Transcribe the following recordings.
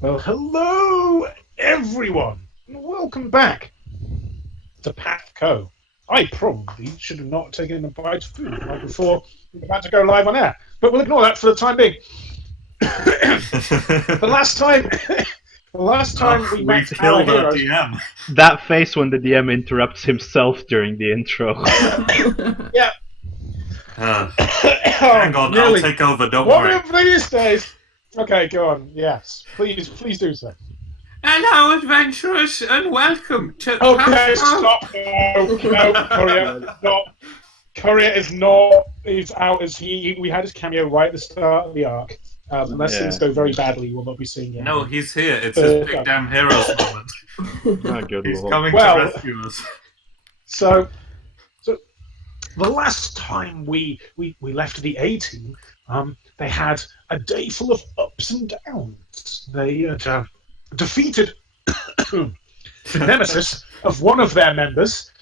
Well, hello, everyone. Welcome back to PATHCO. I probably should have not taken a bite of food right before we were about to go live on air, but we'll ignore that for the time being. the last time, the last time we We've met our killed our heroes. DM. That face when the DM interrupts himself during the intro. Yeah. Hang on, I'll Nearly. take over, don't One worry. of these days. Okay, go on. Yes, please do so. Hello, adventurers, and welcome to Okay, PATHCO. stop. No, Courier, stop. Courier is not. He's out as we had his cameo right at the start of the arc. Unless things go very badly, we'll not be seeing him. No, he's here. It's his big damn heroes moment. Oh, good He's lord. coming Well- to rescue us. So the last time we left the A team, they had a day full of ups and downs. They had defeated the nemesis of one of their members,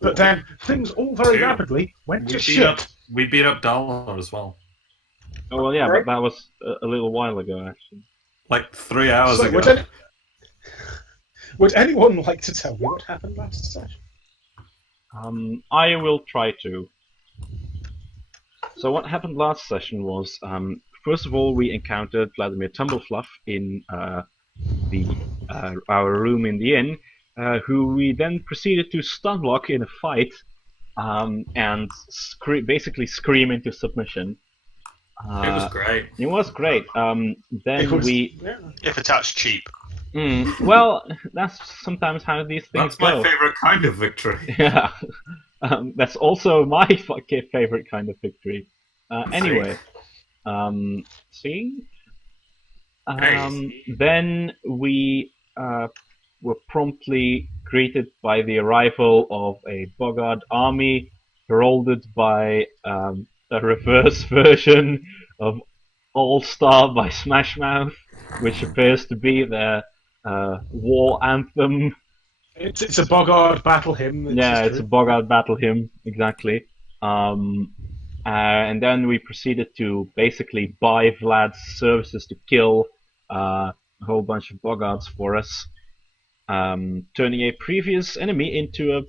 but then things all very Two. rapidly went We to beat shit. up. We beat up Dollar as well. Oh, well, yeah, but that was a little while ago, actually. Like 3 hours So, ago. would anyone like to tell me what happened last session? I will try to. So what happened last session was, first of all, we encountered Vladimir Tumblefluff in our room in the inn, who we then proceeded to stunlock in a fight, and basically scream into submission. It was great. It was great. If it's touch cheap. Well, that's sometimes how these things That's my go. favorite kind of victory. Yeah, that's also my favorite kind of victory. Anyway, see? Then we were promptly greeted by the arrival of a Bogard army, heralded by a reverse version of All Star by Smash Mouth, which appears to be their war anthem. It's a Bogard battle hymn. It's a Bogard battle hymn, exactly. And then we proceeded to basically buy Vlad's services to kill a whole bunch of Bogards for us, turning a previous enemy into a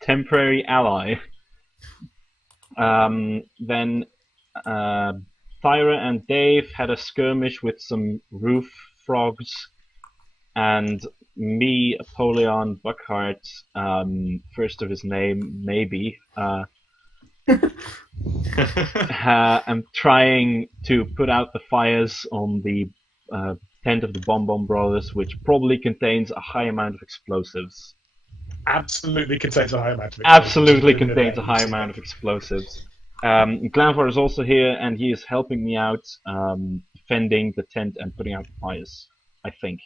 temporary ally. Then Thyra and Dave had a skirmish with some roof frogs, and me, Apollyon Buckhart, first of his name, maybe, I'm trying to put out the fires on the tent of the Bomb Bomb Brothers, which probably contains a high amount of explosives. Absolutely contains a high amount of explosives. Absolutely contains a high amount of explosives. Glanvor is also here, and he is helping me out, defending the tent and putting out the fires, I think.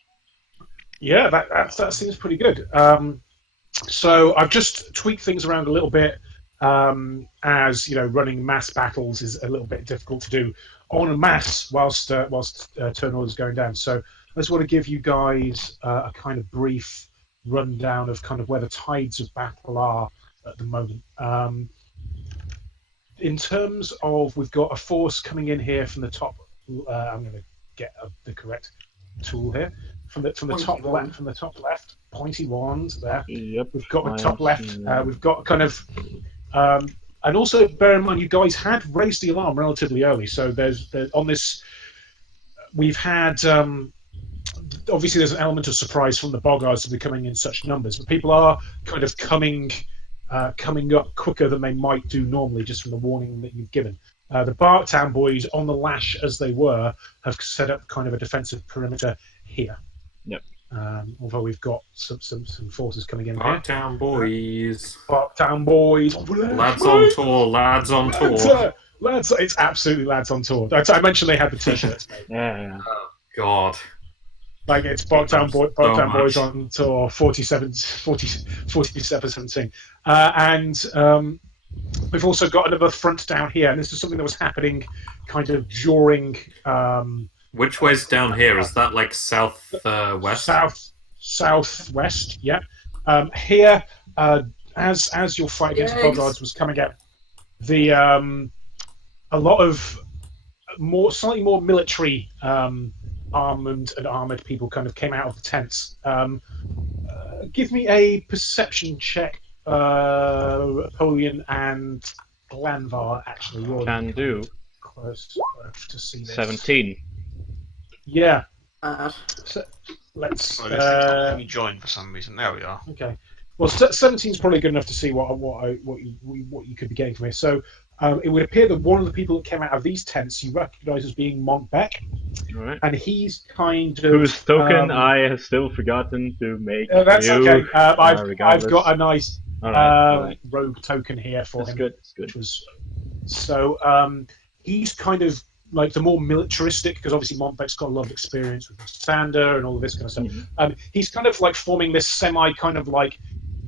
Yeah, that seems pretty good. So I've just tweaked things around a little bit, as you know, running mass battles is a little bit difficult to do on a mass whilst turn orders going down. So I just want to give you guys a kind of brief rundown of kind of where the tides of battle are at the moment. In terms of, we've got a force coming in here from the top. I'm going to get the correct tool here. From the top left, pointy ones there. Yep. We've got the top left. We've got kind of, and also bear in mind, you guys had raised the alarm relatively early. So there's on this, we've had obviously there's an element of surprise from the Bogards to be coming in such numbers, but people are kind of coming up quicker than they might do normally, just from the warning that you've given. The Barktown boys, on the lash as they were, have set up kind of a defensive perimeter here. Yep. Although we've got some forces coming in here. Barktown boys. Barktown boys. Lads on tour, lads on tour. Lads, it's absolutely lads on tour. I mentioned they had the t-shirts made. Yeah. Oh, God. Like it's Barktown So boys much. on tour 47-17. And we've also got another front down here, and this is something that was happening kind of during... Which way's down here? Is that like south west? Southwest, yeah. Here, as your fight against Bogards was coming out, a lot of slightly more military armored people kind of came out of the tents. Give me a perception check, Apollyon and Glanvar. Actually, you're Can do. close to see this. 17. Yeah. Bad. So, let's. So this thing's not letting me join for some reason. There we are. Okay. Well, 17 is probably good enough to see what you could be getting from here. So it would appear that one of the people that came out of these tents you recognise as being Montbec, Alright. and he's kind of Whose token I have still forgotten to make. that's you, okay. I've regardless. got a nice Alright. rogue token here for That's him. good. That's good. Which was so he's kind of like the more militaristic, because obviously Montbec's got a lot of experience with Sander and all of this kind of stuff. Mm-hmm. He's kind of like forming this semi kind of like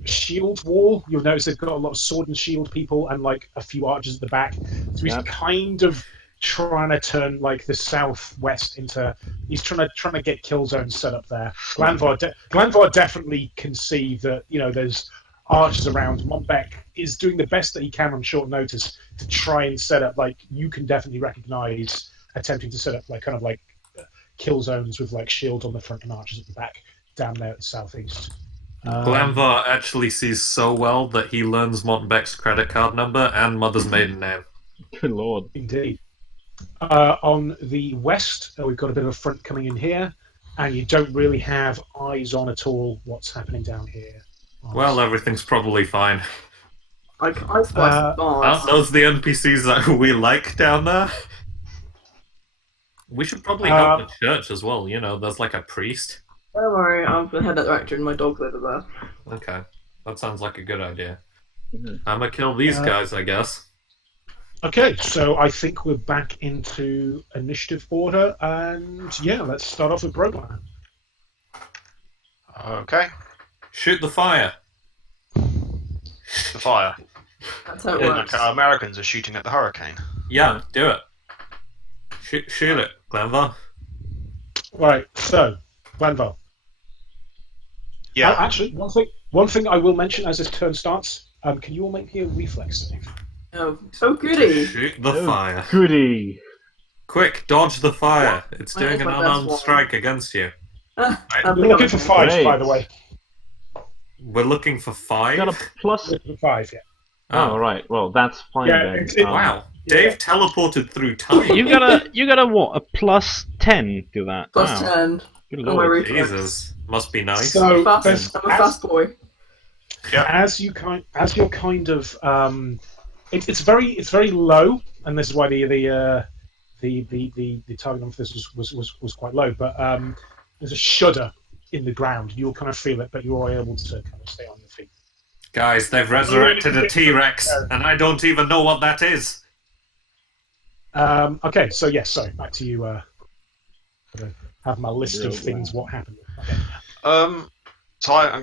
shield wall. You'll notice they've got a lot of sword and shield people and like a few archers at the back. So he's kind of trying to turn like the southwest into. He's trying to get kill zones set up there. Glanvar definitely can see that there's archers around. Montbec is doing the best that he can on short notice to try and set up, like, you can definitely recognize attempting to set up like kind of like kill zones with like shields on the front and archers at the back down there at the southeast. Glanvar actually sees so well that he learns Montbec's credit card number and mother's maiden name. Good lord. Indeed. On the west, we've got a bit of a front coming in here, and you don't really have eyes on at all what's happening down here. Well, everything's probably fine. I spy some bars. Aren't those the NPCs that we like down there? We should probably go to church as well. There's like a priest. Don't worry, I'm gonna head that direction. My dog's over there. Okay, that sounds like a good idea. I'm gonna kill these guys, I guess. Okay, so I think we're back into initiative order, and yeah, let's start off with Broglan. Okay. Shoot the fire. The fire. That's how it Like works. Americans are shooting at the hurricane. Yeah, do it. Shoot it, Glanvar. Right, so Glanval. Yeah. Actually, one thing I will mention as this turn starts. Can you all make me a reflex save? Oh, goody! Shoot the fire. Goody. Quick, dodge the fire. It's Mine doing is an my best unarmed one. strike against you. I'm We're looking for 5, Great. by the way. We're looking for 5. Got a plus. Looking for 5, yeah. Oh, right. Well, that's fine Yeah, then. Wow. Dave teleported through time. You got a what? A plus 10 to that. Plus Wow. 10. Good on my lord. reflex. Jesus. Must be nice. So I'm there's- fast. I'm a fast boy. as you're kind of it's very low, and this is why the target on for this was quite low. But there's a shudder in the ground. You'll kind of feel it, but you're able to kind of stay on your feet. Guys, they've resurrected a T-Rex, and I don't even know what that is. Okay, so yes, sorry, back to you. Have my list of Real things. What happened? Okay. So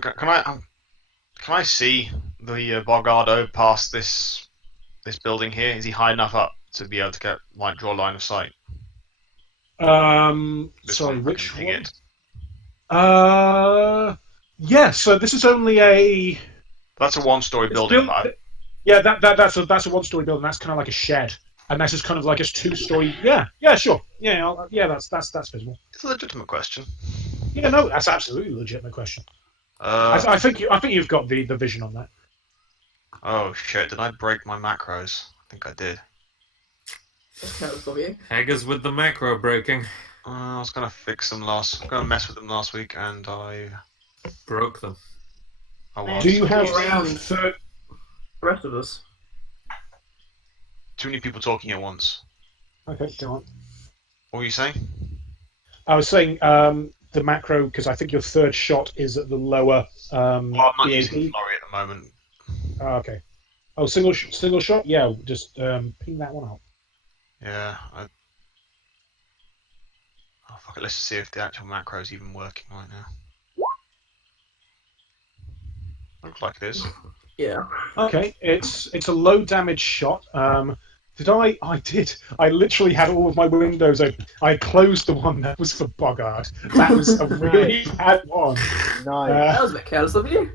can I see the Bogardo past this building here? Is he high enough up to be able to draw a line of sight? This Sorry, one, I which can one? ping it. Yeah. So this is only a. That's a one-story building. Yeah, that's a one-story building. That's kind of like a shed, and that's just kind of like a two-story. Yeah, sure. Yeah, that's visible. It's a legitimate question. Yeah, no, that's absolutely a legitimate question. I think you've got the vision on that. Oh shit! Did I break my macros? I think I did. That's careful of you. Haggers with the macro breaking. I was gonna mess with them last week, and I Broke them. was. Do you have Around. the third? The rest of us. Too many people talking at once. Okay, go on. What were you saying? I was saying the macro, because I think your third shot is at the lower. Well, I'm not BAP. using Flurry at the moment. Okay. Oh, single shot. Yeah, just ping that one out. Yeah. Oh fuck it. Let's just see if the actual macro is even working right now. Looks like it is. Yeah. Okay, it's a low damage shot. Did I? I did. I literally had all of my windows open. I closed the one that was for Bogart. That was a really bad one. Nice. That was a bit careless of you.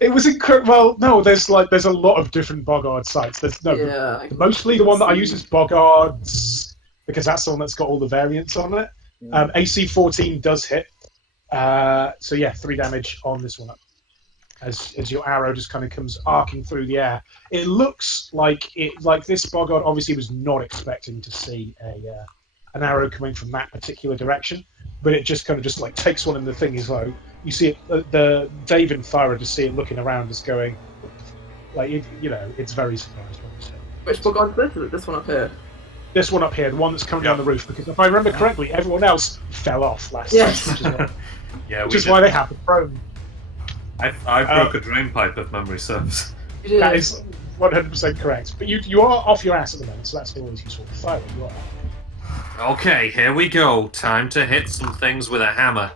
It was incredible. Well, no, there's a lot of different Bogart sites. Yeah. Mostly the one that I use is Bogart's because that's the one that's got all the variants on it. AC 14 does hit. So yeah, 3 damage on this one up. As your arrow just kind of comes arcing through the air. It looks like this Bogart obviously was not expecting to see an arrow coming from that particular direction, but it just kind of just like takes one, and the thing is like you see it. The Dave and Thyra just see it looking around, just going like it's very surprised. Obviously. Which book is this? Is it this one up here? This one up here, the one that's currently on the roof, because if I remember correctly, everyone else fell off last Yes. time, which we is did. why they have the prone. I broke a drain pipe if memory serves. You did. That is 100% correct. But you are off your ass at the moment, so that's always useful. Thyra, you are. Okay, here we go. Time to hit some things with a hammer.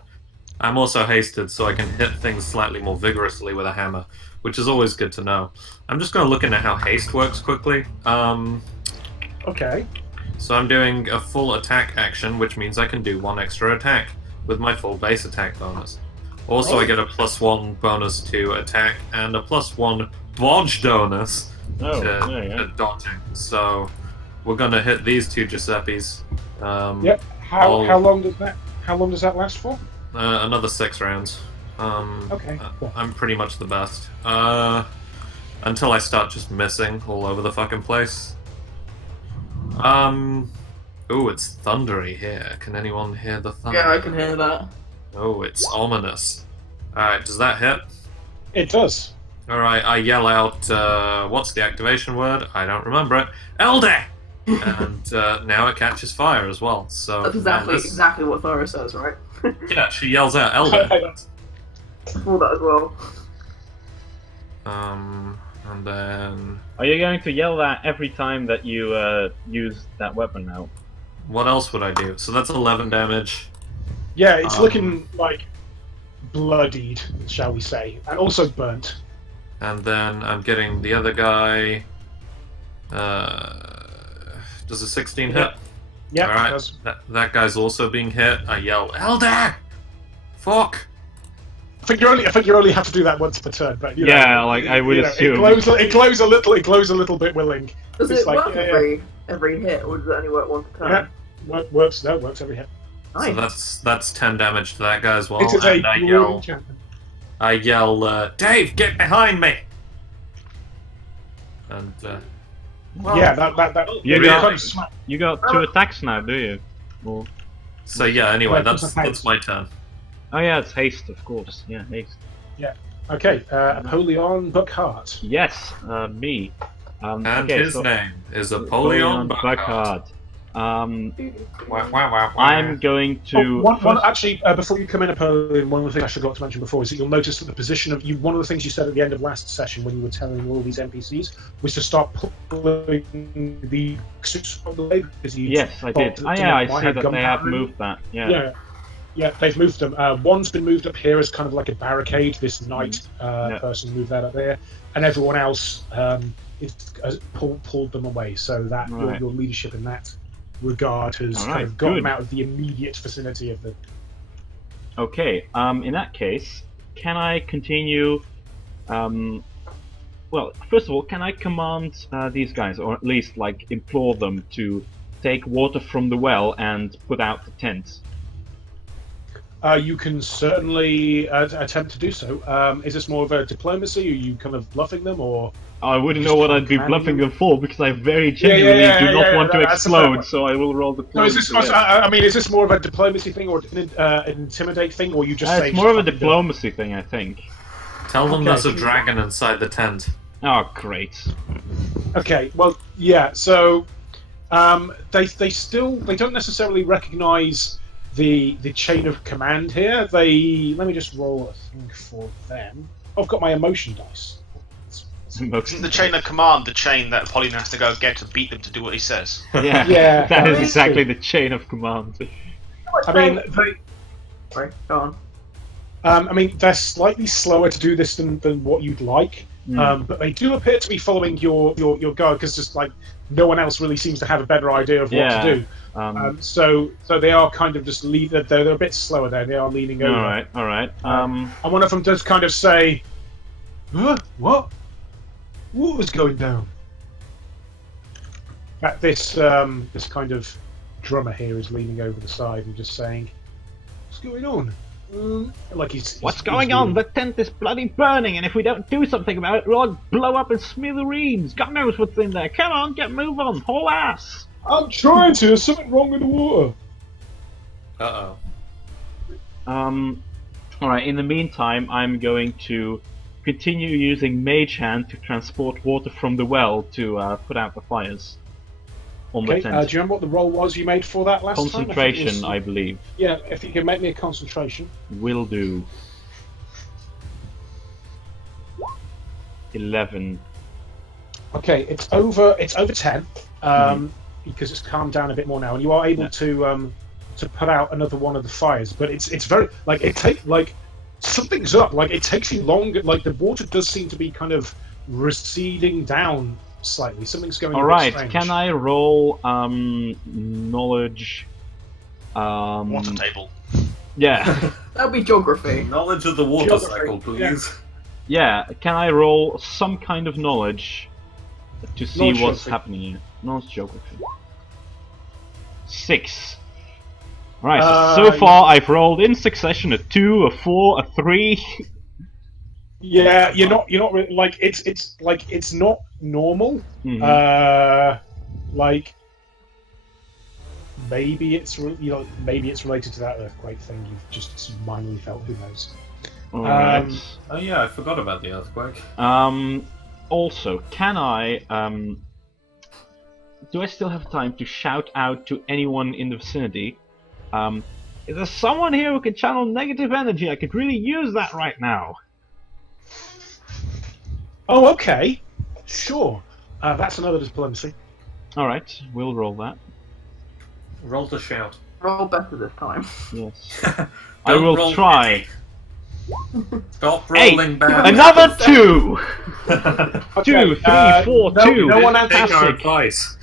I'm also hasted, so I can hit things slightly more vigorously with a hammer, which is always good to know. I'm just going to look into how haste works quickly. Okay. So I'm doing a full attack action, which means I can do 1 extra attack with my full base attack bonus. Also, I get a +1 bonus to attack and a +1 bodge bonus to dodging. So we're gonna hit these 2 Giuseppes. Yep. How long does that last for? Another 6 rounds. Okay. Cool. I'm pretty much the best. Until I start just missing all over the fucking place. Ooh, it's thundery here. Can anyone hear the thunder? Yeah, I can hear that. Oh, it's ominous. Alright, does that hit? It does. Alright, I yell out, what's the activation word? I don't remember it. Elder! And now it catches fire as well. So That's exactly what Thora says, right? yeah, she yells out Elder. I saw that as well. And then Are you going to yell that every time that you use that weapon now? what else would I do? So that's 11 damage. Yeah, it's looking like bloodied, shall we say, and also burnt. And then I'm getting the other guy. Does a 16 hit? Yeah. All right. It does. That guy's also being hit. I yell, Elder! Fuck! I think you only have to do that once per turn, but I would assume. It glows a little bit willing. Does It's it like, work every hit, or does it only work once a turn? Yeah, works every hit. Nice. So that's 10 damage to that guy as well. It is And a I yell, Dave, get behind me! And Wow. Yeah, that You really got- kind of smack- You got 2 attacks now, do you? Or... so yeah. Anyway, Right, that's my turn. Oh yeah, it's haste, of course. Yeah, haste. Okay, Apollyon Buckhart. Yes, me. And okay, his so name is Apollyon Buckhart. Buckhart. Wow, wow, wow. I'm going to. Actually, before you come in, Napoleon, one of the things I forgot to mention before is that you'll notice that the position of you. One of the things you said at the end of last session when you were telling all these NPCs was to start pulling the suits from the way because you. Yes, I did. Oh yeah, I see that they have gunpowder. moved that. Yeah. Yeah, they've moved them. One's been moved up here as kind of like a barricade. This knight person moved that up there, and everyone else has pulled them away. So that your leadership in that regard has kind of got them out of the immediate vicinity of the. Okay. In that case, can I continue? Well, first of all, can I command these guys, or at least like implore them to take water from the well and put out the tents? You can certainly attempt to do so. Is this more of a diplomacy? Are you kind of bluffing them, or? I wouldn't know what I'd be bluffing them for because I very Yeah, genuinely do not want to that's a fair explode, one. so I will roll No, diplomacy. is this more of a diplomacy thing or an intimidate thing, or you just say? It's more of a diplomacy thing, I think. Tell them Okay. there's a dragon inside the tent. Oh, great. Okay, well, yeah. So they don't necessarily recognise the chain of command here. Let me just roll a thing for them. I've got my emotion dice. Isn't the chain of command the chain that Apollyon has to go get to beat them to do what he says? Yeah, Yeah, that is that's exactly the chain of command. I mean, Sorry, go on. I mean, they're slightly slower to do this than what you'd like, but they do appear to be following your guide because just like no one else really seems to have a better idea of what to do. So they are kind of just they're a bit slower there. They are leaning over. All right. And one of them does kind of say, "What? What was going down?" At this kind of drummer here is leaning over the side and just saying, "What's going on?" Like he's What's going on? The tent is bloody burning, and if we don't do something about it, we'll blow up in smithereens. God knows what's in there. Come on, move on, haul ass. I'm trying to. There's something wrong with the water. Uh-oh. Alright, in the meantime, I'm going to continue using Mage Hand to transport water from the well to put out the fires on the Okay, tent. do you remember what the roll was you made for that last Concentration, time? I believe. Yeah, if you can make me a concentration. Will do. 11. Okay, it's over 10, because it's calmed down a bit more now, and you are able to put out another one of the fires. But it's very something's up. Like it takes you longer. Like the water does seem to be kind of receding down slightly. Something's going. All right, strange. can I roll knowledge? Water table. Yeah, That would be geography. Knowledge of the water Geography, cycle, please. yeah. Can I roll some kind of knowledge to see Knowledge what's geography. happening here? Knowledge geography. 6. Right, so far I've rolled in succession a 2, a 4, a 3. Yeah, you're not really, like it's not normal. Mhm. Like maybe it's maybe it's related to that earthquake thing you've just minorly felt. Who knows? Alright. Oh yeah, I forgot about the earthquake. Also, can I, do I still have time to shout out to anyone in the vicinity? Is there someone here who can channel negative energy? I could really use that right now. Oh, okay, sure. That's another diplomacy. Alright, we'll roll that. Roll to shout. Roll better this time. Yes. I Don't will roll try. Stop Hey, rolling bad. another 2! Okay, 2, 3, 4, 2. No one Take our answered. advice.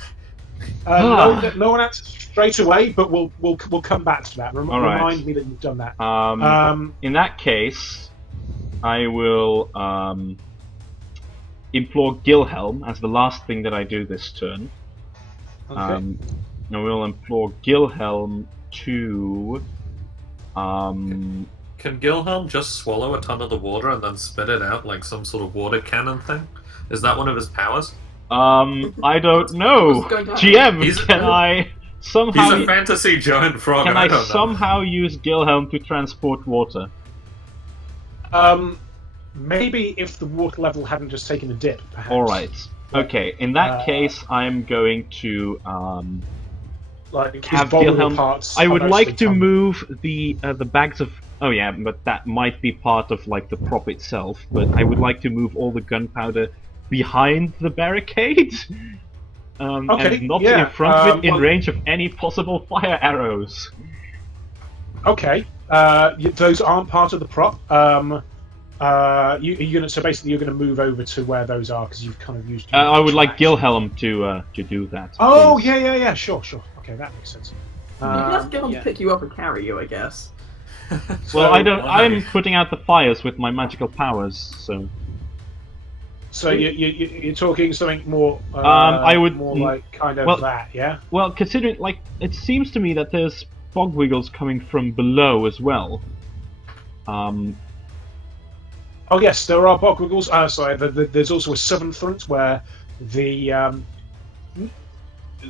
No one answered straight away, but we'll come back to that. All right. Remind me that you've done that. In that case, I will implore Gilhelm as the last thing that I do this turn. Okay. I will implore Gilhelm to. Can Gilhelm just swallow a ton of the water and then spit it out like some sort of water cannon thing? Is that one of his powers? I don't know. What's going on? GM, He's- can I somehow? He's a fantasy giant frog. Can I I don't know. somehow use Gilhelm to transport water? Maybe if the water level hadn't just taken a dip, perhaps. Alright. Okay, in that case, I'm going to Like his have vulnerable Gilhelm. parts. I are would mostly like to tongue. move the bags of. Oh yeah, but that might be part of like the prop itself. But I would like to move all the gunpowder behind the barricade, Okay, and not yeah, in front of it, in well- range of any possible fire arrows. Okay, those aren't part of the prop. You're gonna, so basically you're going to move over to where those are because you've kind of used. I would like Gilhelm to do that. Oh please. yeah, sure. Okay, that makes sense. You can just get on yeah. to pick you up and carry you, I guess. Well, I don't. why? I'm putting out the fires with my magical powers, so. So you're talking something more. I would- more like kind of well- that, yeah. Well, considering like it seems to me that there's fog wiggles coming from below as well. Oh yes, there are bog wiggles. Sorry, there's also a southern front where the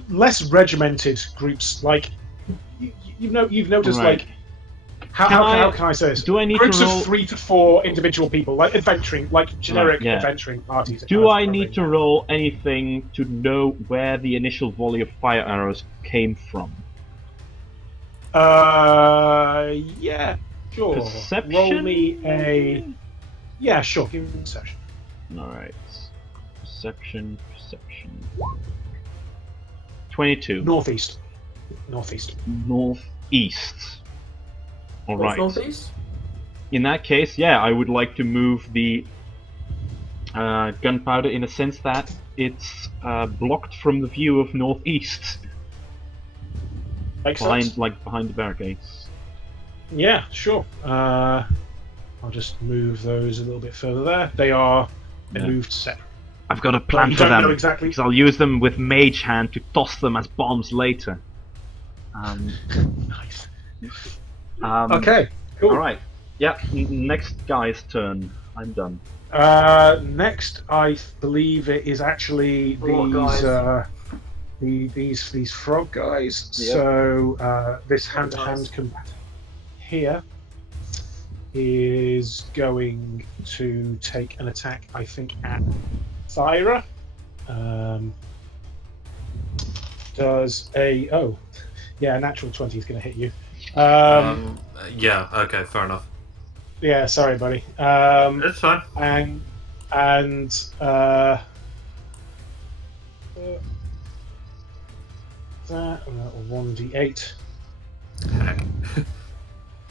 less regimented groups, like you've noticed, Right. like how can I say this? Do I need Groups to roll? of 3 to 4 individual people, like adventuring, like generic Right, yeah. adventuring parties. Do I need to roll anything to know where the initial volley of fire arrows came from? Yeah, sure. Perception? Roll me a. Yeah, sure. Give me perception. Alright. Perception. 22. Northeast. Northeast. What's Alright. northeast? In that case, yeah, I would like to move the gunpowder in a sense that it's blocked from the view of northeast, Makes sense. behind the barricades. Yeah, sure. I'll just move those a little bit further there. They are Yeah. moved separate. I've got a plan You for don't them. know exactly. Because I'll use them with Mage Hand to toss them as bombs later. Nice. Okay. Cool. All right. Yeah. Next guy's turn. I'm done. Next, I believe it is actually What these guys? these frog guys. Yep. So this Frog hand-to-hand guys. combat here is going to take an attack, I think, at Thyra. Does a a natural 20 is going to hit you. Yeah. Okay. Fair enough. Yeah, sorry, buddy. It's fine. And that 1d8. Heck.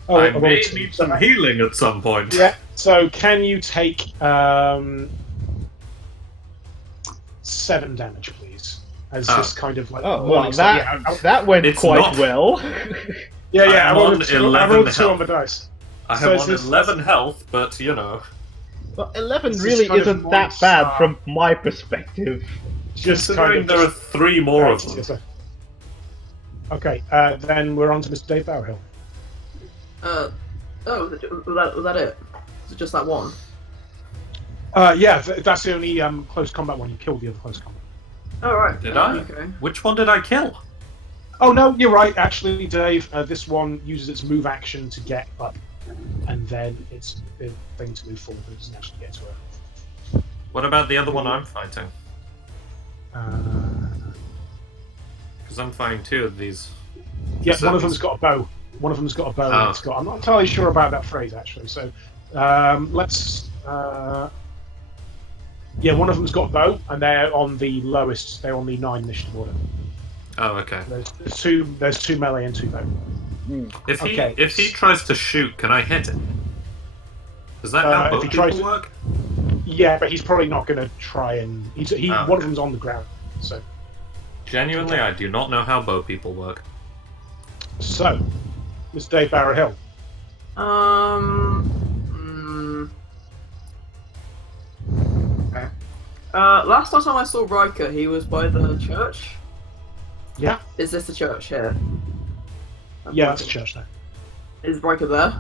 Oh, I I may rolled need two. some healing at some point. Yeah. So can you take 7 damage, please? As this kind of like. Oh, well, warning that shot. Yeah, that went It's quite not- well. yeah. I I'm rolled on a two, I 11 rolled 2 on health. the dice. I So have is on this- 11 health, but you know. Well, 11 This is really kind of isn't more that bad star- from my perspective. Just Considering there are 3 more of them. Yes, sir. Okay, then we're on to Mr. Dave Bowerhill. Was that it? Was it just that one? Yeah, that's the only close combat one. You killed the other close combat. Oh, right. Did I? Okay. Which one did I kill? Oh no, you're right. Actually, Dave, this one uses its move action to get up, and then it's the thing to move forward. It doesn't actually get to her. What about the other one I'm fighting? Because I'm fighting 2 of these. Yeah, one of Seconds. them's got a bow. One of them's got a bow. Oh. And it's got. I'm not entirely sure about that phrase actually. So let's. Yeah, one of them's got a bow, and they're on the lowest. They're on the 9 initiative order. Oh, okay. There's two. There's 2 melee and 2 bow. If he Okay. if he tries to shoot, can I hit him? Is that how If both he people tries to- work? Yeah, but he's probably not going to try and. Oh, one of okay. them's on the ground. So Genuinely, Okay. I do not know how bow people work. So, Mr. Dave Barrow-Hill. Okay. Last time I saw Riker, he was by the church. Yeah, Is this the church here? yeah, that's a church there. Is Riker there?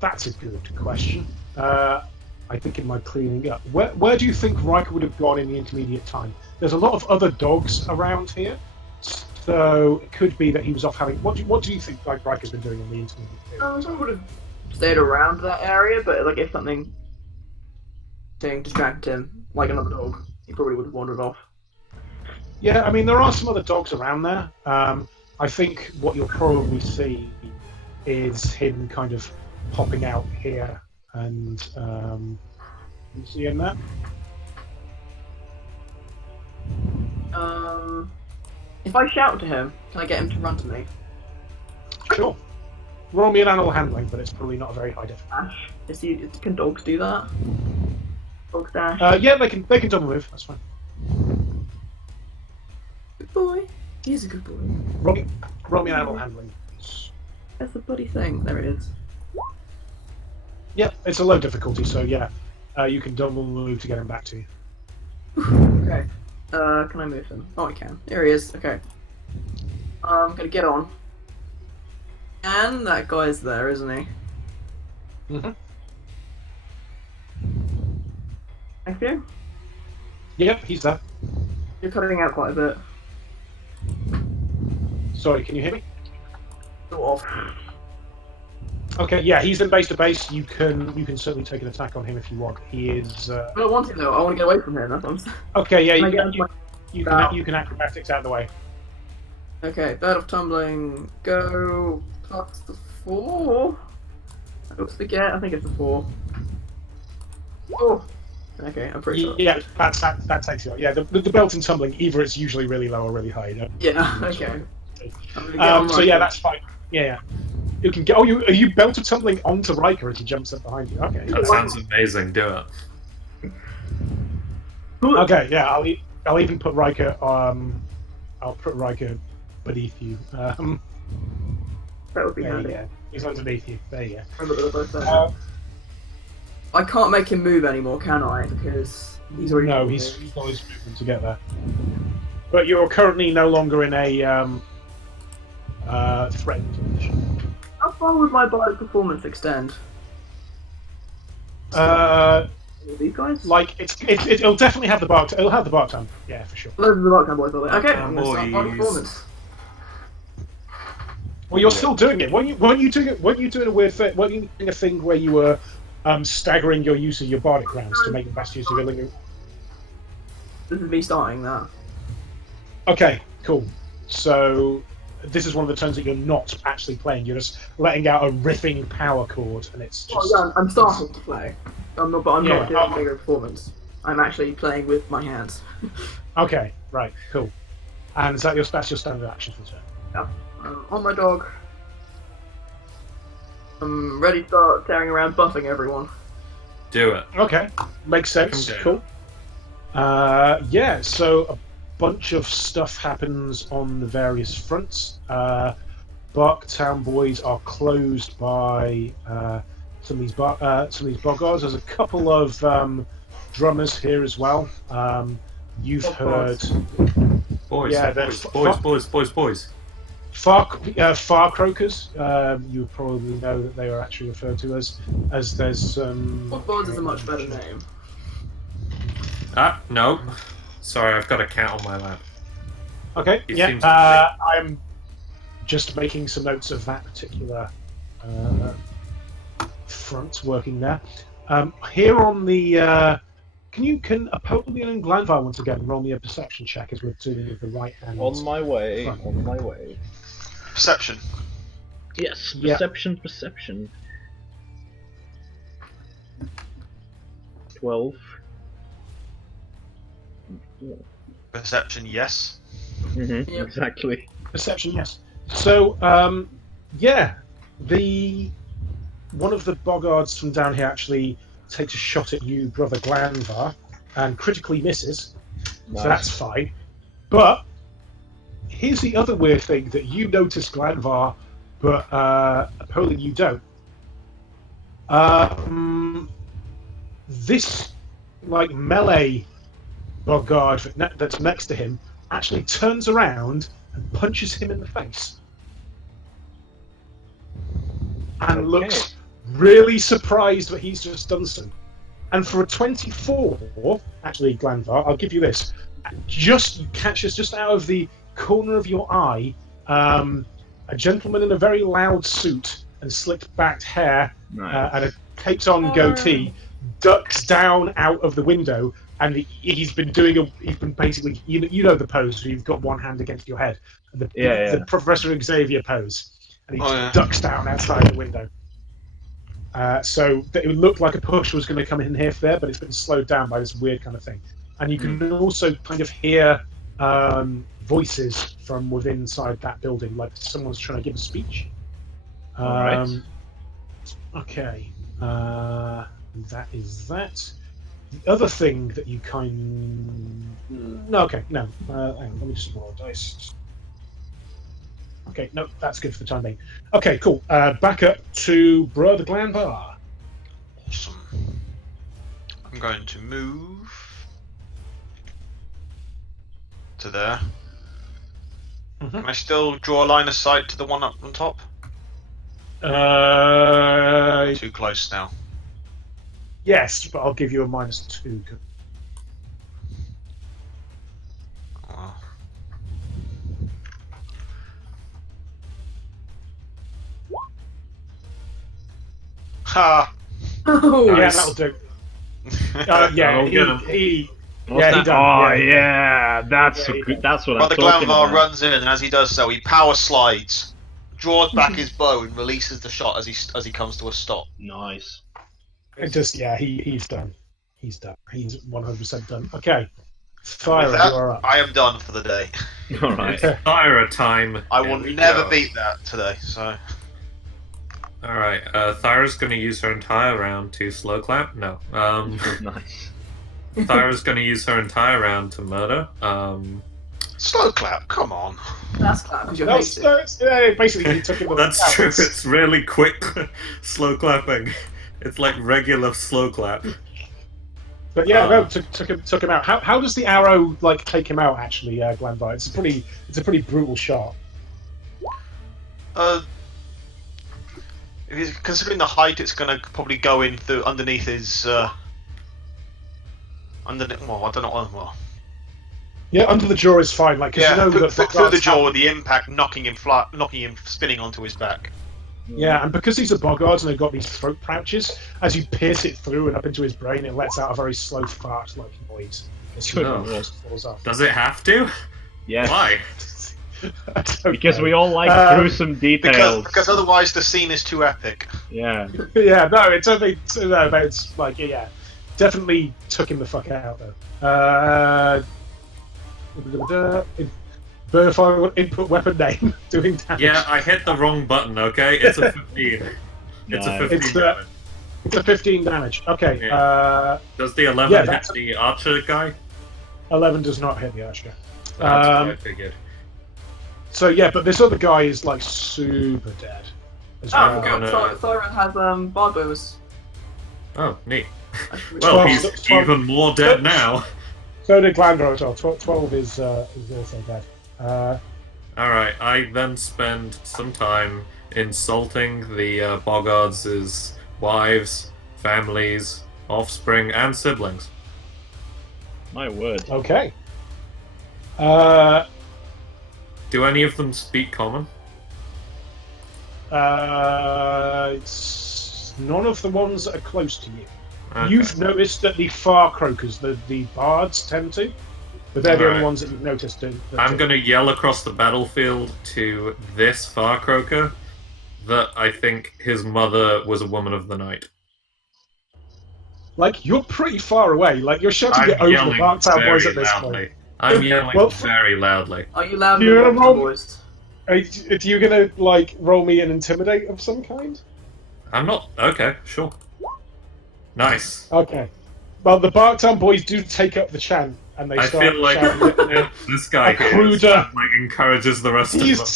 That's a good question. I think in my cleaning up, where do you think Riker would have gone in the intermediate time? There's a lot of other dogs around here, so it could be that he was off having. What do you think like Riker's been doing in the intermediate period? I would have stayed around that area, but like if something distracted him, like another dog, he probably would have wandered off. Yeah, I mean there are some other dogs around there. I think what you'll probably see is him kind of popping out here and you see him there? If I shout to him, can I get him to run to me? Sure. Roll me an animal handling, but it's probably not a very high difficulty. Dash. Can dogs do that? Dogs dash. Yeah, they can double move. That's fine. Good boy. He's a good boy. Roll me an animal handling. That's the bloody thing. There it is. Yeah, it's a low difficulty, so yeah, you can double move to get him back to you. Okay. Can I move him? Oh, I can. There he is. Okay. I'm gonna get on. And that guy's there, isn't he? Mm-hmm. Thank you. Yep, he's there. You're cutting out quite a bit. Sorry, can you hear me? Sort of. Okay, yeah, he's in base to base. You can certainly take an attack on him if you want. He is. I don't want to though. I want to get away from him. That's what I'm saying. Okay, yeah, Can I you get can, onto my- you can acrobatics out of the way. Okay, bird of tumbling. Go plus the 4. I always forget. I think it's a 4. Oh. Okay, I'm pretty sure. Yeah, that takes you out. Yeah, the belt and tumbling, either it's usually really low or really high. Yeah. Okay. I'm gonna get on So yeah, Riker. that's fine. Yeah. You can get. Oh, are you belt of tumbling onto Riker as he jumps up behind you? Okay. That sounds amazing. Do it. Okay. Yeah, I'll even put Riker. I'll put Riker beneath you. That would be There you handy. go. He's underneath you. There you go. Remember that they're both there. I can't make him move anymore, can I? Because he's already. No, he's got his movement to get there. but you're currently no longer in a threatened position. How far would my bardic performance extend? These guys? Like it'll definitely have the bark. It'll have the bark time. Yeah, for sure. Those are the Rocktown boys, are they? Okay, I'm gonna start Boys. bardic performance. Well, you're still doing it. Weren't you doing a weird thing? Weren't you doing a thing where you were staggering your use of your bardic rounds to make the best use of your lingering? This is me starting that. Okay, cool. So this is one of the turns that you're not actually playing. You're just letting out a riffing power chord, and it's just. Oh, yeah, I'm starting to play. I'm not Yeah, doing a bigger performance. I'm actually playing with my hands. Okay, right, cool. And is that's your standard action for the turn? Yeah. I'm on my dog. I'm ready to start tearing around, buffing everyone. Do it. Okay, makes sense. Okay. Cool. Yeah, so a bunch of stuff happens on the various fronts. Barktown boys are closed by some of these boggards. There's a couple of drummers here as well. You've heard Boys, Yeah, boys. far croakers. You probably know that they are actually referred to as there's Footballs is a much better name. Ah, no. Sorry, I've got a cat on my lap. Okay, He yeah. seems to I'm just making some notes of that particular front working there. Here on the can Apollyon and Glanvar once again roll me a perception check as we're dealing with the right hand. On my way. Front. On my way. Perception. Yes. Yeah. Perception. 12. Perception, yes. Mm-hmm. Yep. Exactly. Perception, yes. So, yeah, one of the boggards from down here actually takes a shot at you, brother Glanvar, and critically misses. Nice. So that's fine. But here's the other weird thing that you notice, Glanvar, but Apollyon you don't. This like melee boggard that's next to him actually turns around and punches him in the face, and looks really surprised that he's just done so. And for a 24, actually, Glanvar, I'll give you this. You catch this just out of the corner of your eye. A gentleman in a very loud suit and slicked backed hair Nice. and a caped-on goatee ducks down out of the window, and he's been basically, you know the pose where you've got one hand against your head, the Professor Xavier pose, and he ducks down outside the window. So it would look like a push was going to come in here there, but it's been slowed down by this weird kind of thing. And you can also kind of hear voices from within inside that building, like someone's trying to give a speech. Alright. Okay. That is that. The other thing that you no, okay, no. Hang on, let me just roll a dice. Okay, no, that's good for the time being. Okay, cool. Back up to Brother Glanvar. Awesome. I'm going to move to there. Mhm. Can I still draw a line of sight to the one up on top? Too close now. Yes, but I'll give you a -2. Oh, ha! Oh, Yeah, Nice. that'll do. Yeah, I'll get him. he What's yeah, he that? done. Oh yeah, that's Yeah, he good. done. That's what Brother I'm talking Glanvar about. runs in, and as he does so, he power slides, draws back his bow, and releases the shot as he comes to a stop. Nice. It just he's done. He's done. He's 100% done. Okay, And Fire, with that, you are up. I am done for the day. All right. Fire time. I Here will we never go. beat that today. So Alright, Thyra's gonna use her entire round to slow clap? No. Nice. Thyra's gonna use her entire round to murder. slow clap. Come on. That's that, because you're No, hasty. basically he took him. That's true, it's really quick slow clapping. It's like regular slow clap. But yeah, no, took him out. How does the arrow like take him out? Actually, Glanvir? It's a pretty brutal shot. Considering the height, it's gonna probably go in through underneath his. Underneath. Well, I don't know. Well. Yeah, under the jaw is fine. Like, 'cause Yeah, you know through the jaw, the impact knocking him spinning onto his back. Yeah, and because he's a boggart and they've got these throat pouches, as you pierce it through and up into his brain, it lets out a very slow fart-like noise. As he just falls off. Does it have to? Yes. Why? I don't Because know. we all like gruesome details. Because otherwise the scene is too epic. Yeah. Yeah, no, it's only no, but it's like definitely took him the fuck out though. Verify input weapon name doing damage. Yeah, I hit the wrong button. Okay, it's a 15. It's a 15 damage. It's a 15 damage. Okay. Yeah. Does the 11 hit the archer guy? 11 does not hit the archer. That's what I figured. So yeah, but this other guy is like super dead. As Oh, well. Thorin has bar bonus. Oh, neat. Well, Well, he's even more dead now. So did Glandor as well. 12 is also dead. Alright, I then spend some time insulting the Boggards' wives, families, offspring, and siblings. My word. Okay. Do any of them speak common? It's none of the ones that are close to you. Okay. You've noticed that the far croakers, the bards, tend to, but they're the only ones that you've noticed. I'm going to yell across the battlefield to this far croaker that I think his mother was a woman of the night. Like, you're pretty far away. Like, you're shouting it over the Barktown boys at this point. I'm yelling very loudly. Are you loud You're enough, wrong. boys? Are you gonna, like, roll me an intimidate of some kind? I'm not... Okay, sure. Nice. Okay. Well, the Barktown boys do take up the chant, and they I start feel like shouting this guy here cruder. like encourages the rest of them.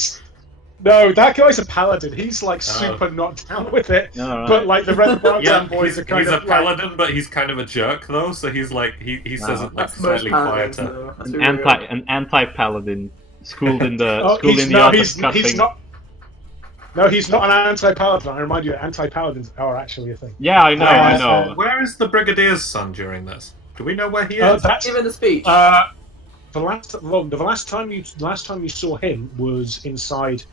No, that guy's a paladin. He's like super not down with it. Alright. But like the Red Barktown Yeah, boys are kind he's a of paladin, but he's kind of a jerk though. So he's like he says it like That's most slightly paladins, quieter. though. That's really An anti-paladin schooled in the art he's of cutting. he's not. No, he's not an anti-paladin. I remind you, anti-paladins are actually a thing. Yeah, I know, I know. Where is the brigadier's son during this? Do we know where he is? That's Given the speech. the last time you saw him was inside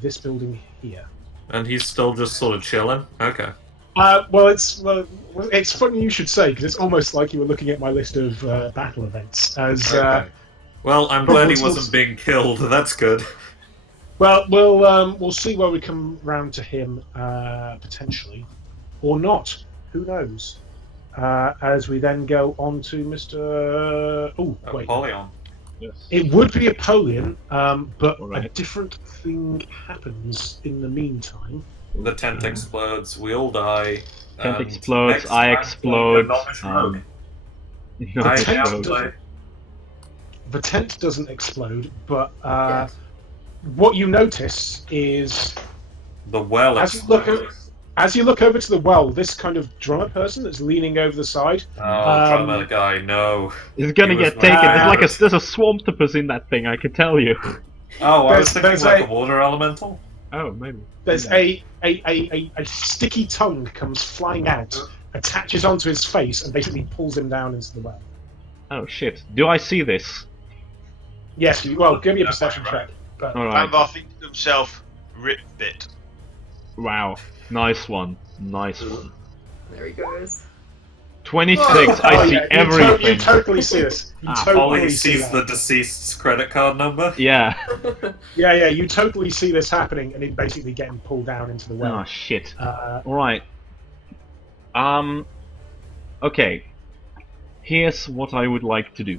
this building here. And he's still just sort of chilling. Okay. Well, it's funny you should say because it's almost like you were looking at my list of battle events. As Okay. Well, I'm glad he wasn't being killed. That's good. well, we'll see where we come round to him potentially, or not. Who knows? As we then go on to Mr. Oh, wait. Apollyon. Yes. It would be Apollyon, but a Alright. different thing happens in the meantime. The tent explodes. We all die. Tent and explodes, next I time, explode. Knowledge rogue. No, I tent now doesn't- play. The tent doesn't explode, but Yes. what you notice is The well as you look explodes. as you look over to the well, this kind of drummer person that's leaning over the side. Oh, drummer guy, no. It's gonna He was get taken. my There's a swamptopus in that thing, I can tell you. Oh, I was thinking there's like a- a water elemental. Oh, maybe. There's a sticky tongue comes flying out, attaches onto his face, and basically pulls him down into the well. Oh shit. Do I see this? Yes, give me a perception check. But Alright. Glanvir thinks to himself, "Rip bit." Wow. Nice one. Nice one. There he goes. 26. I see everything. You totally see this. You Ollie totally see sees that. the deceased's credit card number. Yeah. Yeah, you totally see this happening, and it basically getting pulled down into the Oh well. shit. Uh, Alright. Okay. Here's what I would like to do.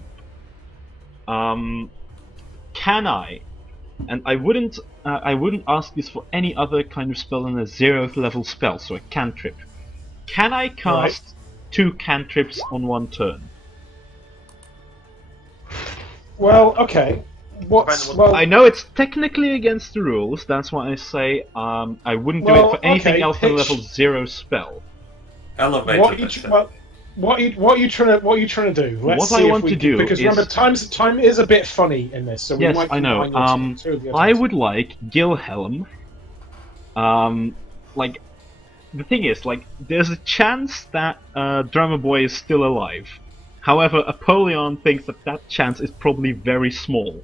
Can I? And I wouldn't ask this for any other kind of spell than a 0th level spell, so a cantrip. Can I cast 2 cantrips on one turn? well, okay. I know it's technically against the rules, that's why I say I wouldn't do it Well, for anything okay, else than a pitch- level 0 spell. Elevator What pitcher. what are you trying to do? Let's What see I if want we to can, do because is- remember, time is a bit funny in this, so we Yes, might I know. combine your two of your I attacks. would like Gilhelm. Like, the thing is, like, there's a chance that Drummer Boy is still alive. However, Apollyon thinks that that chance is probably very small.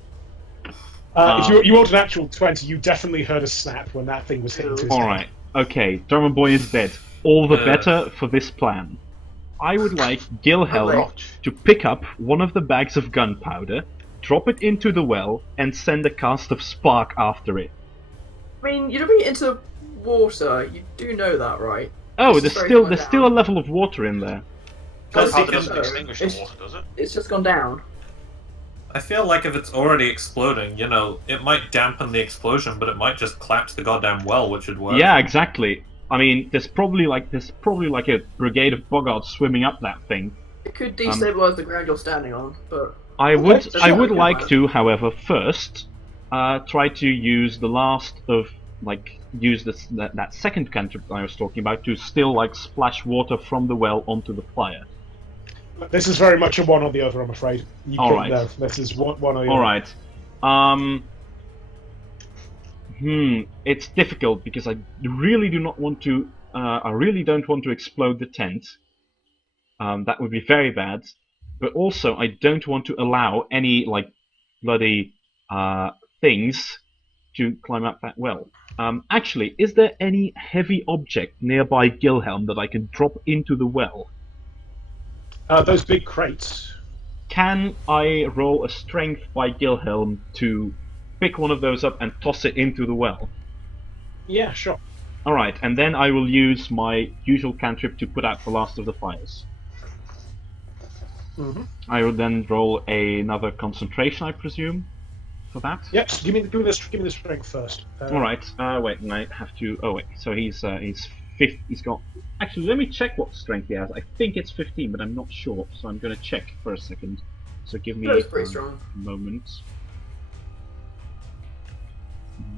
If you rolled an actual 20, you definitely heard a snap when that thing was hitting to his head. Alright, okay, Drummer Boy is dead. All the Uh. better for this plan. I would like Gilhelm Ouch. to pick up one of the bags of gunpowder, drop it into the well, and send a cast of spark after it. I mean, you're dropping it into water. You do know that, right? Oh, This there's is very still far there's down. still a level of water in there. Gunpowder Because doesn't it's- extinguish the it's- water, does it? It's just gone down. I feel like if it's already exploding, you know, it might dampen the explosion, but it might just collapse the goddamn well, which would work. Yeah, exactly. I mean, there's probably like a brigade of boggards swimming up that thing. It could destabilize the ground you're standing on, but I would Okay, I would sure, like okay. to, however, first try to use the last of that second cantrip I was talking about to still like splash water from the well onto the fire. This is very much a one or the other, I'm afraid. You All couldn't right. know. This is one or the other. All right. It's difficult because I really do not want to. I really don't want to explode the tent. That would be very bad. But also, I don't want to allow any like bloody things to climb up that well. Actually, is there any heavy object nearby Gilhelm that I can drop into the well? Those big crates. Can I roll a strength by Gilhelm to pick one of those up and toss it into the well? Yeah, sure. Alright, and then I will use my usual cantrip to put out the last of the fires. Mm-hmm. I will then roll another concentration, I presume, for that. Yep. Give me the strength first. Alright, wait, and I have to. Oh, wait, so he's 50. He's got. Actually, let me check what strength he has. I think it's 15, but I'm not sure, so I'm going to check for a second. So give me That's pretty strong. a moment.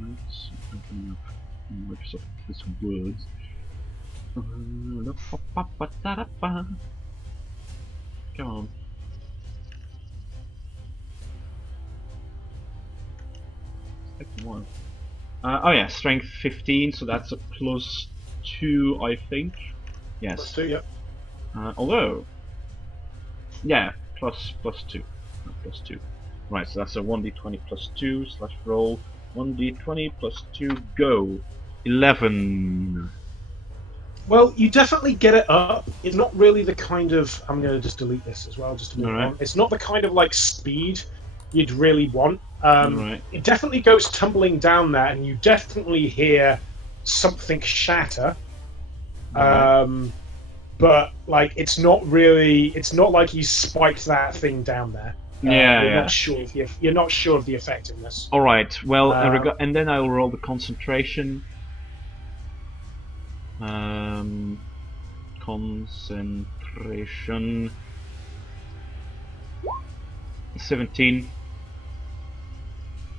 Alright, opening up Microsoft this Word. Come on. Second one. Oh yeah, strength 15, so that's a +2, I think. Yes. Let's do, yep. Although, yeah, +2. No, +2. Right, so that's a 1d20 +2 / roll. 1d20 +2, go. 11. Well, you definitely get it up. It's not really the kind of. I'm going to just delete this as well, just to move Alright. on. It's not the kind of like speed you'd really want. Alright. It definitely goes tumbling down there, and you definitely hear something shatter. But like, it's not really. It's not like you spiked that thing down there. Yeah, you're yeah. Not sure if you're not sure of the effectiveness. Alright, well, Um, and then I'll roll the concentration. Concentration. 17.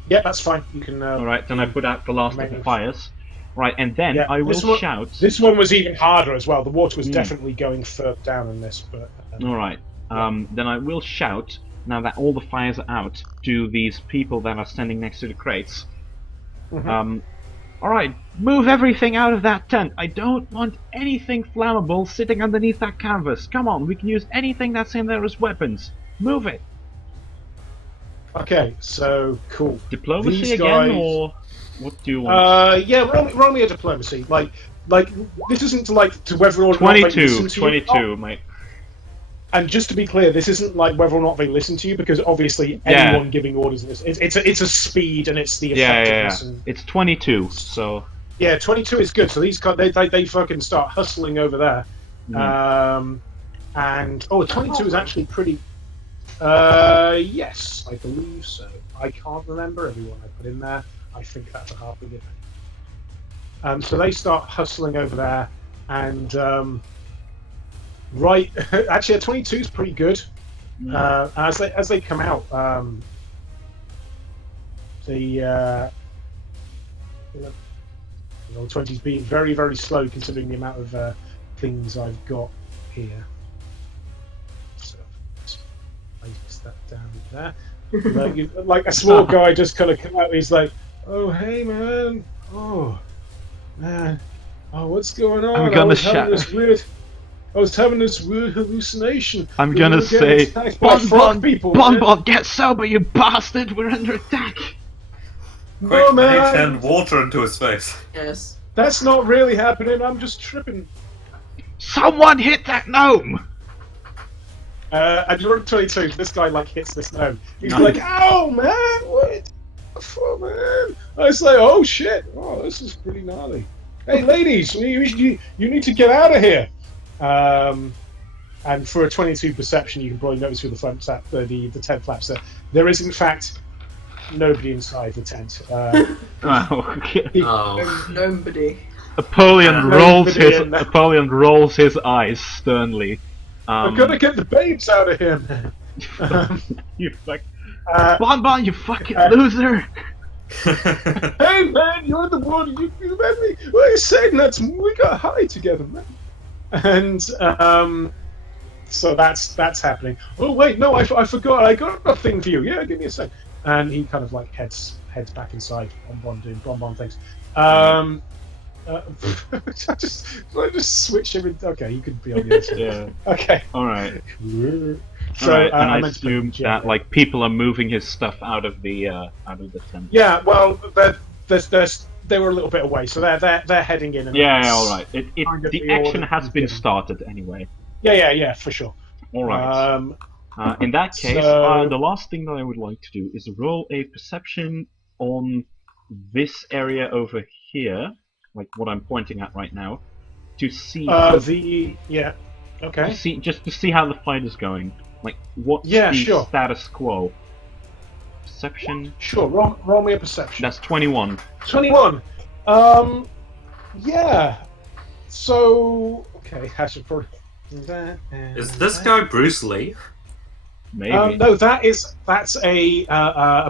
Yeah, that's fine. You can. Alright, then I put out the last of the Remaining. fires. Right, and then Yeah, I will this one- shout. This one was even harder as well. The water was Mm. definitely going further down in this, but. Alright, then I will shout, now that all the fires are out, to these people that are standing next to the crates. Mhm. Alright, move everything out of that tent. I don't want anything flammable sitting underneath that canvas. Come on, we can use anything that's in there as weapons. Move it. Okay, so cool. Diplomacy These again, guys- or what do you want? Yeah, roll me a diplomacy. Like this isn't like to whether or not they 22, listen to you. 22, mate. And just to be clear, this isn't like whether or not they listen to you, because obviously Yeah. anyone giving orders in this, it's a speed and it's the Yeah. effectiveness. And, It's 22, so. yeah, 22 is good. So these guys, they fucking start hustling over there. And 22 is actually pretty. Yes, I believe so. I can't remember everyone I put in there. I think that's a half a good. So they start hustling over there, and right, actually, a 22 is pretty good. As they come out, the 20's being very, very slow considering the amount of things I've got here. there. Like a small guy just kind of come out. He's like, "Oh, hey, man. Oh, man. Oh, what's going on? I'm gonna I was having this weird hallucination. I'm that gonna we were getting say, attacked by frog people, man." Bon, get sober, you bastard! We're under attack. No, Quick, mage man. hand water into his face. Yes. That's not really happening. I'm just tripping. Someone hit that gnome! And you're on 22. This guy like hits this gnome. He's No. like, "Ow, man! What the fuck, man?" I was like, "Oh shit! Oh, this is pretty gnarly." Hey, ladies, you need to get out of here. And for a 22 perception, you can probably notice through the tent flaps that there is in fact nobody inside the tent. Oh, okay. Oh. Nobody. Apollyon Nobody rolls his eyes sternly. I'm gonna get the babes out of here, man. You fuck. Uh, Bon, you fucking loser! Hey, man, you're the one. You met me. What are you saying? We got high together, man. And so that's happening. Oh wait, no, I forgot. I got a thing for you. Yeah, give me a sec. And he kind of like heads back inside. Bonbon doing bonbon things. I just switch him. Okay, you could be on the other side. Yeah. Okay. Alright. So Alright, and I meant to put assume Jim that there. like people are moving his stuff out of the tent. Yeah, well, they were a little bit away, so they're heading in. And Yeah, it's alright. kind of The the action order has he's been given. started anyway. Yeah, for sure. Alright. In that case, so- the last thing that I would like to do is roll a perception on this area over here, like what I'm pointing at right now, to see Okay. to see how the fight is going. Like, what's Yeah, the sure. status quo? Perception. Sure. Roll me a perception. That's 21. 21. Yeah. So okay, I should probably do that. And Is this that. guy Bruce Lee? Maybe. No, that's a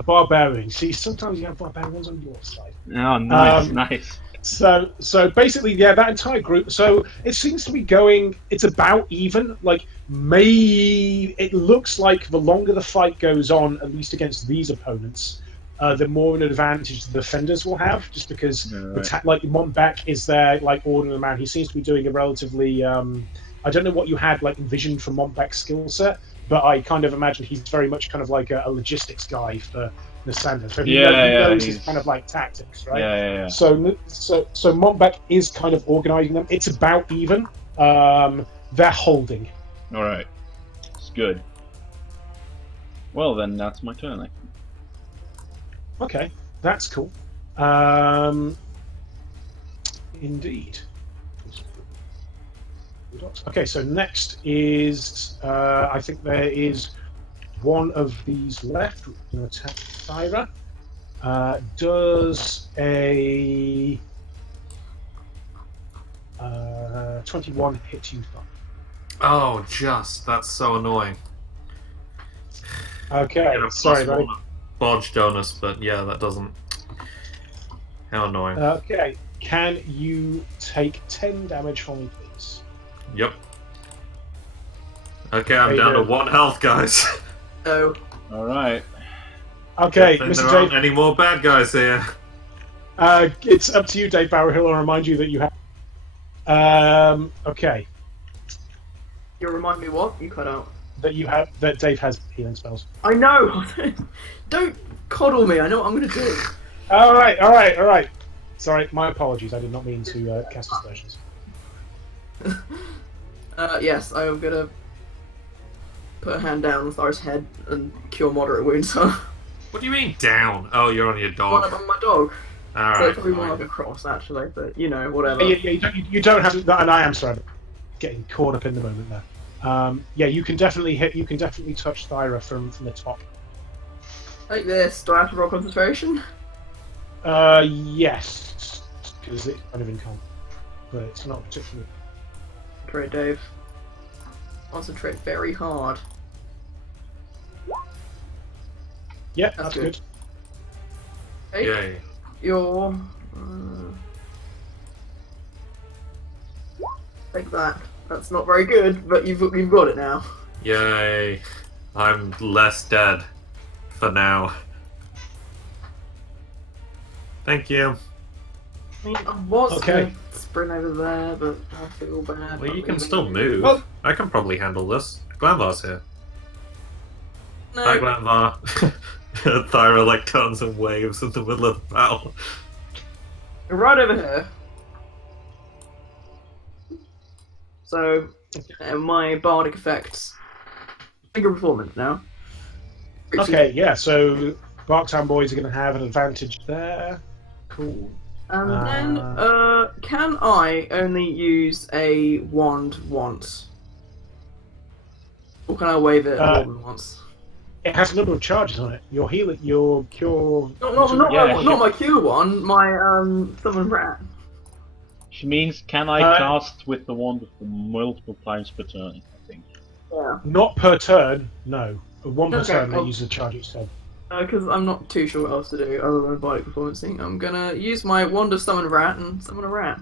barbarian. See, sometimes you have barbarians on your side. Oh, nice, Um, nice. So basically, yeah, that entire group. So it seems to be going. It's about even. Like, it looks like the longer the fight goes on, at least against these opponents, the more an advantage the defenders will have. Just because, like Montbec is there, like ordering the man. He seems to be doing a relatively. I don't know what you had like envisioned from Montbec's skill set, but I kind of imagine he's very much kind of like a logistics guy for Nasanda. So he knows his kind of like tactics, right? Yeah. So Montbec is kind of organising them. It's about even. They're holding. Alright. It's good. Well, then that's my turn, I think. Okay, that's cool. Indeed. Okay, so next is I think there is one of these left. We're going to attack Thyra. Does a 21 hit you? Oh, just. That's so annoying. Okay, Get a sorry, plus buddy. one bodge bonus, but yeah, that doesn't. How annoying. Okay, can you take 10 damage from me, please? Yep. Okay, I'm There you down to go. 1 health, guys. Oh. Alright. Okay, Then Mr. there Dave. aren't any more bad guys here. It's up to you, Dave Barrowhill. I'll remind you that you have. Okay, You remind me what? You cut out. that Dave has healing spells. I know! Don't coddle me, I know what I'm gonna do. All right. Sorry, my apologies. I did not mean to cast aspersions. Yes, I am gonna put a hand down on Thar's head and cure moderate wounds. So What do you mean down? Oh, you're on your I'm dog. on my dog. So it's Alright. probably more like a cross, actually, but you know, whatever. You don't have to. And I am sorry, getting caught up in the moment there. Yeah, you can definitely hit. You can definitely touch Thyra from the top. Like this. Do I have to roll concentration? Yes, because it's kind of in con, but it's not particularly. Great, Dave. Concentrate very hard. Yeah, That's that's good. good. Hey, Yay. your take that. That's not very good, but you've got it now. Yay. I'm less dead. for now. Thank you. I mean, I was Okay. gonna sprint over there, but I feel bad. Well, not you can moving. still move. Well- I can probably handle this. Glanvar's here. No. Hi, Glanvar. Thyra like turns and waves in the middle of the battle. Right over here. So, my bardic effects. Bigger performance now. Okay, yeah, so Barktown boys are going to have an advantage there. Cool. And then, can I only use a wand once? Or can I wave it more than once? It has a number of charges on it. Your healing, your cure. Not my cure one, my summon rat. Which means, can I cast with the wand multiple times per turn, I think. Yeah. Not per turn, no. One per Okay, turn, they well- use the charge each turn. Because I'm not too sure what else to do other than bardic performancing. I'm gonna use my wand of summon rat and summon a rat.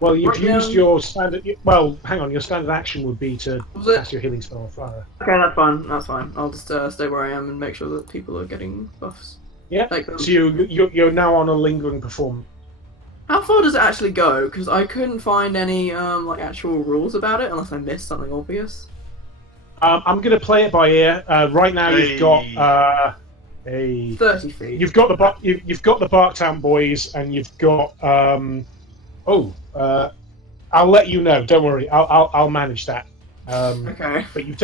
Well, you've Right used now- your standard. Well, hang on. Your standard action would be to Was it? cast your healing spell on fire. Okay, that's fine. That's fine. I'll just stay where I am and make sure that people are getting buffs. Yeah. Take them. So you're now on a lingering performance. How far does it actually go? Because I couldn't find any like actual rules about it unless I missed something obvious. I'm going to play it by ear. Right now, you've got a. 30 feet. You've got the you've got the Barktown boys, and you've got. I'll let you know. Don't worry. I'll manage that. Okay. But you've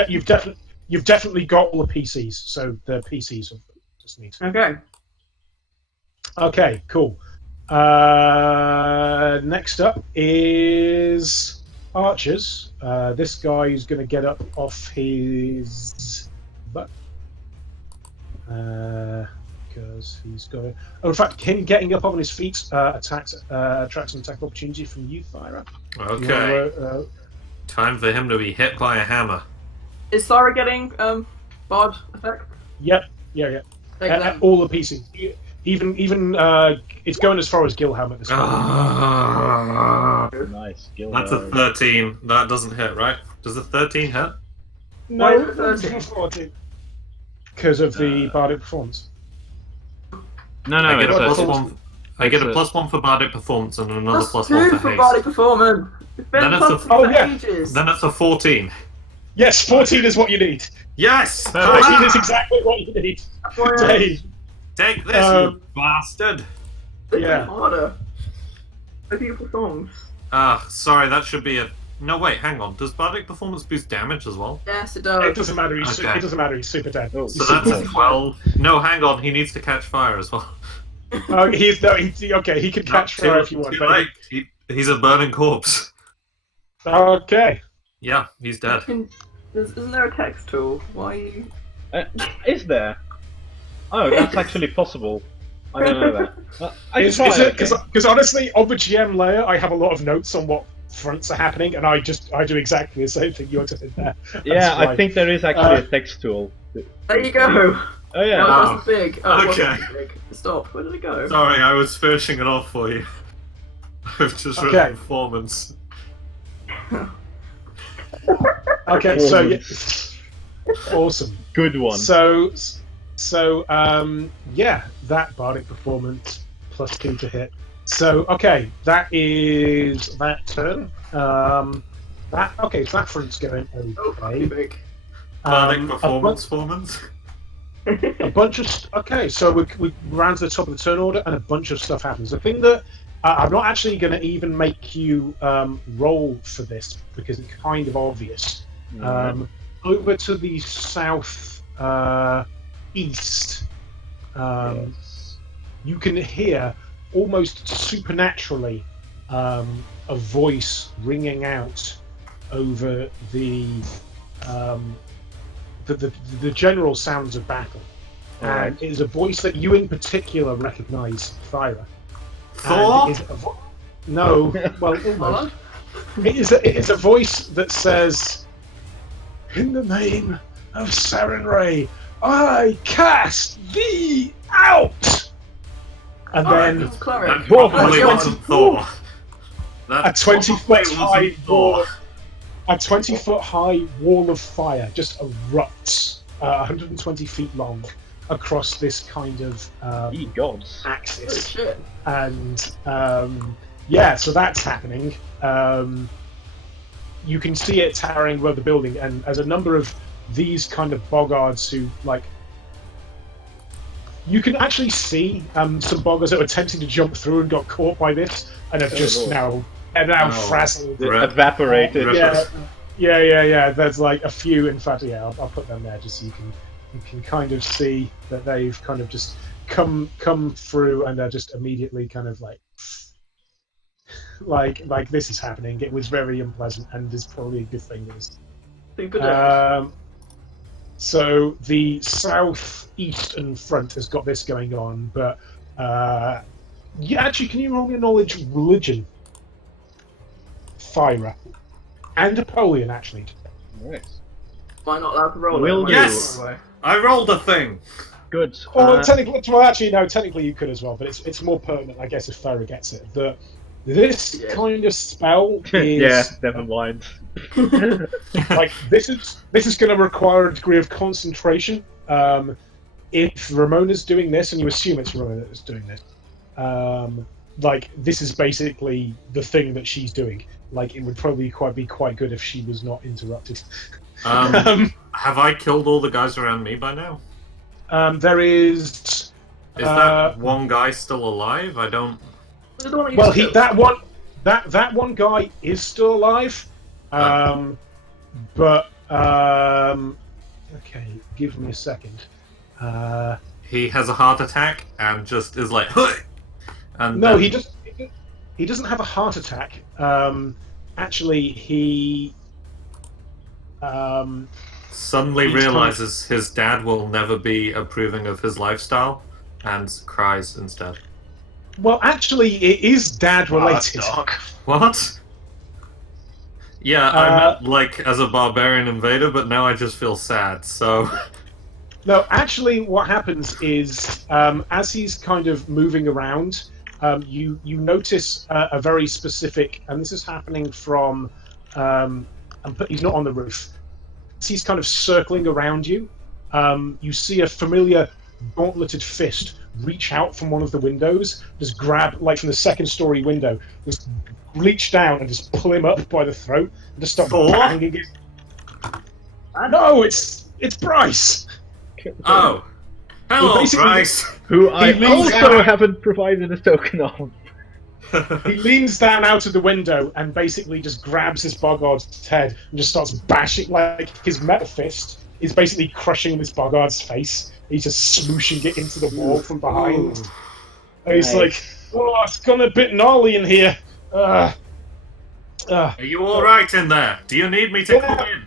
definitely got all the PCs. So the PCs just need. Okay. Okay. Cool. Next up is archers. This guy is going to get up off his butt. Because he's got. Oh, in fact, him getting up on his feet attracts an attack opportunity from you, Thyra. Okay. Time for him to be hit by a hammer. Is Sarah getting bard effect? Yep. Yeah. Take that. All the pieces. Even it's going as far as Gilham at this point. Nice. Skill That's a 13. That doesn't hit, right? Does a 13 hit? Why is it No, 13? because of the bardic performance. No, I get a it's plus one. I get a plus one for bardic performance and another Plus plus one 2 for for haste. bardic performance. It's been Then it's plus a- for Oh, yeah. ages. Then it's a 14. Yes, 14 is what you need. Yes! 14 is exactly what you need. That's why Dave. Take this, you bastard! it's Yeah. harder. They're beautiful songs. Sorry, that should be a. No, wait, hang on. Does bardic performance boost damage as well? Yes, it It does. doesn't matter. It doesn't matter. He's super dead. Oh. So that's a 12. No, hang on. He needs to catch fire as well. Okay. He can catch Too- fire if you want. too But late. He's a burning corpse. okay. Yeah, he's dead. Isn't there a text tool? Why are you... Is there? Oh, that's actually possible. I don't know that. I can try it. Because honestly, on the GM layer, I have a lot of notes on what fronts are happening, and I do exactly the same thing you're doing there. Yeah, I fine. think there is actually a text tool. There you go! Oh yeah. Oh, that's big. Oh, it wasn't Okay. big. Stop. Where did it go? Sorry, I was finishing it off for you. I've just Okay. written performance. Okay, so yeah. Awesome. Good one. So yeah, that bardic performance plus 2 to hit. So okay, that is that turn. So that front's going Oh, fucking okay. big. Bardic A performance. bunch of okay, so we ran to the top of the turn order, and a bunch of stuff happens. The thing that I'm not actually going to even make you roll for this because it's kind of obvious. Over to the south east, Yes. you can hear almost supernaturally a voice ringing out over the general sounds of battle. Alright. And it is a voice that you in particular recognise, Thyra. Thor? And it is no, well, almost. It is a voice that says, "In the name of Sarenrae, I cast thee out!" And then It's cleric. That probably Oh, wasn't Thor. That a 20-foot probably high wasn't Thor. a 20-foot high wall of fire just erupts, 120 feet long, across this kind of Ye gods. Holy axis. shit. And yeah, so that's happening. You can see it towering above the building, and as a number of these kind of boggards who like, you can actually see some boggards that were attempting to jump through and got caught by this, and have just Lord. now Oh. frazzled. Evaporated. Yeah. There's like a few. In fact, yeah, I'll put them there just so you can kind of see that they've kind of just come through, and they're just immediately kind of like this is happening. It was very unpleasant, and there's probably a good thing that is. Super So the southeastern front has got this going on, but yeah, actually, can you roll me a knowledge religion, Thyra, and Napoleon actually? Nice. Am I not allowed to roll Will it? do. Yes! I rolled a thing! Good. Well, technically you could as well, but it's more permanent, I guess, if Thyra gets it. This Yeah. kind of spell is yeah, never mind. like this is going to require a degree of concentration. If Ramona's doing this, and you assume it's Ramona that's doing this, like this is basically the thing that she's doing. Like it would probably be quite good if she was not interrupted. Have I killed all the guys around me by now? There is. Is that one guy still alive? I don't. Well, that one guy is still alive, but okay, give me a second. He has a heart attack and just is like, "Huh!" And No, then- he doesn't have a heart attack. Actually, he suddenly he's realizes his dad will never be approving of his lifestyle and cries instead. well, actually, it is dad Wow, that's related. dark. What? Yeah, I meant like as a barbarian invader, but now I just feel sad, so. No, actually, what happens is as he's kind of moving around, you notice a very specific, and this is happening from, he's not on the roof. As he's kind of circling around you, you see a familiar gauntleted fist reach out from one of the windows, just grab, like from the second-story window, just reach down and just pull him up by the throat and just start Thor? banging it. No, it's Bryce. Oh! Hello, basically- Bryce! Who I leans also out. haven't provided a token of. He leans down out of the window and basically just grabs his boggard's head and just starts bashing, like his metal fist is basically crushing this boggard's face. He's just smooshing it into the wall from behind. And he's Nice. like, "Oh, it's gone a bit gnarly in here." Are you alright in there? Do you need me to Yeah. come in?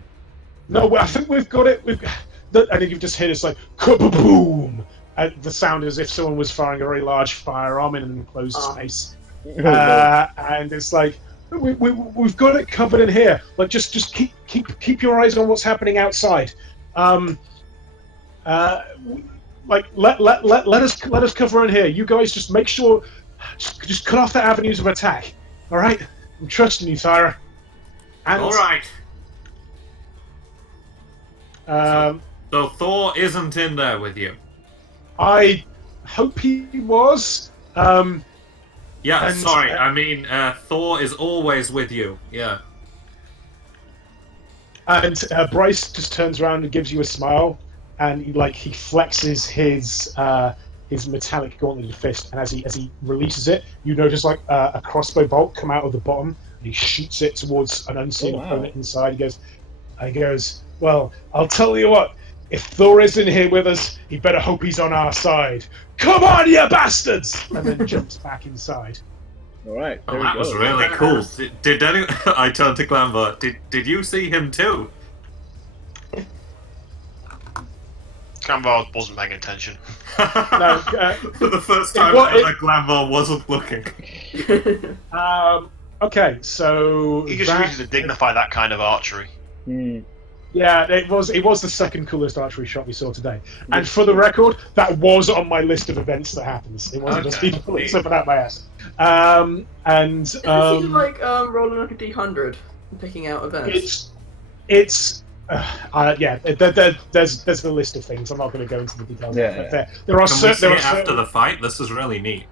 No, I think we've got it. And then you've just heard it's like kaboom, and the sound as if someone was firing a very large firearm in an enclosed space. And it's like we've got it covered in here. Like just keep your eyes on what's happening outside. Like let us cover in here. You guys just make sure, just cut off the avenues of attack. All right, I'm trusting you, Thyra. And, Alright. So Thor isn't in there with you. I hope he was. Yeah, And, sorry. I mean, Thor is always with you. Yeah. And Bryce just turns around and gives you a smile, and he flexes his metallic gauntleted fist, and as he releases it, you notice like a crossbow bolt come out of the bottom, and he shoots it towards an unseen opponent inside. He goes, "Well, I'll tell you what. If Thor is in here with us, he better hope he's on our side. Come on, you bastards!" And then jumps back inside. Alright, Oh, there we that go. was really cool. Did any? I turned to Glanva. Did you see him too? Canvar wasn't paying attention. No, For the first time What- ever, Glanva wasn't looking. Okay, so He just that- uses to dignify that kind of archery. Hmm. Yeah, it was the second coolest archery shot we saw today. And for the record, that was on my list of events that happens. It wasn't just Okay. me pulling something out my ass. And Is he like rolling like a D100 and picking out events? it's Yeah, there's the list of things. I'm not going to go into the details. Yeah, But there are Can we see there are it after the fight? This is really neat.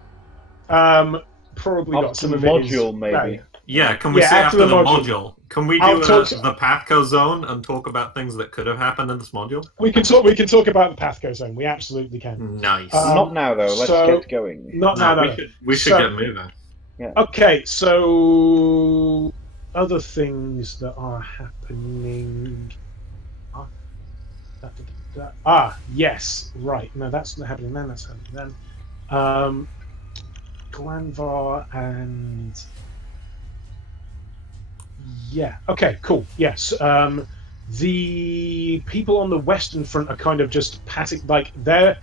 Probably Up not. to Some the of it is module, maybe. no. Yeah, can we Yeah, see after after the the module. module? Can we I'll do talk- the PATHCO zone and talk about things that could have happened in this module? We can talk about the PATHCO zone. We absolutely can. Nice. Not now, though. Let's so- get going. Not no, now. we should So- get moving. Okay, so other things that are happening. Yes, right. No, that's not happening then. That's happening then. Glanvar and yeah. Okay, cool. Yes. The people on the Western Front are kind of just patting. Like there's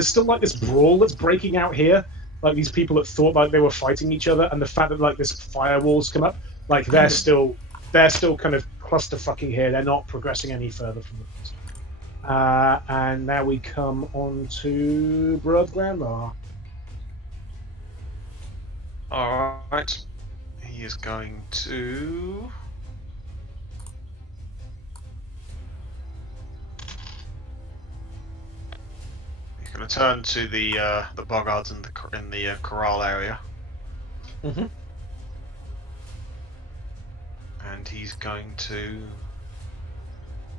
still like this brawl that's breaking out here. Like these people that thought like they were fighting each other, and the fact that like this firewalls come up, like they're still kind of clusterfucking here. They're not progressing any further from it. And now we come on to Brother Grandma. Alright. He is going to... He's going to turn to the boggards in the corral area. Mhm. And he's going to...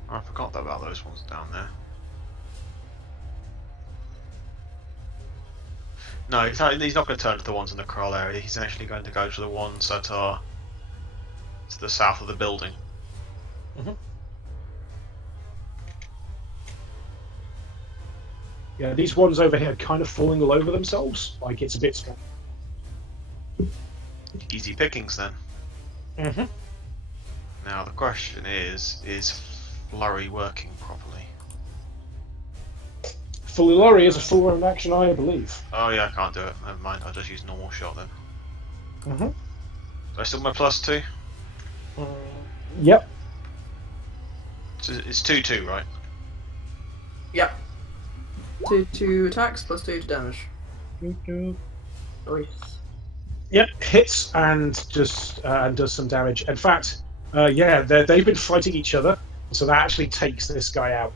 I forgot about those ones down there. No, he's not going to turn to the ones in the corral area. He's actually going to go to the ones that are to the south of the building. Yeah, these ones over here are kind of falling all over themselves. Like it's a bit strange. Easy pickings then. Mm-hmm. Now the question is Flurry working properly? Fully Lorry is a full round action, I believe. Oh yeah, I can't do it. Never mind. I'll just use normal shot then. Mm-hmm. Do I still my +2? Yep. It's 2-2, right? Yep. 2 attacks plus 2 to damage. Nice. Yep. Hits and just and does some damage. In fact, yeah, they've been fighting each other, so that actually takes this guy out.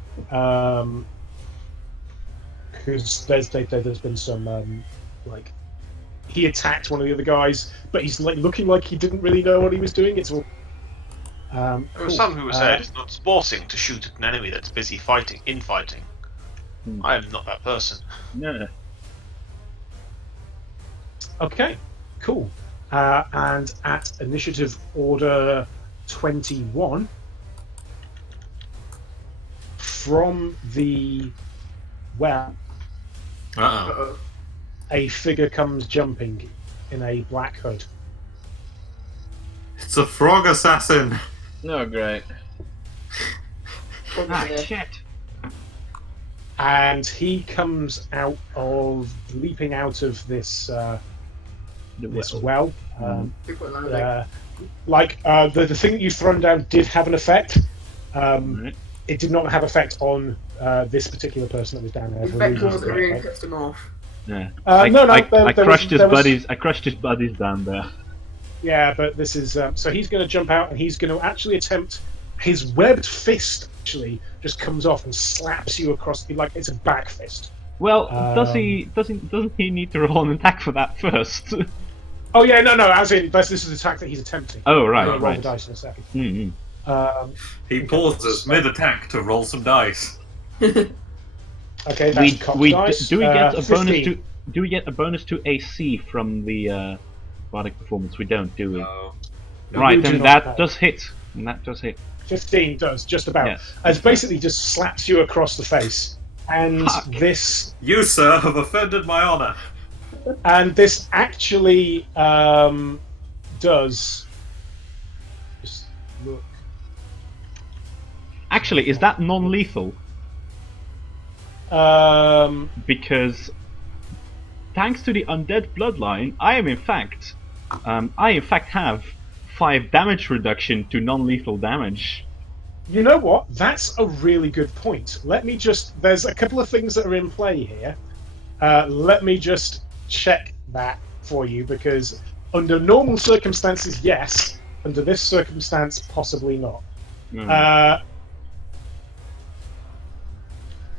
Because there's been some like he attacked one of the other guys, but he's like looking like he didn't really know what he was doing. It's all. There was some who said it's not sporting to shoot at an enemy that's busy fighting. I am not that person. No. Okay, cool. And at initiative order 21, from the well, a figure comes jumping in a black hood. It's a frog assassin. No, great. Shit. And he comes leaping out of this well. The thing that you've thrown down did have an effect. It did not have effect on this particular person that was down there. The effect was it really pissed him off. Yeah. I crushed his buddies. I crushed his buddies down there. Yeah, but this is so he's going to jump out and he's going to actually attempt his webbed fist. Actually, just comes off and slaps you across like it's a back fist. Well, doesn't he need to roll an attack for that first? Oh yeah, no, as in this is the attack that he's attempting. Oh right, Roll right. the dice in a second. Mm-hmm. He pauses mid-attack to roll some dice. Okay, that's cocked dice. Do we get a 15. bonus to? Do we get a bonus to AC from the bardic performance? We don't, do we? No. Right, we do then not. that does hit. And that does hit. 15 does just about. Yeah. It basically just slaps you across the face, and Fuck. this You, sir, have offended my honor. actually does. Just look. Actually, is that non-lethal? Because thanks to the undead bloodline, I in fact have 5 damage reduction to non-lethal damage. You know what? That's a really good point. There's a couple of things that are in play here. Let me just check that for you, because under normal circumstances, yes. Under this circumstance, possibly not.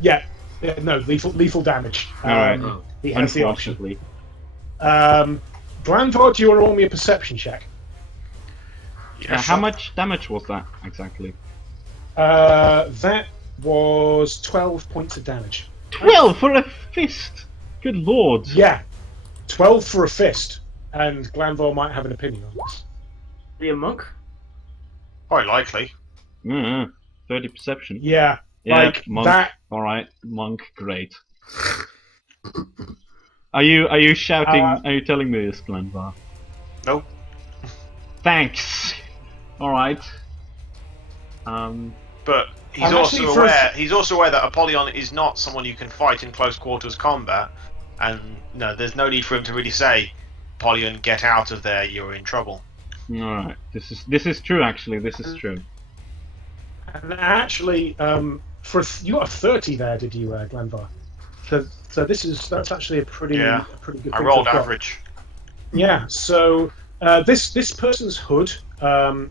Yeah, no, lethal damage. Alright. Oh. He has the option. Unfortunately. Glandvar, do you want to roll me a perception check? Yeah, How sure. much damage was that exactly? That was 12 points of damage. 12 for a fist! Good lord! Yeah, 12 for a fist. And Glandvar might have an opinion on this. Be a monk? Quite likely. 30 perception. Yeah, Yeah, like monk. that. Alright, monk, great. Are you shouting, are you telling me this, Glenvar? Nope. Thanks! Alright. But he's I'm also actually aware. He's also aware that Apollyon is not someone you can fight in close quarters combat, and no, there's no need for him to really say, "Apollyon, get out of there. You're in trouble." Alright, this is true actually, this is true. And actually, you got a 30 there, did you, Glenvar? So that's actually a pretty good. I thing rolled to have got. average. Yeah. So this person's hood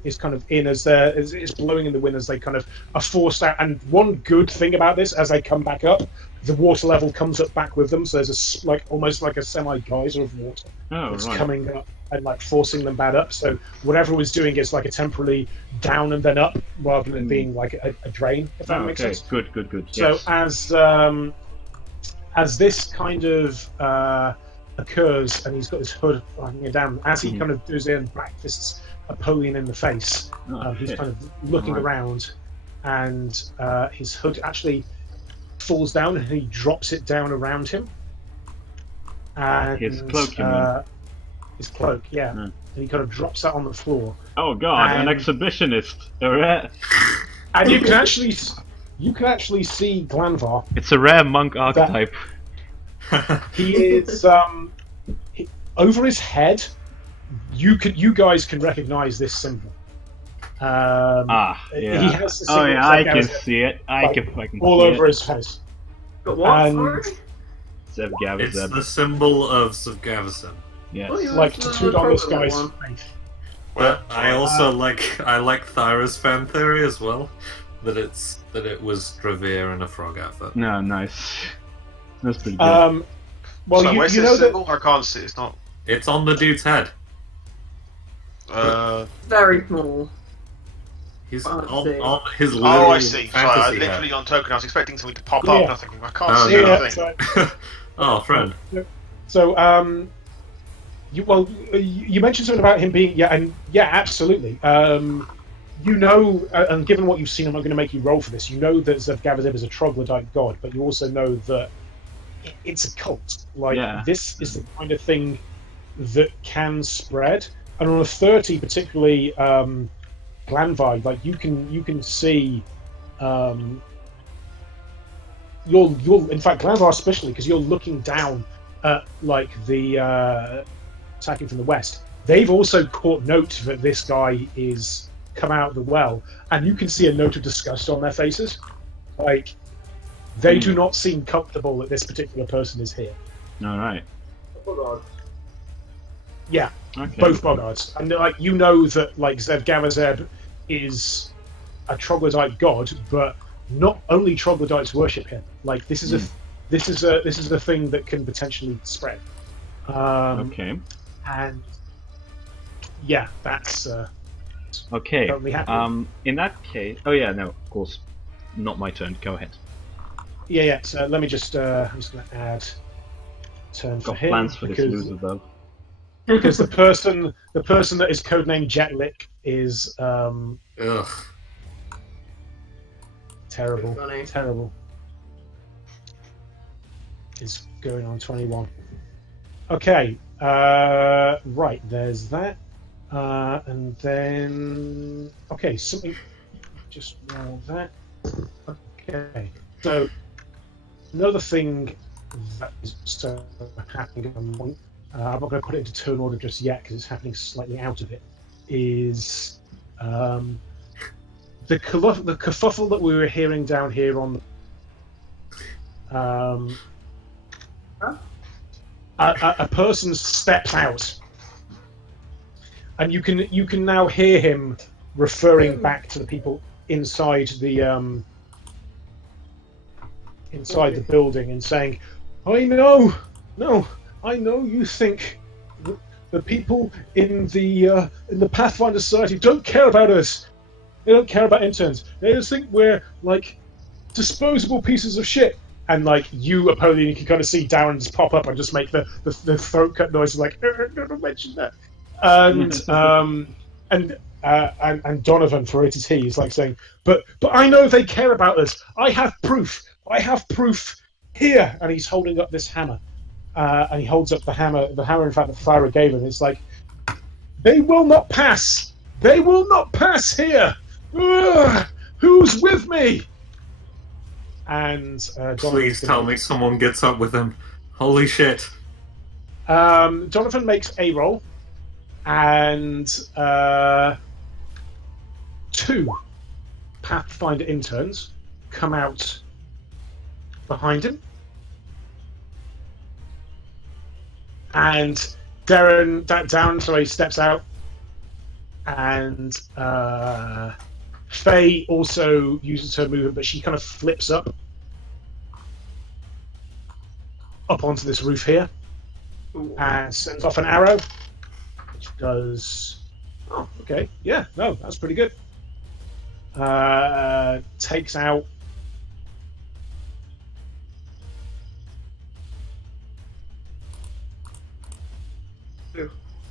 is kind of in as it's blowing in the wind as they kind of are forced out. And one good thing about this, as they come back up, the water level comes up back with them. So there's almost like a semi geyser of water Oh, that's right. coming up and like forcing them back up. So whatever was doing is like a temporarily down and then up, rather than being like a drain. If that makes sense. Good. So Yes. as this kind of occurs, and he's got his hood hanging down, as he kind of goes in, black fists Apollyon in the face. Oh, He's shit. kind of looking Alright. around, and his hood actually falls down, and he drops it down around him. And His cloak, you mean? his cloak, yeah. Hmm. And he kind of drops that on the floor, Oh god, an and- exhibitionist! A rare... and you can actually see Glanvar. It's a rare monk archetype. He is over his head. You guys can recognize this symbol. Yeah. He has the Oh symbol yeah, I like can as- see it. I like, can fucking all see over it. his face. But what? And- Sorry? Zev It's Gavazeb. the symbol of Savgavison. Yes. Oh, yeah. Like That's tattooed on this probably guy's one. face. But I also like Thyra's fan theory as well, that it was Dravir in a frog outfit. No, nice. That's pretty good. Well, So you where's know this that symbol? I can't see. It's not. It's on the dude's head. Very small. He's Oh, on, I see. on his little Oh, I see. Sorry, I fantasy literally head. on token. I was expecting something to pop Yeah. up. And I was thinking, I can't Oh, see no. yeah, anything. Oh, friend. so you mentioned something about him being absolutely. You know, and given what you've seen, I'm not going to make you roll for this. You know that Zavgavazeb is a troglodyte god, but you also know that it's a cult. Like Yeah. this is the kind of thing that can spread. And on a 30, particularly Glanvar, like you can see. You're in fact Glanvar especially because you're looking down at like the attacking from the west. They've also caught note that this guy is come out of the well, and you can see a note of disgust on their faces. Like they do not seem comfortable that this particular person is here. Alright. Yeah, Okay. both Boggards, and like you know that like Zev Gavazeb is a troglodyte god, but not only troglodytes worship him. Like this is this is a thing that can potentially spread. Okay. And yeah, that's Okay. totally happening. In that case... Oh yeah, no, of course. Not my turn. Go ahead. Yeah. So let me just I'm just going to add turn for Got him plans for this because, loser though. because the person that is codenamed Jetlick is Ugh. terrible. Funny. Terrible. Is going on 21. Okay. Right. There's that. And then okay, something. Just roll that. Okay. So another thing that is happening. I'm not going to put it into turn order just yet because it's happening slightly out of it. Is the kerfuffle that we were hearing down here on a person steps out, and you can now hear him referring back to the people inside the inside the building and saying, I know you think the people in the Pathfinder Society don't care about us. They don't care about interns. They just think we're like disposable pieces of shit. And like you, Apollyon, you can kind of see Darren just pop up and just make the throat cut noise like, don't mention that. And Donovan, for it is he, is like saying, but I know they care about us. I have proof. I have proof here. And he's holding up this hammer. And he holds up the hammer, in fact, that Thyra gave him. It's like, they will not pass. They will not pass here. Ugh, who's with me? And please tell me someone gets up with him. Holy shit. Jonathan makes a roll, and 2 Pathfinder interns come out behind him. And Darren steps out, and Faye also uses her movement, but she kind of flips up onto this roof here. Ooh. And sends off an arrow, which does... Oh, okay. Yeah, no, that's pretty good. Takes out...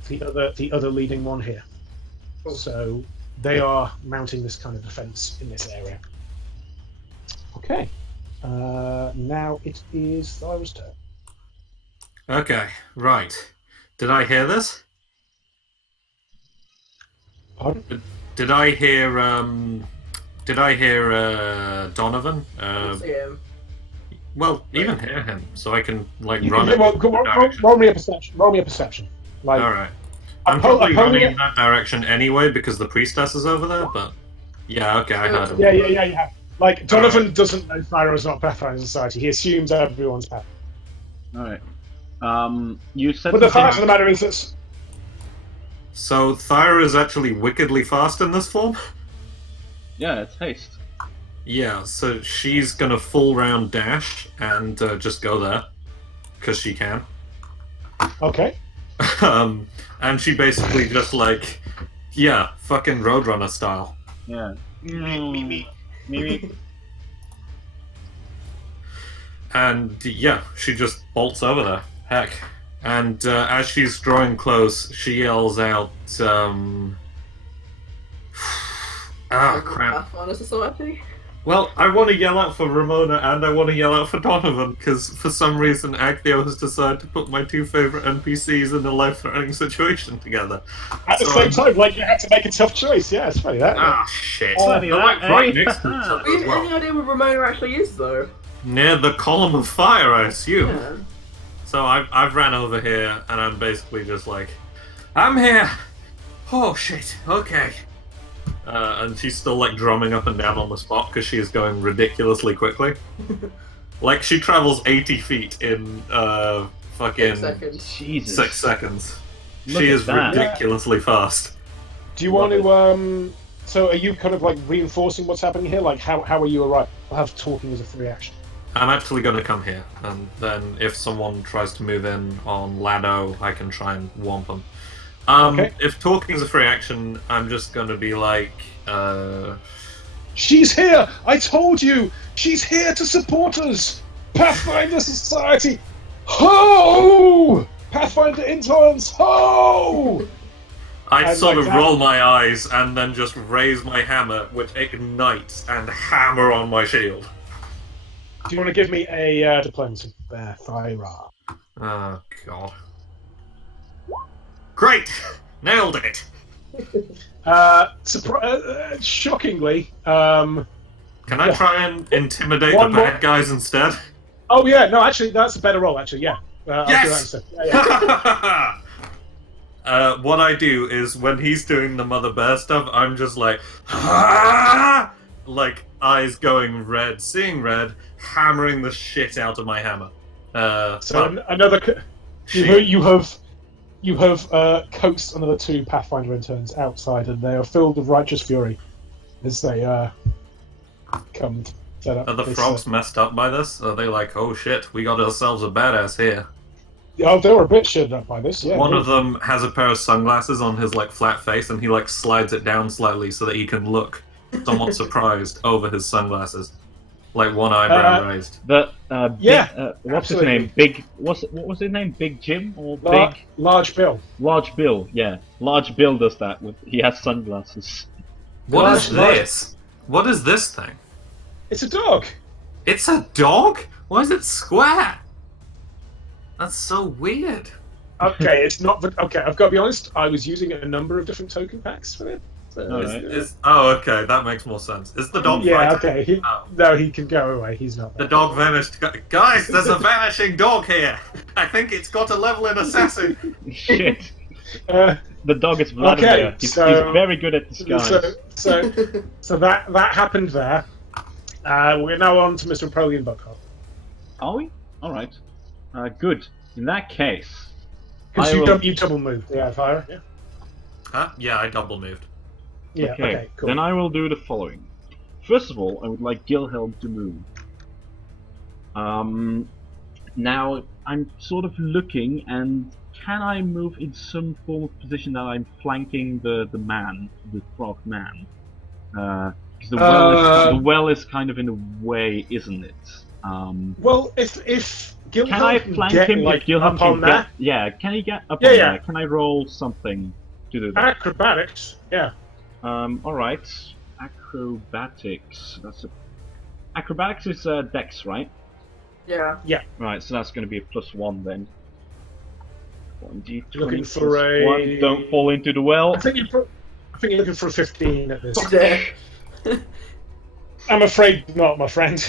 the other leading one here. Cool. So they are mounting this kind of defense in this area. Okay. Now it is Thyra's turn. Okay, right. Did I hear this? Pardon? Did I hear Donovan? See him. Well, even hear him, so I can like You run can, it. roll me a perception. Roll me a perception. Like, All right. I'm probably running in that direction anyway because the priestess is over there. But yeah, okay, I heard him. Yeah, you have. Like Donovan doesn't know Thyra is not Pathfinder Society. He assumes everyone's Pathfinder. Alright. You said. But the fact of the matter is that. So Thyra is actually wickedly fast in this form. Yeah, it's haste. Yeah, so she's gonna full round dash and just go there because she can. Okay. And she basically just like, yeah, fucking Roadrunner style. Yeah. Me. And yeah, she just bolts over there. Heck. And as she's drawing close, she yells out, crap. Pathfinder Society? Well, I want to yell out for Ramona and I want to yell out for Donovan because for some reason Acthio has decided to put my 2 favorite NPCs in a life-threatening situation together. At the same time, like you had to make a tough choice. Yeah, it's funny that. Ah, shit. Funny They're like that, right eh? next to each other Do you as have well. any idea what Ramona actually is, though? Near the column of fire, I assume. Yeah. So I've ran over here and I'm basically just like, I'm here! Oh shit, okay. And she's still like drumming up and down on the spot because she is going ridiculously quickly. Like she travels 80 feet in fucking 6 seconds. Jesus. 6 seconds. Look She at is that. ridiculously fast. Do you want to? So are you kind of like reinforcing what's happening here? Like how are you arriving? I'll have talking as a free action. I'm actually going to come here, and then if someone tries to move in on Lado, I can try and womp them. Okay. If talking is a free action, I'm just going to be like, She's here! I told you! She's here to support us! Pathfinder Society! Ho! Pathfinder interns! Ho! I And sort like of that- roll my eyes and then just raise my hammer, which ignites and hammer on my shield. Do you want to give me a diplomacy? There, Thyra. Oh, God. Great! Nailed it! Shockingly, Can I try and intimidate the One more- bad guys instead? oh yeah, no, actually, that's a better roll. Actually, yeah. I'll do that Yes! instead. Yeah. What I do is when he's doing the Mother Bear stuff, I'm just like, "Ah!" Like eyes going red, seeing red, hammering the shit out of my hammer. Another. You have coaxed another 2 Pathfinder interns outside, and they are filled with righteous fury as they come set up. Are the this, frogs messed up by this? Are they like, oh shit, we got ourselves a badass here? Oh, they were a bit shit up by this. Yeah. One of them has a pair of sunglasses on his like flat face, and he like slides it down slightly so that he can look somewhat surprised over his sunglasses, like one eyebrow raised. The Yeah, what's absolutely. his name? Big. What was his name? Big Jim or Large, Big large Bill. Large Bill? Yeah, Large Bill does that. He has sunglasses. What is Large- this? What is this thing? It's a dog. It's a dog? Why is it square? That's so weird. Okay, it's not. Okay, I've got to be honest. I was using a number of different token packs for it. So Alright. Oh, okay, that makes more sense. Is the dog yeah. fighting? Okay. Oh. No, he can go away. He's not. The there. dog vanished. Guys, there's a vanishing dog here. I think it's got a level in assassin. Shit. Uh, The dog is Vladimir. Okay, he's so- very good at disguise. so that happened there. We're now on to Mr. Napoleon Buckhart. Are we? All right. Good. In that case, Because I will- you double moved. Yeah, fire. Yeah. Huh? Yeah, I double moved. Yeah. Okay. Cool. Then I will do the following. First of all, I would like Gilhelm to move. Now I'm sort of looking, and can I move in some form of position that I'm flanking the frog man? Because the well is kind of in a way, isn't it? Well, if Gilhelm Can I flank get, him? like, If Gilhelm up on can that? get, yeah, can he get up Yeah, on yeah. there? Can I roll something to do that? Acrobatics. Yeah. Alright. Acrobatics. Acrobatics is Dex, right? Yeah. Right, so that's going to be a +1 then. 1d20 Looking plus for a- 1. Don't fall into the well. I think you're looking for a 15 at this. Yeah. I'm afraid not, my friend.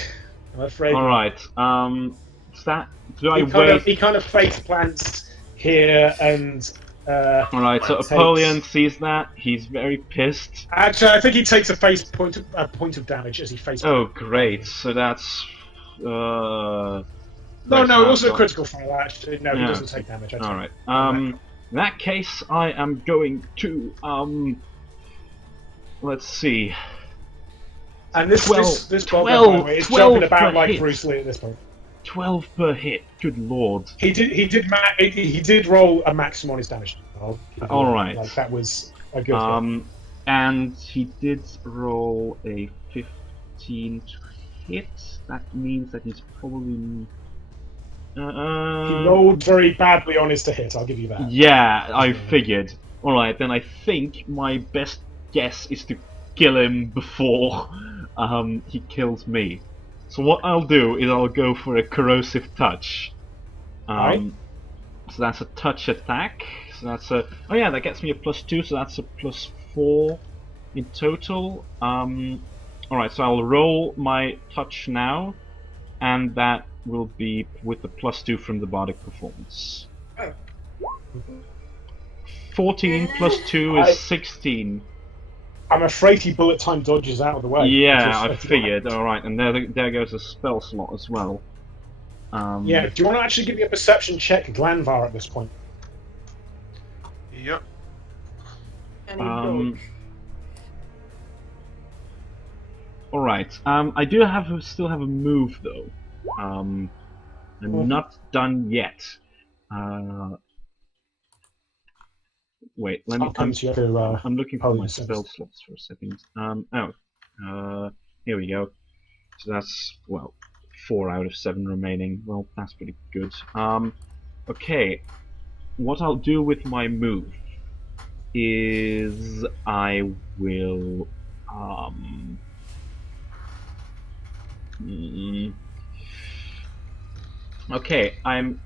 I'm afraid. not. Alright. Is that? Do I He kind of face plants here, and Alright, so takes- Apollyon sees that. He's very pissed. actually, I think he takes a point of damage as he face. Oh, great. So that's. No, it wasn't a critical fail. Actually, no, he Yeah. doesn't take damage. Actually. All right. In that case, I am going to Let's see. And this 12 this bog, by the way, is jumping 12 about per like hit. Bruce Lee at this point. 12 per hit. Good lord. He did roll a maximum on his damage. All right. Like that was a good. Hit. And he did roll a 15 to hit. That means that he's probably. He rolled very badly on his to hit. I'll give you that. Yeah, I figured. Alright, then I think my best guess is to kill him before he kills me. So what I'll do is I'll go for a corrosive touch. Right. So that's a touch attack. So that's a. Oh yeah, that gets me a +2, so that's a +4 in total. Alright, so I'll roll my touch now, and that will be with the +2 from the bardic performance. Oh. 14 plus 2 is 16. I'm afraid he bullet time dodges out of the way. Yeah, I Just- figured. Alright, and there goes a spell slot as well. Yeah. Do you want to actually give me a perception check, Glanvar, at this point? Yep. Any Um, dog? Alright, I do still have a move though. I'm not done yet. Wait, let me. Sometimes you have to. I'm looking for my Napoleon sense. spell slots for a second. Here we go. So that's, well, 4 out of 7 remaining. Well, that's pretty good. Okay. What I'll do with my move is I will, okay, I'm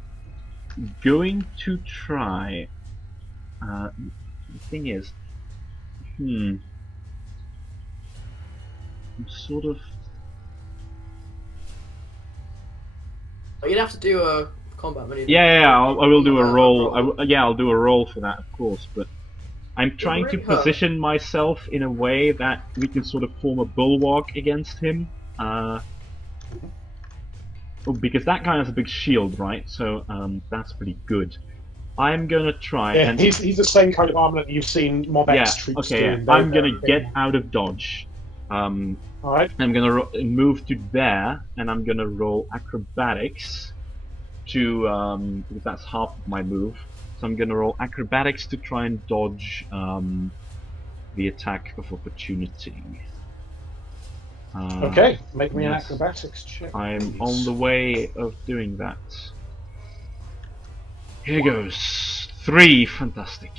going to try. The thing is, I'm sort of. Oh, you'd have to do a combat maneuver. Yeah, I will do a roll. I'll do a roll for that, of course. But I'm trying to really hurt. position myself in a way that we can sort of form a bulwark against him. Because that guy has a big shield, right? So that's pretty good. I'm gonna try Yeah, and he's the same kind of armor that you've seen Mob X troops okay. do. I'm gonna get out of dodge, Um, All right. I'm gonna move to there, and I'm gonna roll acrobatics to because that's half of my move. So I'm gonna roll acrobatics to try and dodge the attack of opportunity. Okay. Make me an yes. acrobatics check. I'm please. on the way of doing that. Here goes. 3, fantastic.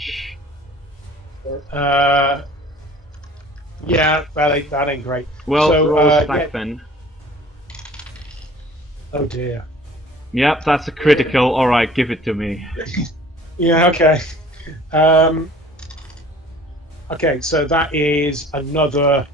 Yeah, that ain't great. Well, So, roll a stack yeah. then. Oh dear. Yep, that's a critical. Alright, give it to me. Yeah. Okay. Okay. So that is another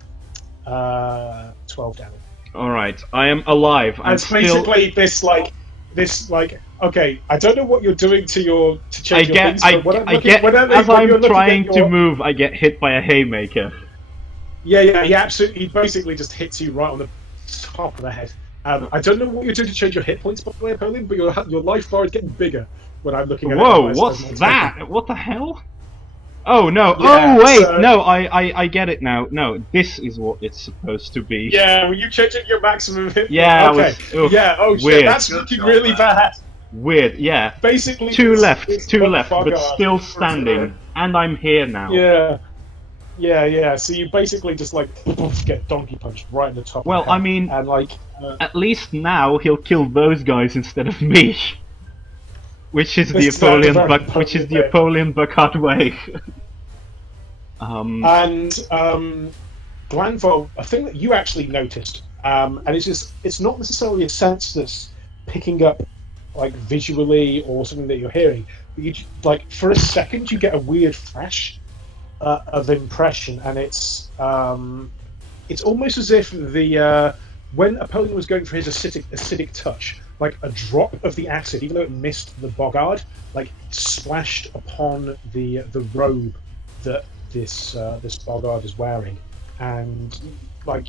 12 damage. Alright, I am alive. I'm It's still. basically this like. Okay, I don't know what you're doing to change your things, but when I'm looking, as when you're I'm looking trying at your, to move, I get hit by a haymaker. yeah, he basically just hits you right on the top of the head. I don't know what you're doing to change your hit points, by the way, Napoleon, but your life bar is getting bigger when I'm looking at it. Whoa, as what's my that? What the hell? Oh no! Yeah, oh wait, so- no! I get it now. No, this is what it's supposed to be. Yeah, were you changing your maximum hit? Yeah, I Okay. was- Yeah. Oh weird. shit, that's looking really bad. Weird. Yeah. Basically, Two it's left, but bugger. still standing, and I'm here now. Yeah. So you basically just like get donkey punched right in the top. Well, of the head. I mean, and like, at least now he'll kill those guys instead of me, which is the That's very Apollyon Napoleon Buckard way. and Glanville, a thing that you actually noticed, and it's not necessarily a sense that's picking up like visually or something that you're hearing, but you like for a second you get a weird flash of impression, and it's almost as if the when Apollyon was going for his acidic touch, like a drop of the acid, even though it missed the Boggart, like splashed upon the robe that this Boggart is wearing, and like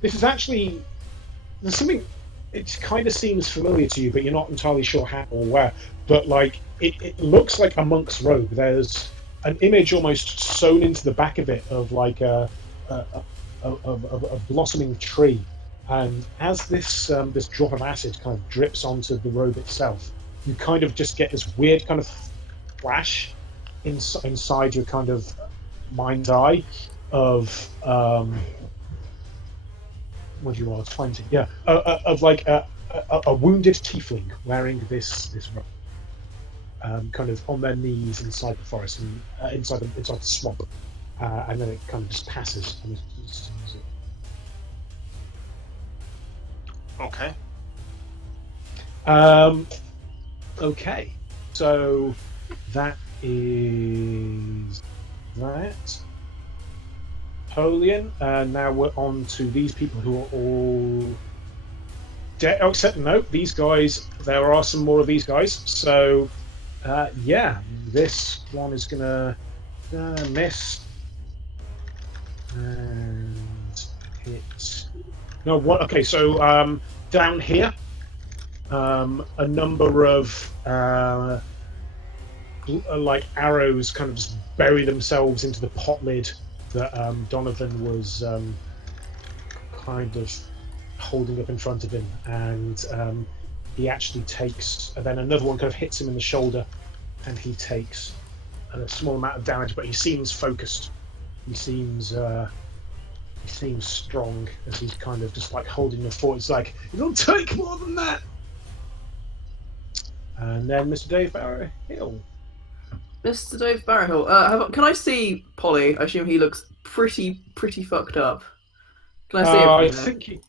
this is actually there's something. It kind of seems familiar to you, but you're not entirely sure how or where. But like it looks like a monk's robe. There's an image almost sewn into the back of it of like a blossoming tree, and as this this drop of acid kind of drips onto the robe itself, you kind of just get this weird kind of flash inside your kind of mind's eye of what do you want? 20, yeah, of like a wounded tiefling wearing this robe, kind of on their knees inside the forest and inside the swamp, and then it kind of just passes. And Okay. Okay, so that is that. Napoleon, and now we're on to these people who are all dead. Oh, except no, these guys. There are some more of these guys. So, yeah, this one is gonna miss and hit. No, what? Okay, so down here, a number of like arrows kind of just bury themselves into the pot lid that Donovan was kind of holding up in front of him, and he actually takes. And then another one kind of hits him in the shoulder, and he takes a small amount of damage. But he seems focused. He seems strong as he's kind of just like holding the fort. It's like it'll take more than that. And then Mr. Dave Barrow-Hill. Mr. Dave Barrow-Hill. Can I see Polly? I assume he looks pretty fucked up. Can I see him? I think he.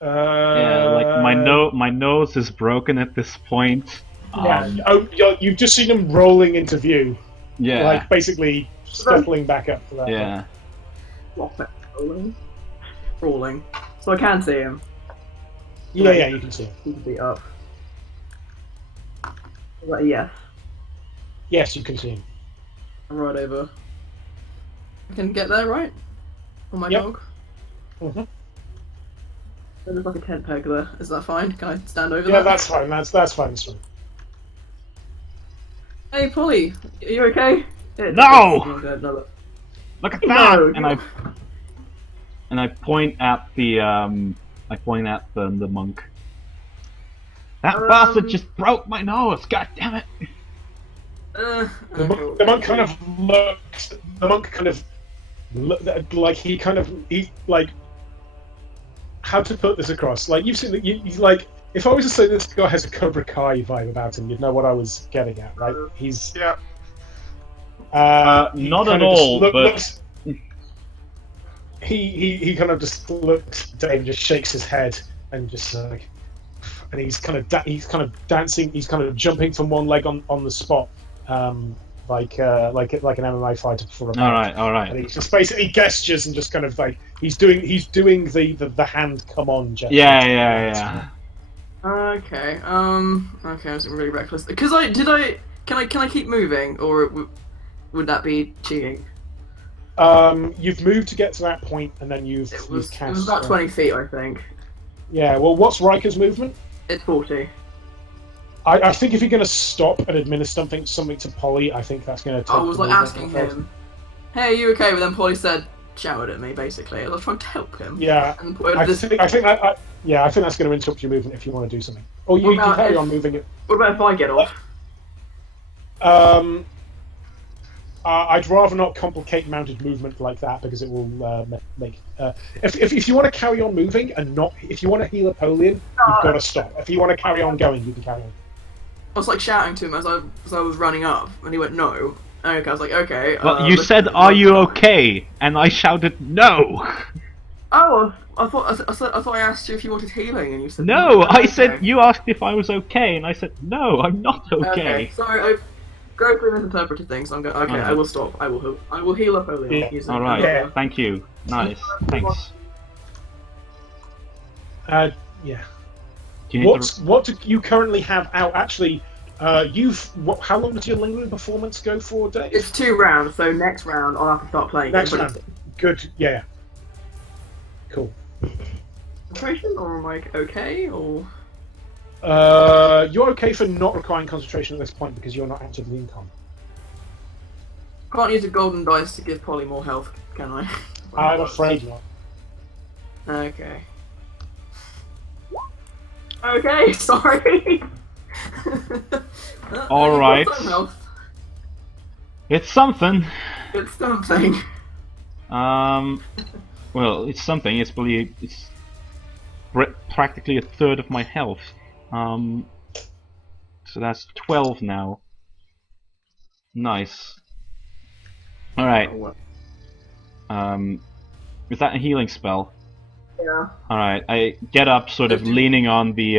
Yeah, like my nose is broken at this point. You've just seen him rolling into view. Yeah. Like basically scuttling back up to that. Yeah. Rolling. So I can see him. Yeah, you can see him. He can be up. Is that a yes? Yes, you can see him. I'm right over. I can get there, right? On my Yep. dog? Mm-hmm. There's like a tent peg there. Is that fine? Can I stand over Yeah, that? that's fine. That's fine. That's fine. Hey, Polly! Are you okay? No! No! Look at that! No. and I point at the monk. That bastard just broke my nose. God damn it! The monk kind of looks. The monk kind of like he like. How to put this across? Like you've seen that you like. If I was to say this guy has a Cobra Kai vibe about him, you'd know what I was getting at, right? He's Yeah. Not at all, but he kind of just looks down and just shakes his head and just like, and he's kind of dancing. He's kind of jumping from one leg on the spot, like an MMA fighter before a match. all right. And he just basically gestures and just kind of like he's doing the hand come on gesture. Yeah. Okay. Okay, I was really reckless. Because can I keep moving, or would that be cheating? You've moved to get to that point, and then you've It was cast. about 20 feet, I think. Yeah. Well, what's Riker's movement? It's 40. I think if you're going to stop and administer something to Polly, I think that's going to. I was like asking him, "Hey, are you okay?" But then Polly said, shouted at me basically. I was trying to help him. Yeah. And I think that's going to interrupt your movement if you want to do something. Or you can carry on moving it. What about if I get off? I'd rather not complicate mounted movement like that because it will make. If you want to carry on moving and not, if you want to heal Apollyon, you've got to stop. If you want to carry on going, you can carry on. I was like shouting to him as I was running up, and he went no. Okay, I was like, okay. Well, you said, "Are you okay?" And I shouted, "No." Oh, I thought I asked you if you wanted healing, and you said No. I Okay. said you asked if I was okay, and I said, "No, I'm not okay." Okay, sorry, I've grossly misinterpreted things. So I'm going. Okay, Alright. I will stop. I will heal up Apollyon. Yeah. using All right. Yeah. Thank you. Nice. Thanks. Yeah. Do you need What do you currently have out? Actually, how long does your lingering performance go for, Dave? It's 2 rounds, so next round I'll have to start playing. Next it, but round. Good. Yeah. Cool. Concentration, or am I okay, or? You're okay for not requiring concentration at this point because you're not actively in combat. Can't use a golden dice to give Polly more health, can I? I'm afraid not. Okay. Okay, sorry. All right. Some health. It's something. It's something. Well, it's something. It's practically a third of my health. So that's 12 now. Nice. All right. Is that a healing spell? Yeah. All right. I get up, sort of leaning on the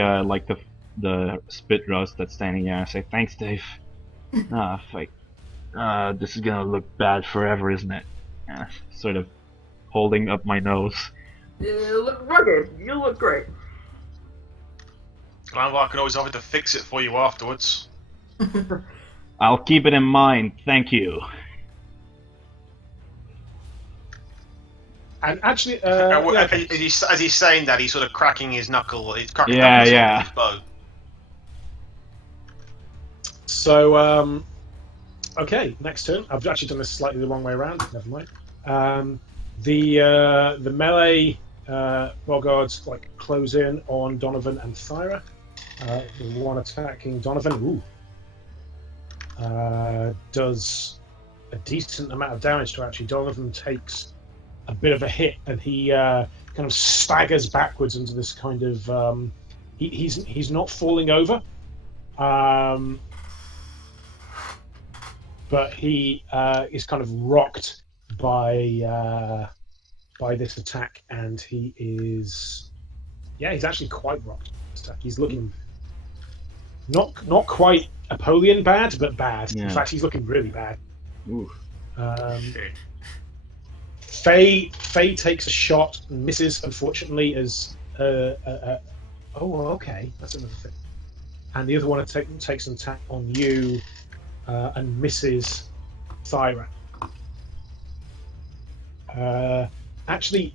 the spit roast that's standing there. I say, "Thanks, Dave." This is gonna look bad forever, isn't it? Sort of holding up my nose. You look rugged. You look great. I can always offer to fix it for you afterwards. I'll keep it in mind. Thank you. And actually, As he's saying that, he's sort of cracking his knuckle. He's cracking Yeah, knuckles yeah. on his bow. So, okay, next turn. I've actually done this slightly the wrong way around. Never mind. The melee bogards like close in on Donovan and Thyra. The one attacking Donovan does a decent amount of damage to actually. Donovan takes a bit of a hit, and he kind of staggers backwards into this kind of. He's not falling over. But he is kind of rocked by this attack, and he's actually quite rocked. He's looking not quite Apollyon bad, but bad. Yeah. In fact, he's looking really bad. Ooh. Faye takes a shot and misses, unfortunately, as okay, that's another thing. And the other one takes an attack on you. And misses Thyra. Actually,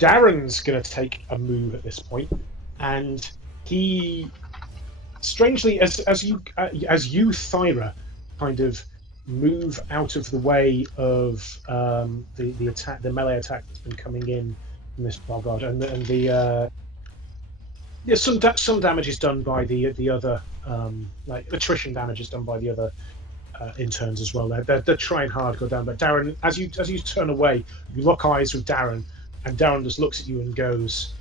Darren's going to take a move at this point, and he, strangely, as you Thyra, kind of move out of the way of the attack, the melee attack that's been coming in from this Bogard, and the yeah, some damage is done by the other like attrition damage is done by the other interns as well. They're trying hard to go down, but Darren, as you turn away, you lock eyes with Darren, and Darren just looks at you and goes,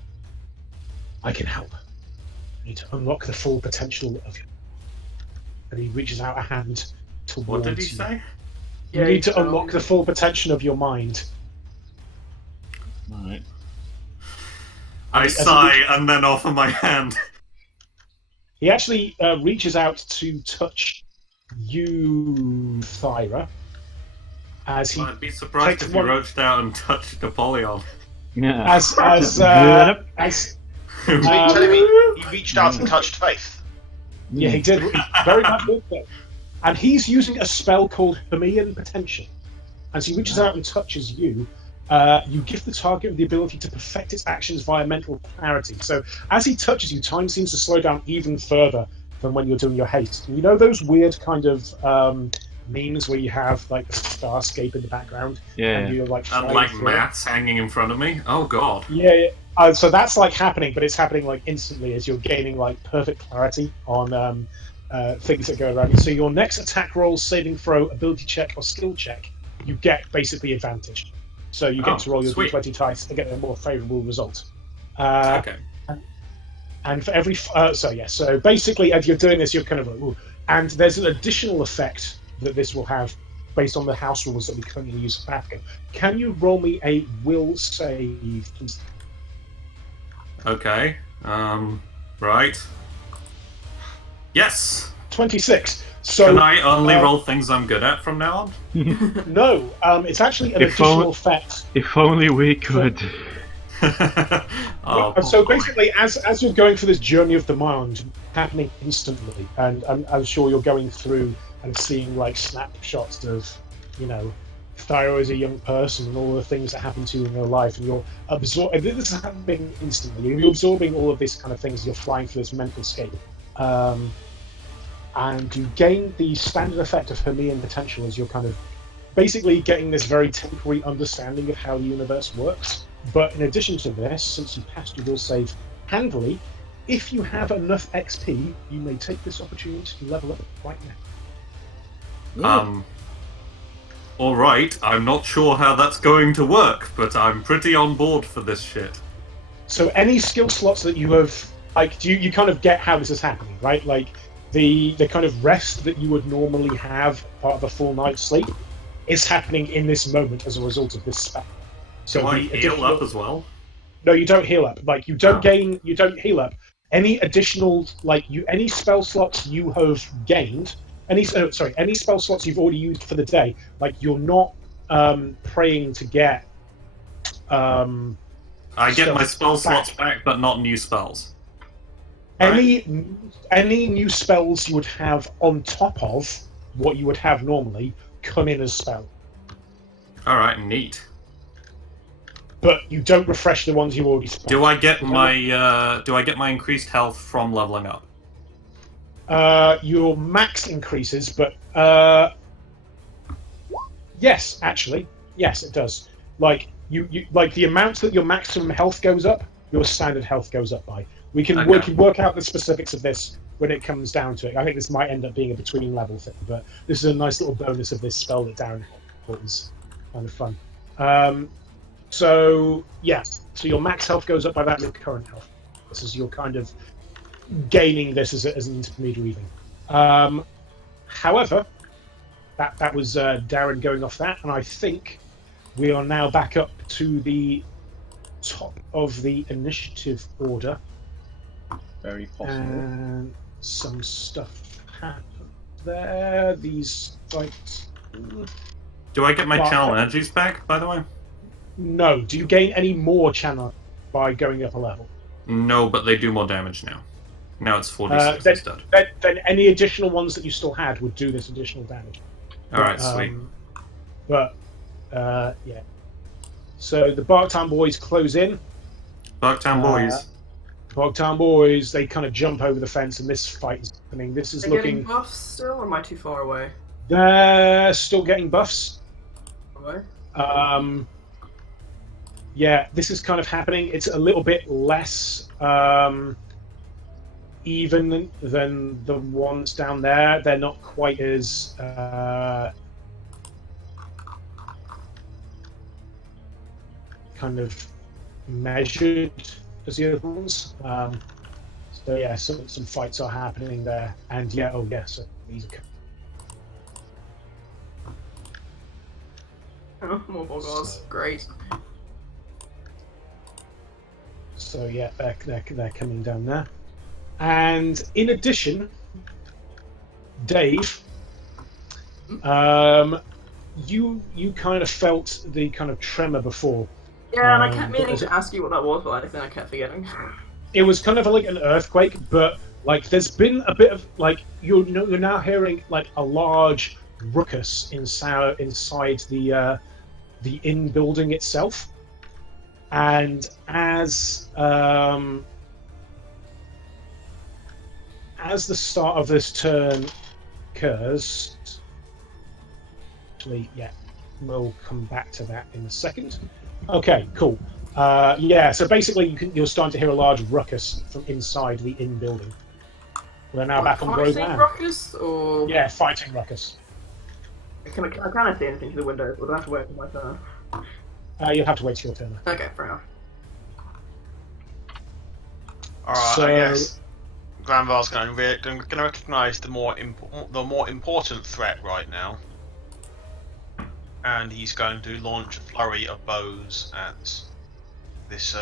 "I can help. I need to unlock the full potential of you." And he reaches out a hand towards you. What did he say? You need to unlock the full potential of your mind. Alright. I sigh and then offer my hand. He actually reaches out to touch you, Thyra, as he I'd be surprised if he reached out and touched Apollyon. Yeah. as You're telling me he reached out and touched Faith? yeah, he did very much did so. And he's using a spell called Hermean Potential. As he reaches out and touches you, you give the target the ability to perfect its actions via mental clarity. So as he touches you, time seems to slow down even further than when you're doing your haste. And you know those weird kind of memes where you have like the starscape in the background? Yeah. And you're like And like maths hanging in front of me? Oh god. Yeah. So that's like happening, but it's happening like instantly as you're gaining like perfect clarity on things that go around you. So your next attack roll, saving throw, ability check, or skill check, you get basically advantage. So you get to roll your d20 dice to get a more favourable result. Okay. And for every so basically as you're doing this, you're kind of like, ooh. And there's an additional effect that this will have based on the house rules that we currently use for PATHCO. Can you roll me a will save, please? Okay. Right. Yes! 26. So can I only roll things I'm good at from now on? No, it's actually an additional effect. If only we could. So basically, as you're going through this journey of the mind, happening instantly, and I'm sure you're going through and seeing like snapshots of, you know, Thyra as a young person and all the things that happen to you in your life, and you're absorbing. This is happening instantly. You're absorbing all of this kind of things. You're flying through this mental scape. And you gain the standard effect of Hermean Potential as you're kind of basically getting this very temporary understanding of how the universe works. But in addition to this, since you passed your will save handily, if you have enough XP, you may take this opportunity to level up right now. Alright, I'm not sure how that's going to work, but I'm pretty on board for this shit. So any skill slots that you have, like, you kind of get how this is happening, right? Like, the kind of rest that you would normally have part of a full night's sleep is happening in this moment as a result of this spell. So do I heal up as well? No, you don't heal up. Like, you don't you don't heal up. Any additional, like, any spell slots you have gained, any spell slots you've already used for the day, like, you're not praying to get. I get my spell slots back, but not new spells. Any new spells you would have on top of what you would have normally come in as spell. Alright, neat. But you don't refresh the ones you already spent. Do I get my increased health from leveling up? Your max increases, but yes, actually, yes, it does. Like you like the amount that your maximum health goes up, your standard health goes up by. We can work out the specifics of this when it comes down to it. I think this might end up being a between level thing, but this is a nice little bonus of this spell that Darren thought was kind of fun. So yeah, so your max health goes up by that, your current health. This is your kind of gaining this as an intermediary thing. However, that was Darren going off that, and I think we are now back up to the top of the initiative order. Very possible. And some stuff happened there. These Do I get my channel energies back, by the way? No. Do you gain any more channel by going up a level? No, but they do more damage now. Now it's 46 instead. Then any additional ones that you still had would do this additional damage. Alright, sweet. But, yeah. So the Barktown boys close in. Barktown boys. Barktown boys, they kind of jump over the fence, and this fight is happening. This is looking. Getting buffs still, or am I too far away? They're still getting buffs. Away? yeah, this is kind of happening. It's a little bit less even than the ones down there. They're not quite as kind of measured as the other ones. So yeah, some fights are happening there, and yeah, oh yeah, so these are. Oh, more Bogards. Great. So yeah, they're coming down there, and in addition, Dave, you kind of felt the kind of tremor before. Yeah, and I kept meaning to ask you what that was, but I kept forgetting. It was kind of like an earthquake, but like there's been a bit of like you're now hearing like a large ruckus inside the inn building itself, and as the start of this turn occurs, actually, yeah, we'll come back to that in a second. Okay, cool. Yeah, so basically you're starting to hear a large ruckus from inside the inn building. We're now back on Grove Land. Ruckus, or Yeah, fighting ruckus. I can't see anything through the window. We'll have to wait for my turn. You'll have to wait till your turn. Okay, fair enough. Alright, So- I guess Granvar's going to recognise the more important threat right now, and he's going to launch a flurry of bows at this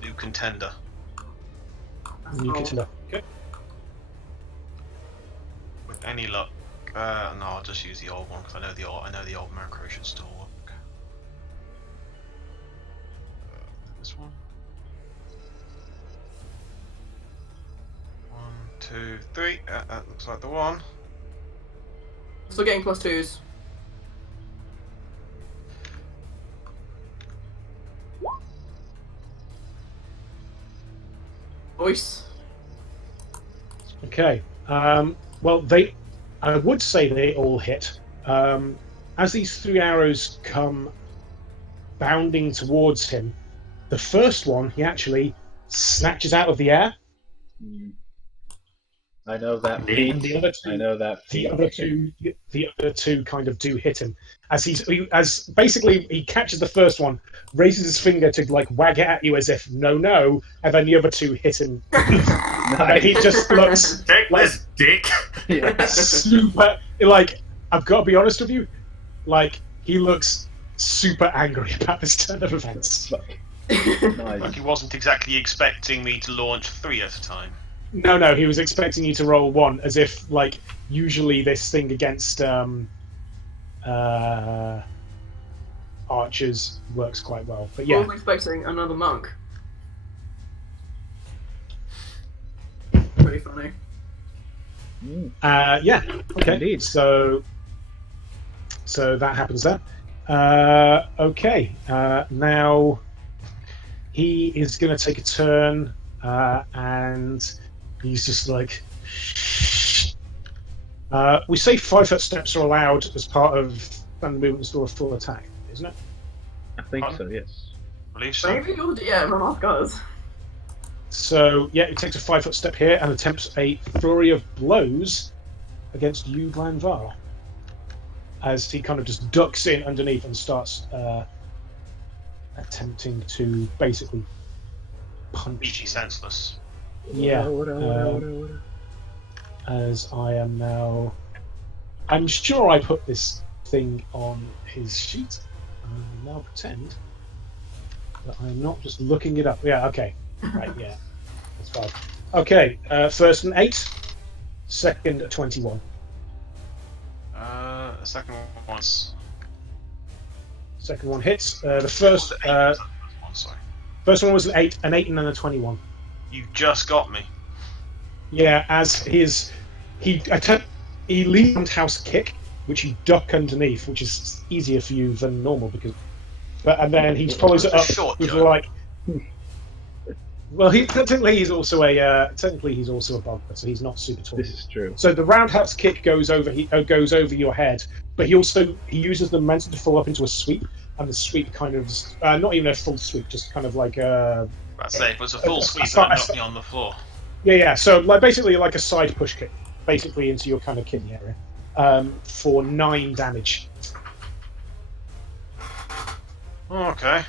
new contender. You get to look. Okay. With any luck, no, I'll just use the old one because I know the old macro should still work. This one. 1, 2, 3. That looks like the one. Still getting +2s. Voice. Okay. Well, I would say they all hit. As these 3 arrows come bounding towards him, the first one he actually snatches out of the air. I know that And feat. the other two, I know that feat. the other two kind of do hit him. As basically he catches the first one, raises his finger to like wag it at you as if no, and then the other two hit him. And he just looks Take like this, dick! Yeah. super. Like, I've got to be honest with you, like he looks super angry about this turn of events. Nice. Like he wasn't exactly expecting me to launch 3 at a time. No, he was expecting you to roll 1, as if like usually this thing against archers works quite well. But I yeah, was expecting another monk. Pretty funny. yeah, okay. Indeed. So that happens there. Okay, now he is going to take a turn, and he's just like. We say 5-foot steps are allowed as part of standard movement or a full attack, isn't it? I think so, yes. I believe so. Maybe you'll run off guys. So yeah, he takes a 5-foot step here and attempts a flurry of blows against you, Glanvar, as he kind of just ducks in underneath and starts attempting to basically punch. Beachy you. senseless. Yeah. As I am now. I'm sure I put this thing on his sheet. I will now pretend that I'm not just looking it up. Yeah, okay. Right, yeah. That's fine. Okay, first an 8, second a 21. The second one's. Second one hits. The first Sorry. first one was an 8 and then a 21. You just got me. Yeah, as he leads roundhouse kick, which you duck underneath, which is easier for you than normal and then he follows it up Short with jump. like Well, he's also a bug, so he's not super tall. This is true. So the roundhouse kick goes over your head, but he uses the momentum to fall up into a sweep, and the sweep kind of not even a full sweep, just kind of like a. I'd say if it was a full sweep, it knocked me on the floor. Yeah. So basically like a side push kick, basically into your kind of kidney area, for 9 damage. Okay.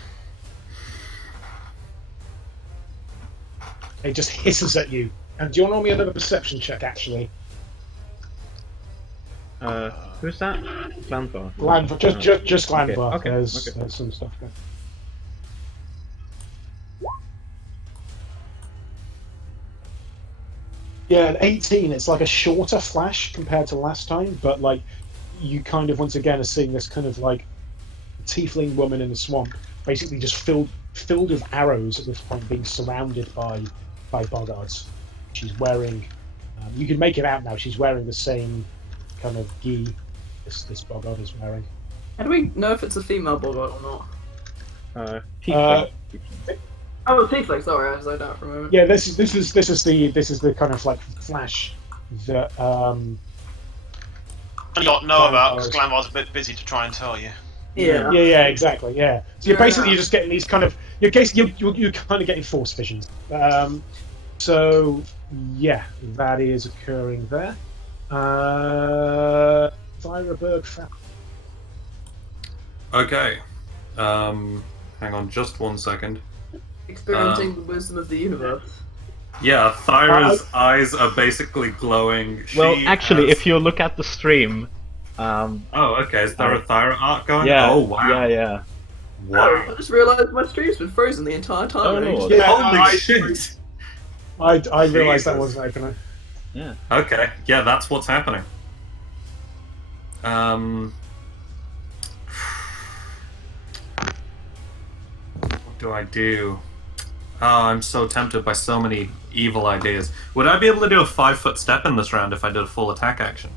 It just hisses at you. And do you want to roll me another perception check, actually? Who's that? Glanvar. Glanvar, just Glanvar. Okay. There's some stuff there. Yeah, an 18. It's like a shorter flash compared to last time, but like you kind of once again are seeing this kind of like tiefling woman in the swamp, basically just filled with arrows at this point, being surrounded by boggards. She's wearing. You can make it out now. She's wearing the same kind of gi this boggart is wearing. How do we know if it's a female boggart or not? Tiefling. Oh, tiefling. Sorry, I zoned out for a moment. Yeah, this is the kind of like flash that You don't know about because Glanvar's a bit busy to try and tell you. Yeah, exactly. Yeah, so you're just getting these kind of you're kind of getting force visions. So yeah, that is occurring there. Firebird. Okay. Hang on just 1 second. Experiencing the wisdom of the universe. Yeah, Thyra's eyes are basically glowing. Well, She actually, has- if you look at the stream, Oh, okay. Is there a Thyra arc going? yeah, Oh, wow. yeah. Wow. I just realised my stream's been frozen the entire time. Oh, and I Lord. just- Holy shit! I realised that Jesus. wasn't opening. Yeah. Okay, yeah, that's what's happening. What do I do? Oh, I'm so tempted by so many evil ideas. Would I be able to do a 5-foot step in this round if I did a full attack action?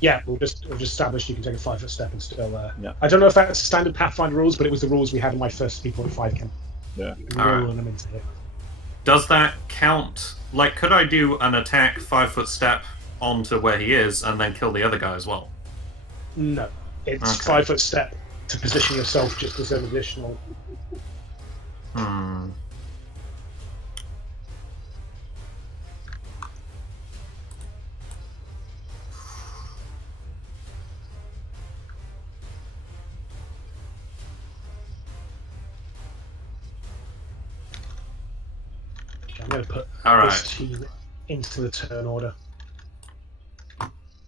Yeah, we'll just establish you can take a 5-foot step and still. Yeah. I don't know if that's standard Pathfinder rules, but it was the rules we had in my first 3.5 camp. Yeah. Rolling them into here. Does that count? Like, could I do an attack 5-foot step onto where he is and then kill the other guy as well? No, it's Okay. 5-foot step to position yourself just as an additional. Hmm. I'm going to put All right. this team into the turn order.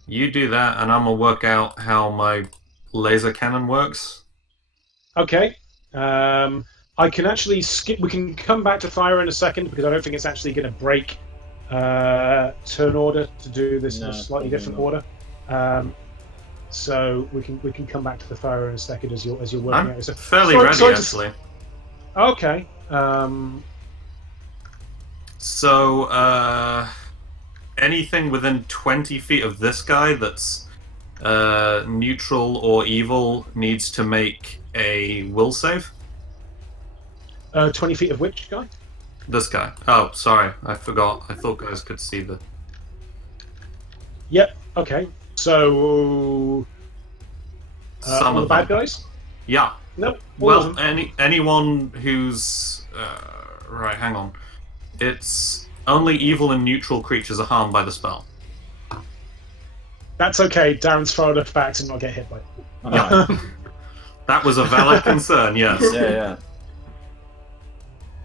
You do that, and I'm gonna work out how my laser cannon works. Okay. I can actually skip. We can come back to fire in a second because I don't think it's actually going to break turn order to do this in No, a slightly probably different not. order. So we can come back to the fire in a second as you're working I'm out. So, fairly sorry- ready, sorry to- actually. Okay. So, anything within 20 feet of this guy that's neutral or evil needs to make a will save. 20 feet of which guy? This guy. Oh, sorry, I forgot. I thought guys could see the. Yep. Okay. So Some all of the bad them. guys? Yeah. Nope. all of Well, them. anyone who's right. Hang on. It's only evil and neutral creatures are harmed by the spell. That's okay. Darren's far enough back to not get hit by it. Yeah. That was a valid concern. Yes. Yeah.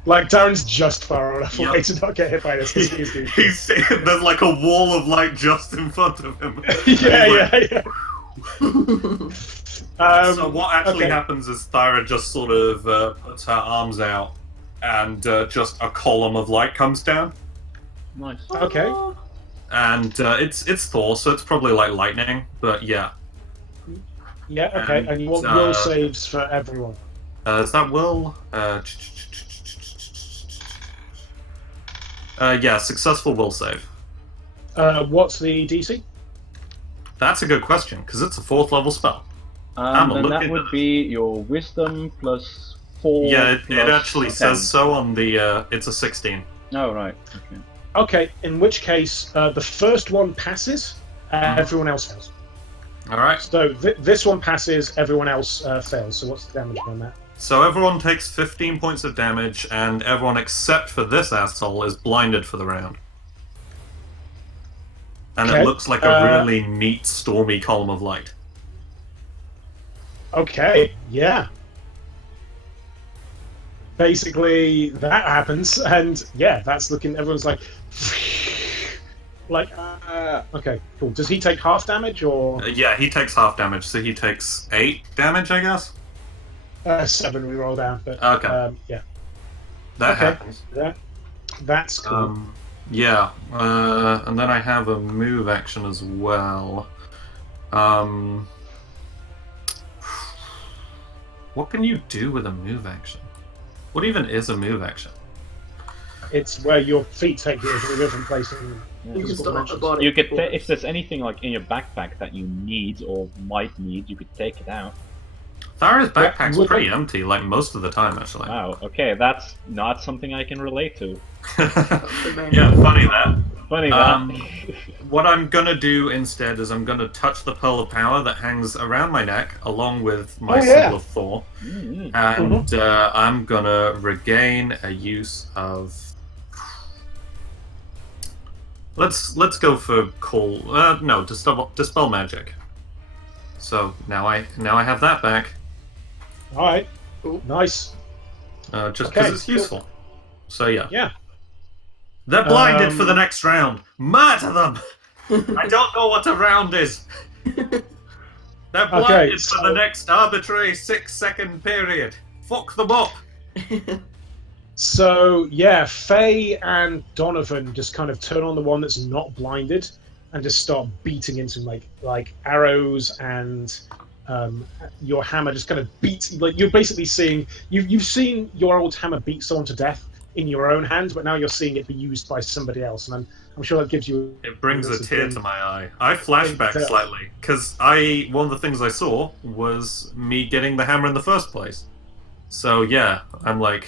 Like Darren's just far enough Yep. away to not get hit by this. He's there's like a wall of light just in front of him. yeah. So what actually okay. happens is Thyra just sort of puts her arms out, and just a column of light comes down. Nice. Okay. And it's Thor, so it's probably like lightning. But yeah, Yeah. Okay. And you want And, will saves for everyone. is that will? Yeah, successful will save. What's the DC? That's a good question because it's a 4th level spell. I'm Then that looking would at be your wisdom plus 4. Yeah, it plus actually 10. says so on the. It's a 16. Oh, right. Okay. Okay, in which case, the first one passes, everyone else fails. Alright. So this one passes, everyone else fails. So what's the damage on that? So everyone takes 15 points of damage, and everyone except for this asshole is blinded for the round. And Okay, it looks like a really neat, stormy column of light. Okay, yeah. Basically, that happens, and yeah, that's looking. Everyone's like, okay, cool. Does he take half damage or Yeah, he takes half damage, so he takes 8 damage, I guess? 7? We roll down, but Okay. yeah, That Okay. happens. that's cool. Yeah, and then I have a move action as well. What can you do with a move action? What even is a move action? It's where your feet take you to a different place. And You can start a dimensions. body. You could if there's anything like in your backpack that you need or might need, you could take it out. Thara's backpack's would pretty they- empty, like most of the time, actually. Wow. Okay, that's not something I can relate to. Yeah, funny that. Funny Um, that. What I'm gonna do instead is I'm gonna touch the Pearl of Power that hangs around my neck, along with my Oh, yeah. Symbol of Thor, Mm-hmm. and I'm gonna regain a use of. Let's go for dispel magic. So now I have that back, All right, Cool. nice. just Okay, because it's cool. useful. So yeah. Yeah. They're blinded for Um, the next round. Murder them! I don't know what a round is. They're blinded for so- the next arbitrary 6-second period. Fuck them up. So yeah, Faye and Donovan just kind of turn on the one that's not blinded and just start beating into him like arrows, and your hammer just kind of beats. Like you're basically seeing you've seen your old hammer beat someone to death in your own hands, but now you're seeing it be used by somebody else, and I'm sure that gives you. It brings a That's a tear thing. to my eye. I flashback Yeah. slightly because one of the things I saw was me getting the hammer in the first place. So yeah, I'm like,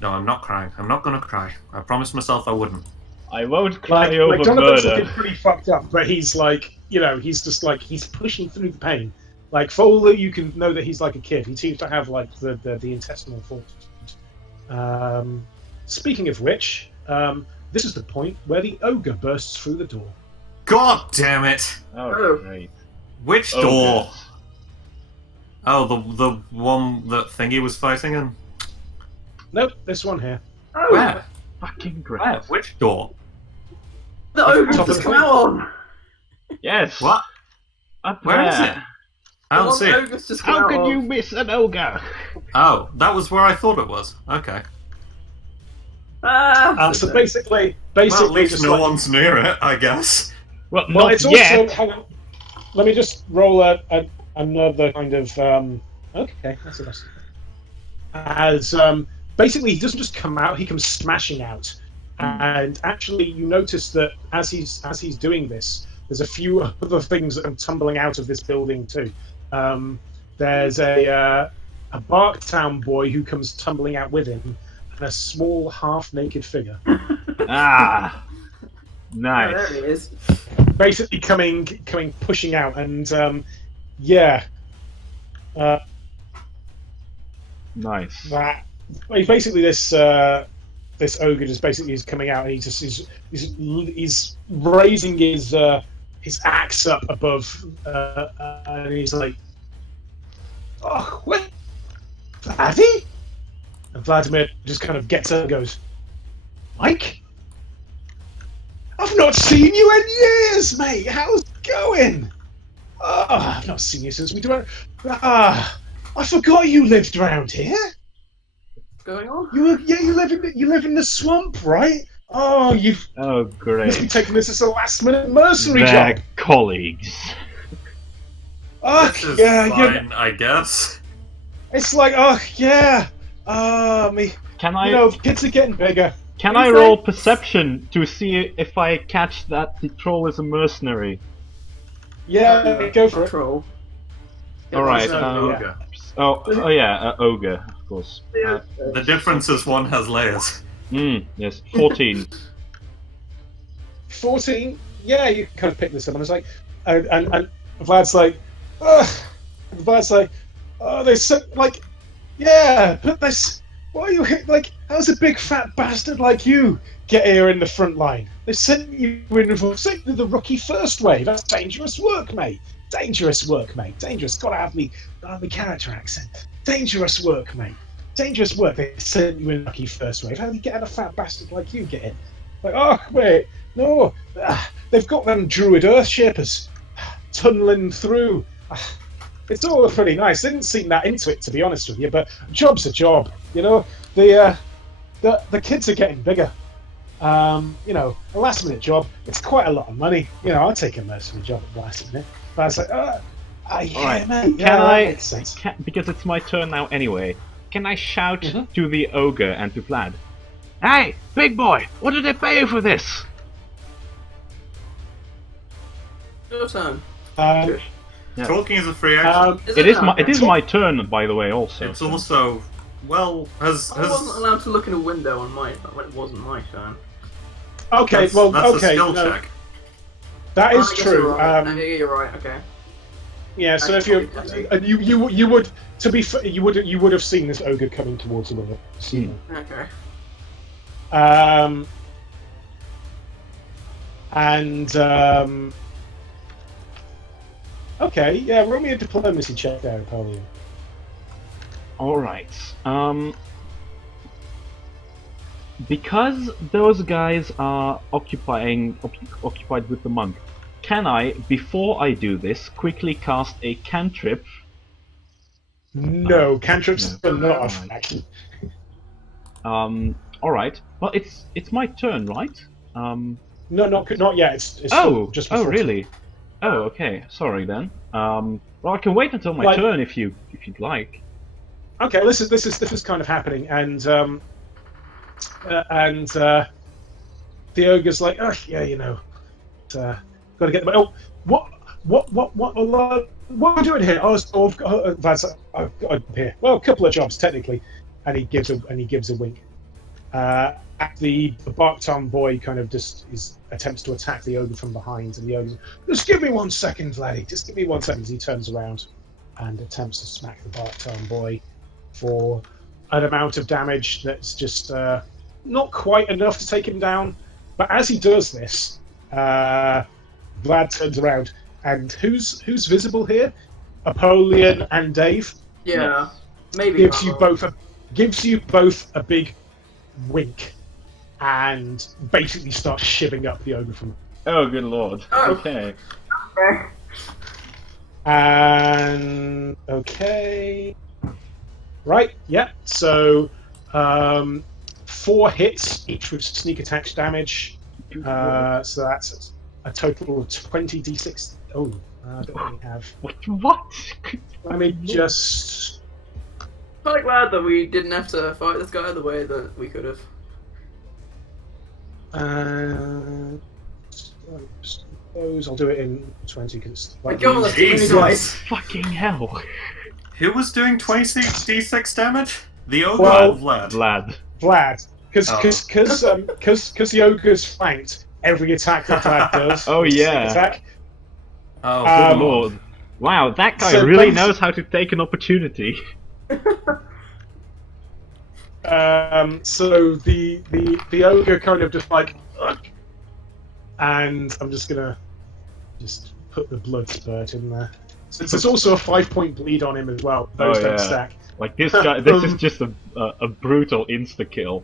no, I'm not crying. I'm not gonna cry. I promised myself I wouldn't. I won't cry Like over Donovan's murder. looking pretty fucked up, but he's like, he's just like he's pushing through the pain. Like for all that you can know that he's like a kid, he seems to have like the intestinal fortitude. Speaking of which, this is the point where the ogre bursts through the door. God damn it! Oh, Oh. great. Which Oh, door? good. Oh, the one that Thingy was fighting in. Nope, this one here. Oh, Where? Fucking great. Where? Which door? the ogre Top of just the come thing. out on. Yes. What? Up Where is there. it? I don't see it. Ogre's just come How out can of. you miss an ogre? Oh, that was where I thought it was. Okay. So basically, Well, at least just no like, one's near it, I guess. Well, Well, not it's yet. also. Hang on. Let me just roll another kind of. Okay, that's a nice. As basically, he doesn't just come out; he comes smashing out. And actually, you notice that as he's doing this, there's a few other things that are tumbling out of this building too. There's a Barktown boy who comes tumbling out with him, and a small half-naked figure. Ah. Oh, Nice. there he is. Basically coming pushing out, and yeah, Nice. that basically this ogre just basically is coming out, and he's raising his axe up above, and he's like, "Oh, what, Vladdy?" And Vladimir just kind of gets up and goes, "Mike, I've not seen you in years, mate. How's it going? Oh, I've not seen you since we do. I forgot you lived around here. What's going on? You live in the swamp, right? Oh, you've Oh, must be great. taking this as a last-minute mercenary They're job. colleagues. Oh, This is yeah, fine, I guess. It's like, oh yeah. Me. Can You I know, kids are getting bigger. can What I do you roll say? perception to see if I catch that the troll is a mercenary? Yeah, go for it. Troll. All right. so, Um, yeah. Ogre. Oh yeah, ogre, of course. The difference is one has layers. Yes, 14. 14. Yeah, you can kind of pick this up, and it's like, and Vlad's like, ugh. Vlad's like, oh, there's so like, yeah, but this. Why are you like? How's a big fat bastard like you get here in the front line? They sent you in for the rookie first wave. That's dangerous work, mate. Dangerous work, mate. Dangerous. Gotta have me character accent. Dangerous work, mate. Dangerous work. They sent you in rookie first wave. How do you get a fat bastard like you get in? Like, oh wait, no. They've got them druid earth shapers tunneling through. It's all pretty nice. Didn't seem that into it, to be honest with you, but job's a job. You know, the kids are getting bigger. You know, a last minute job. It's quite a lot of money. You know, I'll take a mercenary job at the last minute. But I was like, yeah, Alright, mate. Can Yeah, I? that makes sense. Because it's my turn now anyway. Can I shout to the ogre and to Vlad? Hey, big boy! What did they pay you for this? Your turn. Yeah. Talking is a free action. Is It is my. now? It is my turn, by the way. Also. It's also, well, has I wasn't allowed to look in a window on my when it wasn't my turn. Okay, that's, well, that's okay. a skill no, check. that Oh, is I guess true. You're right. Yeah, you're right. Okay. Yeah, so if Actually, you and you would, to be fair, you would have seen this ogre coming towards the window. Okay. Okay, yeah, roll me a diplomacy check there, Napoleon. All right. Because those guys are occupied with the monk, can I, before I do this, quickly cast a cantrip? No, cantrips No. are not a fact. All right. Well, it's my turn, right? No, not yet. It's Oh, just oh, before. really? Oh, okay. Sorry then. Well, I can wait until my Like- turn if you'd like. Okay, this is kind of happening, and the ogre's like, oh yeah, you know, got to get them. Oh, what are you doing here? I've got here. Well, a couple of jobs technically, and he gives a wink. The bark-tongue boy kind of just attempts to attack the ogre from behind, and the ogre, just give me 1 second, laddie. Just give me 1 second. He turns around and attempts to smack the bark-tongue boy for an amount of damage that's just not quite enough to take him down. But as he does this, Vlad turns around, and who's visible here? Apollyon and Dave. Yeah. Maybe. Gives you both a big wink, and basically starts shivving up the ogre from. Oh, good lord. Oh. Okay. Okay. And okay, right, yeah. So 4 hits each with sneak attack damage. So that's a total of 20d6. Oh, I don't really have. What? Let me just. Quite glad that we didn't have to fight this guy the way that we could have. Suppose I'll do it in 20 because. Go on, Jesus. Fucking hell. Who was doing 26d6 damage? The ogre Well, or Vlad? Vlad. Vlad, because the ogre's flanked. Every attack that Vlad does. Oh, is a sneak yeah. attack. Oh, Good Um, lord. Wow, that guy so really basi- knows how to take an opportunity. So the ogre kind of just like, ugh, and I'm just gonna put the blood spurt in there. So there's also a 5-point bleed on him as well. Those Oh, don't yeah. stack. Like this guy, this is just a brutal insta kill.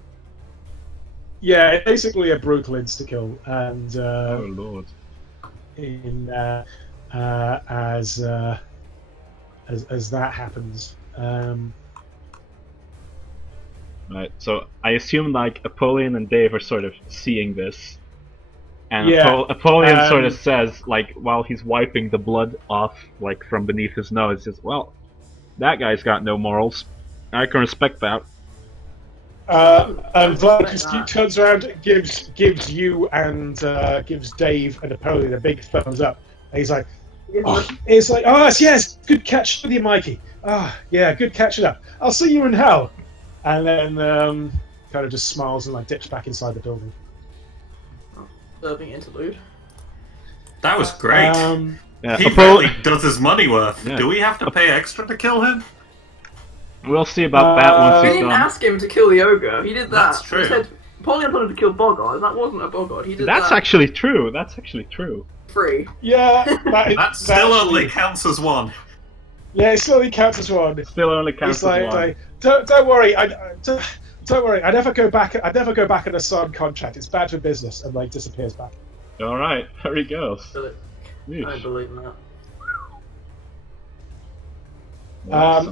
Yeah, it's basically a brutal insta kill, and Oh lord. in as that happens. Right. So I assume like Apollyon and Dave are sort of seeing this, and Yeah, Apollyon sort of says, like, while he's wiping the blood off, like from beneath his nose, says, "Well, that guy's got no morals. I can respect that." And Vlad just turns around, and gives you and gives Dave and Napoleon a big thumbs up. And he's like, It's like, oh yes, good catch with you, Mikey. Yeah, good catching up. I'll see you in hell. And then kind of just smiles and like dips back inside the building. Disturbing interlude. That was great. Yeah, He really does his money worth. Yeah. Do we have to pay extra to kill him? We'll see about that once He he's didn't done. ask him to kill the ogre. He did that. That's true. He said Apollyon told him to kill Bogard. That wasn't a Bogard. He did That's that. actually true. That's actually true. Free. Yeah, That still only counts as one. Yeah, it still only counts as one. Still only counts It's as like, one. don't worry, don't worry. I never go back. I never go back on a signed contract. It's bad for business, and like disappears back. All right, there he goes. I Yeesh. believe in that.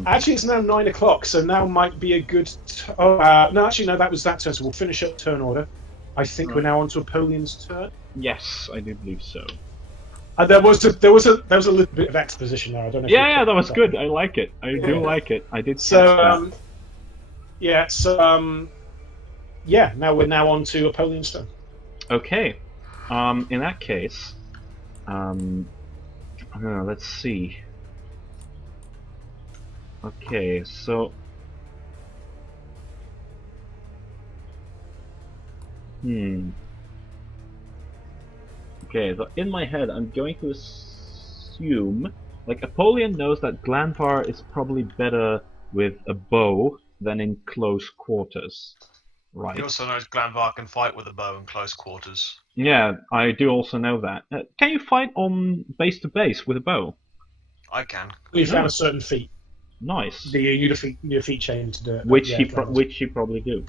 Actually, it's now 9 o'clock, so now might be a good. No, actually, no. That was that turn. So we'll finish up turn order. I think we're now on to Apollyon's turn. Yes, I do believe so. There was a little bit of exposition there. I don't know. If you Yeah, picked that was up. good. I like it. I do like it. I did. So, catch that. yeah. So, yeah. Now we're now on to Apollyon's turn. Okay. In that case, let's see. Okay, so. Okay, so in my head, I'm going to assume, like, Apollyon knows that Glanvar is probably better with a bow than in close quarters, right? He also knows Glanvar can fight with a bow in close quarters. Yeah, I do also know that. Can you fight on base to base with a bow? I can. We found a certain feat. Nice. You defeat chain to do it. Which yeah, you probably do.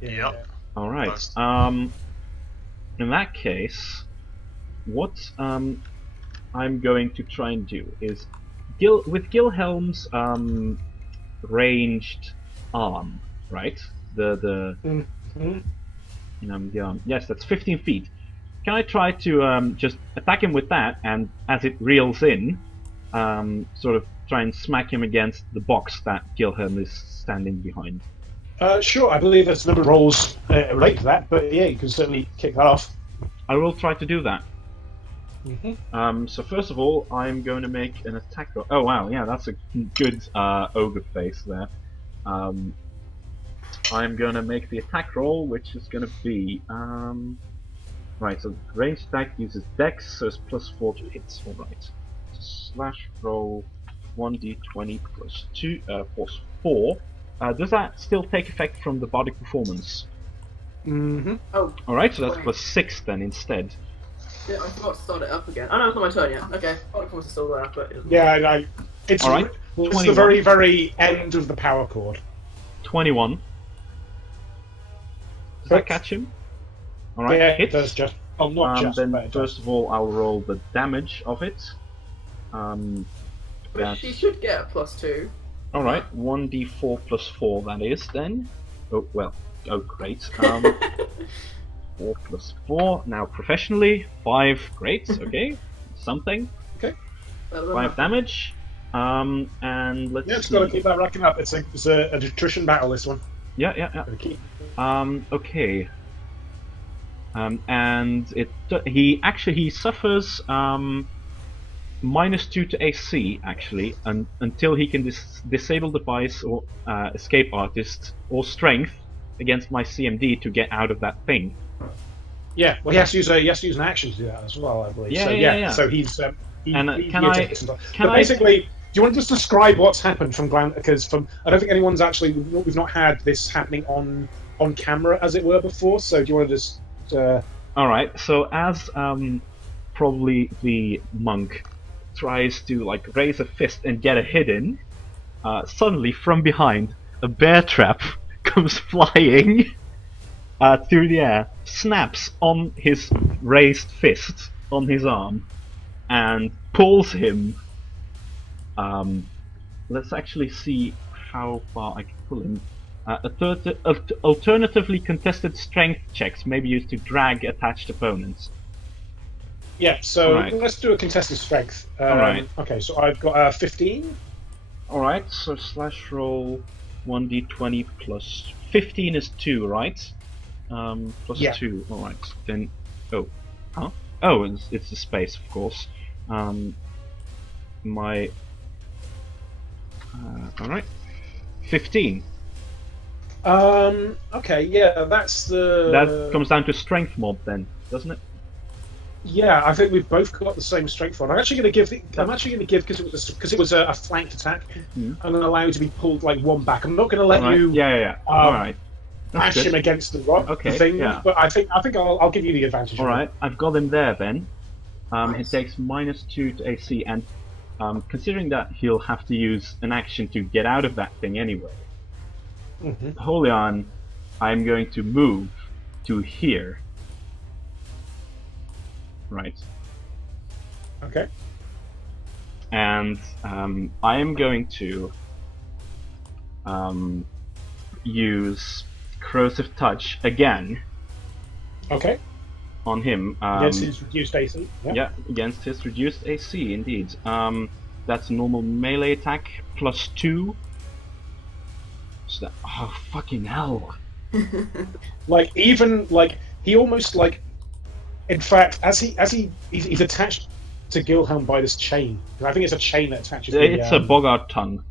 Yeah. Yep. All right. Nice. In that case, what I'm going to try and do is with Gilhelm's ranged arm, right? Yes, that's 15 feet. Can I try to just attack him with that, and as it reels in, sort of try and smack him against the box that Gilhelm is standing behind? Sure, I believe there's a number of rolls related to that, but yeah, you can certainly kick that off. I will try to do that. Mm-hmm. So first of all, I'm going to make an attack roll. Oh wow, yeah, that's a good ogre face there. I'm going to make the attack roll, which is going to be right. So ranged attack uses Dex, so it's +4 to hits. All right. Slash roll 1d20 plus 4. Does that still take effect from the body performance? Mm-hmm. Oh. All right, so that's Right. +6 then instead. Yeah, I forgot to start it up again. Oh no, it's not my turn yet. Okay, of course it's still there, but it doesn't. Yeah, it's All right. It's 21. the very, very end of the power chord. 21. Does that Correct. catch him? All right, Yeah, it hits. does just. Oh, not just. Then but it does. first of all, I'll roll the damage of it. But That's- she should get a +2. All right, 1d4 plus 4. That is then. Oh well. Oh great. 4 plus 4. Now professionally, 5. Great. Okay, something. Better than 5 that. damage. And let's Yeah, it's see. got to keep that racking up. It's a attrition battle. This one. Yeah. Gotta keep. Okay. And he suffers -2 to AC actually, until he can disable device or escape artist or strength against my CMD to get out of that thing. Yeah, well, he has to use an action to do that as well, I believe. Yeah, so, yeah. So he's. And, he can I- takes some time. can But I- basically, do you want to just describe what's happened from Glam? Because I don't think anyone's actually. We've not had this happening on camera, as it were, before. So do you want to just? All right. So as probably the monk tries to like raise a fist and get a hit in, suddenly from behind a bear trap comes flying through the air, snaps on his raised fist on his arm, and pulls him. Let's actually see how far I can pull him. Alternatively, contested strength checks may be used to drag attached opponents. Yeah. So Alright. let's do a contested strength. Alright. Okay. So I've got 15. Alright, so slash roll 1d20 plus 15 is 2, right? Plus Yeah. 2, alright. Then, oh, huh? Oh, it's the space, of course. my. Alright. 15. Okay, yeah, that's the. That comes down to strength mod then, doesn't it? Yeah, I think we've both got the same strength one. I'm actually going to give. Because it was a flanked attack. Mhm. I'm going to allow you to be pulled like one back. I'm not going to let Alright, you Yeah. Alright. bash him against the rock Okay, thing. yeah. But I think I'll give you the advantage. Alright, I've got him there then. Nice. It takes -2 to AC, and considering that he'll have to use an action to get out of that thing anyway, Mm-hmm. hold on, I'm going to move to here. Right. Okay. And I am going to use Corrosive Touch again Okay. on him. Against his reduced AC. Yeah, against his reduced AC, indeed. That's a normal melee attack +2. So that, oh fucking hell! Like even like he almost like. In fact, he's attached to Gilhelm by this chain. I think it's a chain that attaches. It's a Bogart tongue.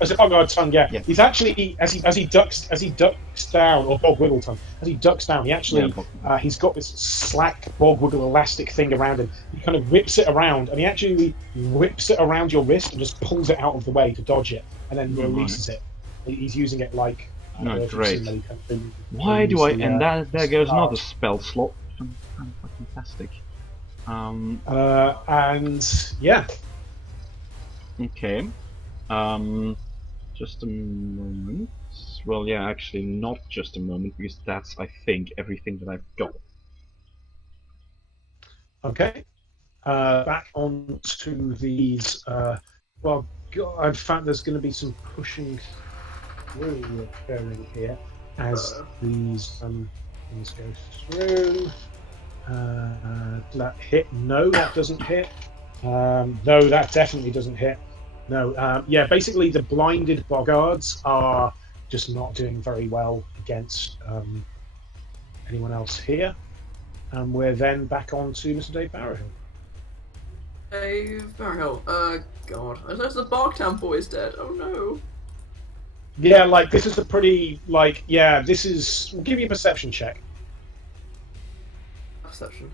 It's a Bogard tongue, yeah. Yeah. He's actually as he ducks down, or Bog Wiggle tongue. As he ducks down, he actually he's got this slack Bog Wiggle elastic thing around him. He kind of whips it around, and he actually whips it around your wrist and just pulls it out of the way to dodge it, and then releases it. He's using it like. No, great. Kind Why do I? And there goes another spell slot. Fantastic. And yeah. Okay. Just a moment. Well, yeah, actually, not just a moment, because that's, I think, everything that I've got. Okay. Back on to these. Well, God, in fact, there's going to be some pushing through occurring here as these things go through. That hit? No, that doesn't hit. No, that definitely doesn't hit. No, yeah, basically the blinded Bogards are just not doing very well against anyone else here. And we're then back on to Mr. Dave Barrow. Dave Barrow. God. I suppose the Barktown boy is dead. Oh no. Yeah, like, this is a pretty, like, yeah, this is... We'll give you a perception check. Perception.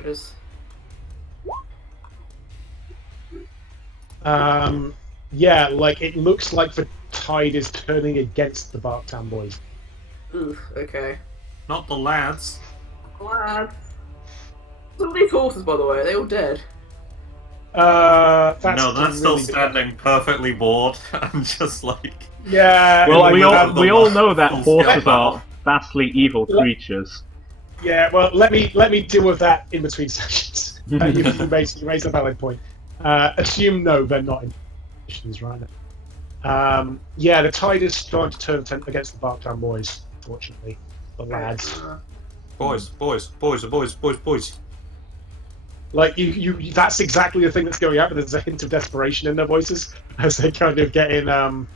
It is. Yeah, like, it looks like the tide is turning against the Barktown boys. Oof, okay. Not the lads. Glad. Some of these horses, by the way, are they all dead? That's No, that's still really standing perfectly bored and just like. Yeah. Well, like, we all know that full horses scale. are vastly evil creatures. Yeah. Well, let me deal with that in between sessions. You raised a valid point. Assume no, they're not in positions right now. Yeah, the tide is starting to turn against the Barktown boys. Fortunately, the lads. Boys. Like you that's exactly the thing that's going out. But there's a hint of desperation in their voices as they kind of get in. And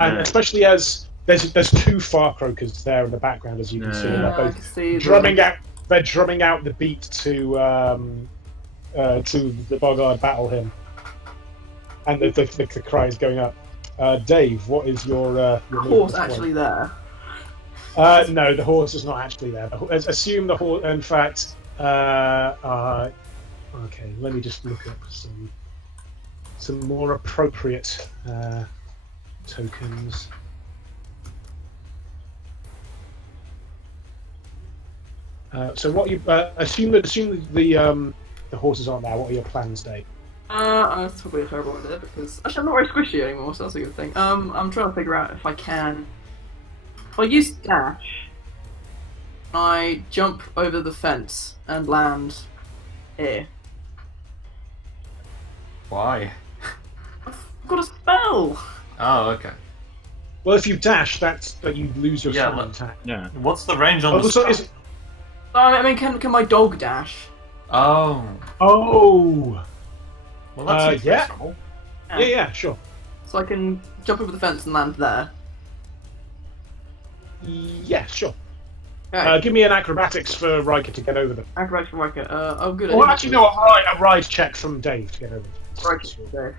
especially as there's two far croakers there in the background, as you can see. Yeah, They're I both can see drumming out. They're drumming out the beat to the Bogard battle hymn, and the cry is going up. Dave, what is your horse actually there? No, the horse is not actually there. Assume the horse. In fact, okay. Let me just look up some more appropriate tokens. So what you assume the horses aren't there. What are your plans, Dave? That's probably a terrible idea because actually I'm not very squishy anymore, so that's a good thing. I'm trying to figure out if I can. If I use dash, I jump over the fence and land here. Why? I've got a spell. Oh, okay. Well, if you dash, that you lose your Yeah, summon attack. Yeah. What's the range on Oh, the so spell? I mean, can my dog dash? Oh. Oh. Well, that's yeah. reasonable. Yeah, sure. So I can jump over the fence and land there. Yeah, sure. Okay. Give me an acrobatics for Riker to get over them. Acrobatics for Riker. Oh, good. Or actually, no, a ride check from Dave to get over them. Riker. Okay.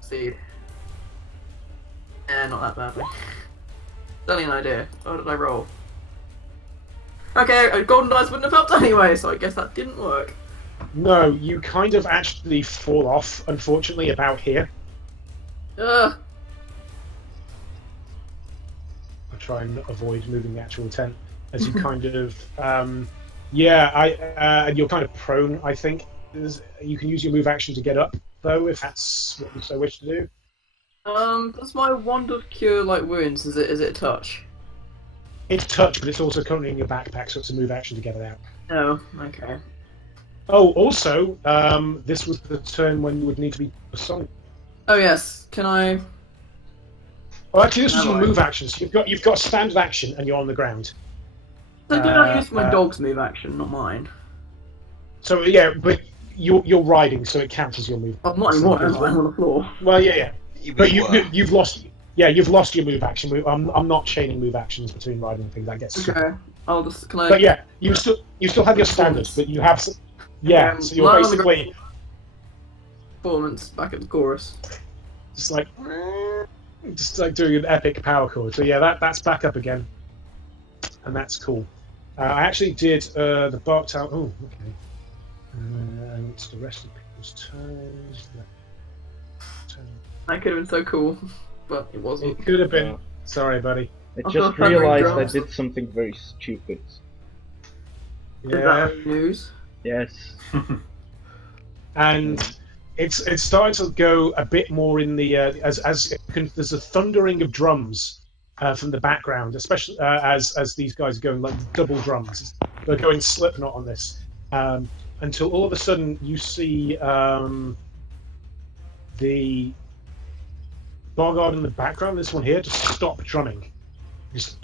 See. Not that badly. Only an idea. What did I roll? Okay, a golden dice wouldn't have helped anyway, so I guess that didn't work. No, you kind of actually fall off, unfortunately, about here. Ugh. I'll try and avoid moving the actual tent as you kind of, and you're kind of prone. I think you can use your move action to get up, though, if that's what you so wish to do. Does my wand of cure like wounds? Is it a touch? It's touch, but it's also currently in your backpack, so it's a move action to get it out. Oh, okay. Oh, also, this was the turn when you would need to be sonic. Oh yes. Can I? Oh, actually, this was No, your I- move action. So you've got standard action, and you're on the ground. So did I use my dog's move action, not mine? So yeah, but you're riding, so it counts as your move. Oh, not anymore. I'm on the floor. Well, yeah. But We were. you've lost. Yeah, you've lost your move action. I'm not chaining move actions between riding and things. That gets. Okay. I'll just. Can I? But yeah, you still have your standards, but you have. Yeah, so you're lie on the basically Performance back at the chorus. just like doing an epic power chord. So yeah, that's back up again, and that's cool. I actually did the barked out. Oh, okay. And it's the rest of people's turns. That could have been so cool, but it wasn't. It could have been. Sorry, buddy. I I've just got thundering realized I drums. did something very stupid. Is Yeah. that news? Yes. And it's starting to go a bit more in the there's a thundering of drums from the background, especially as these guys are going like double drums. They're going Slipknot on this until all of a sudden you see the Bogard in the background. This one here just stop drumming. Just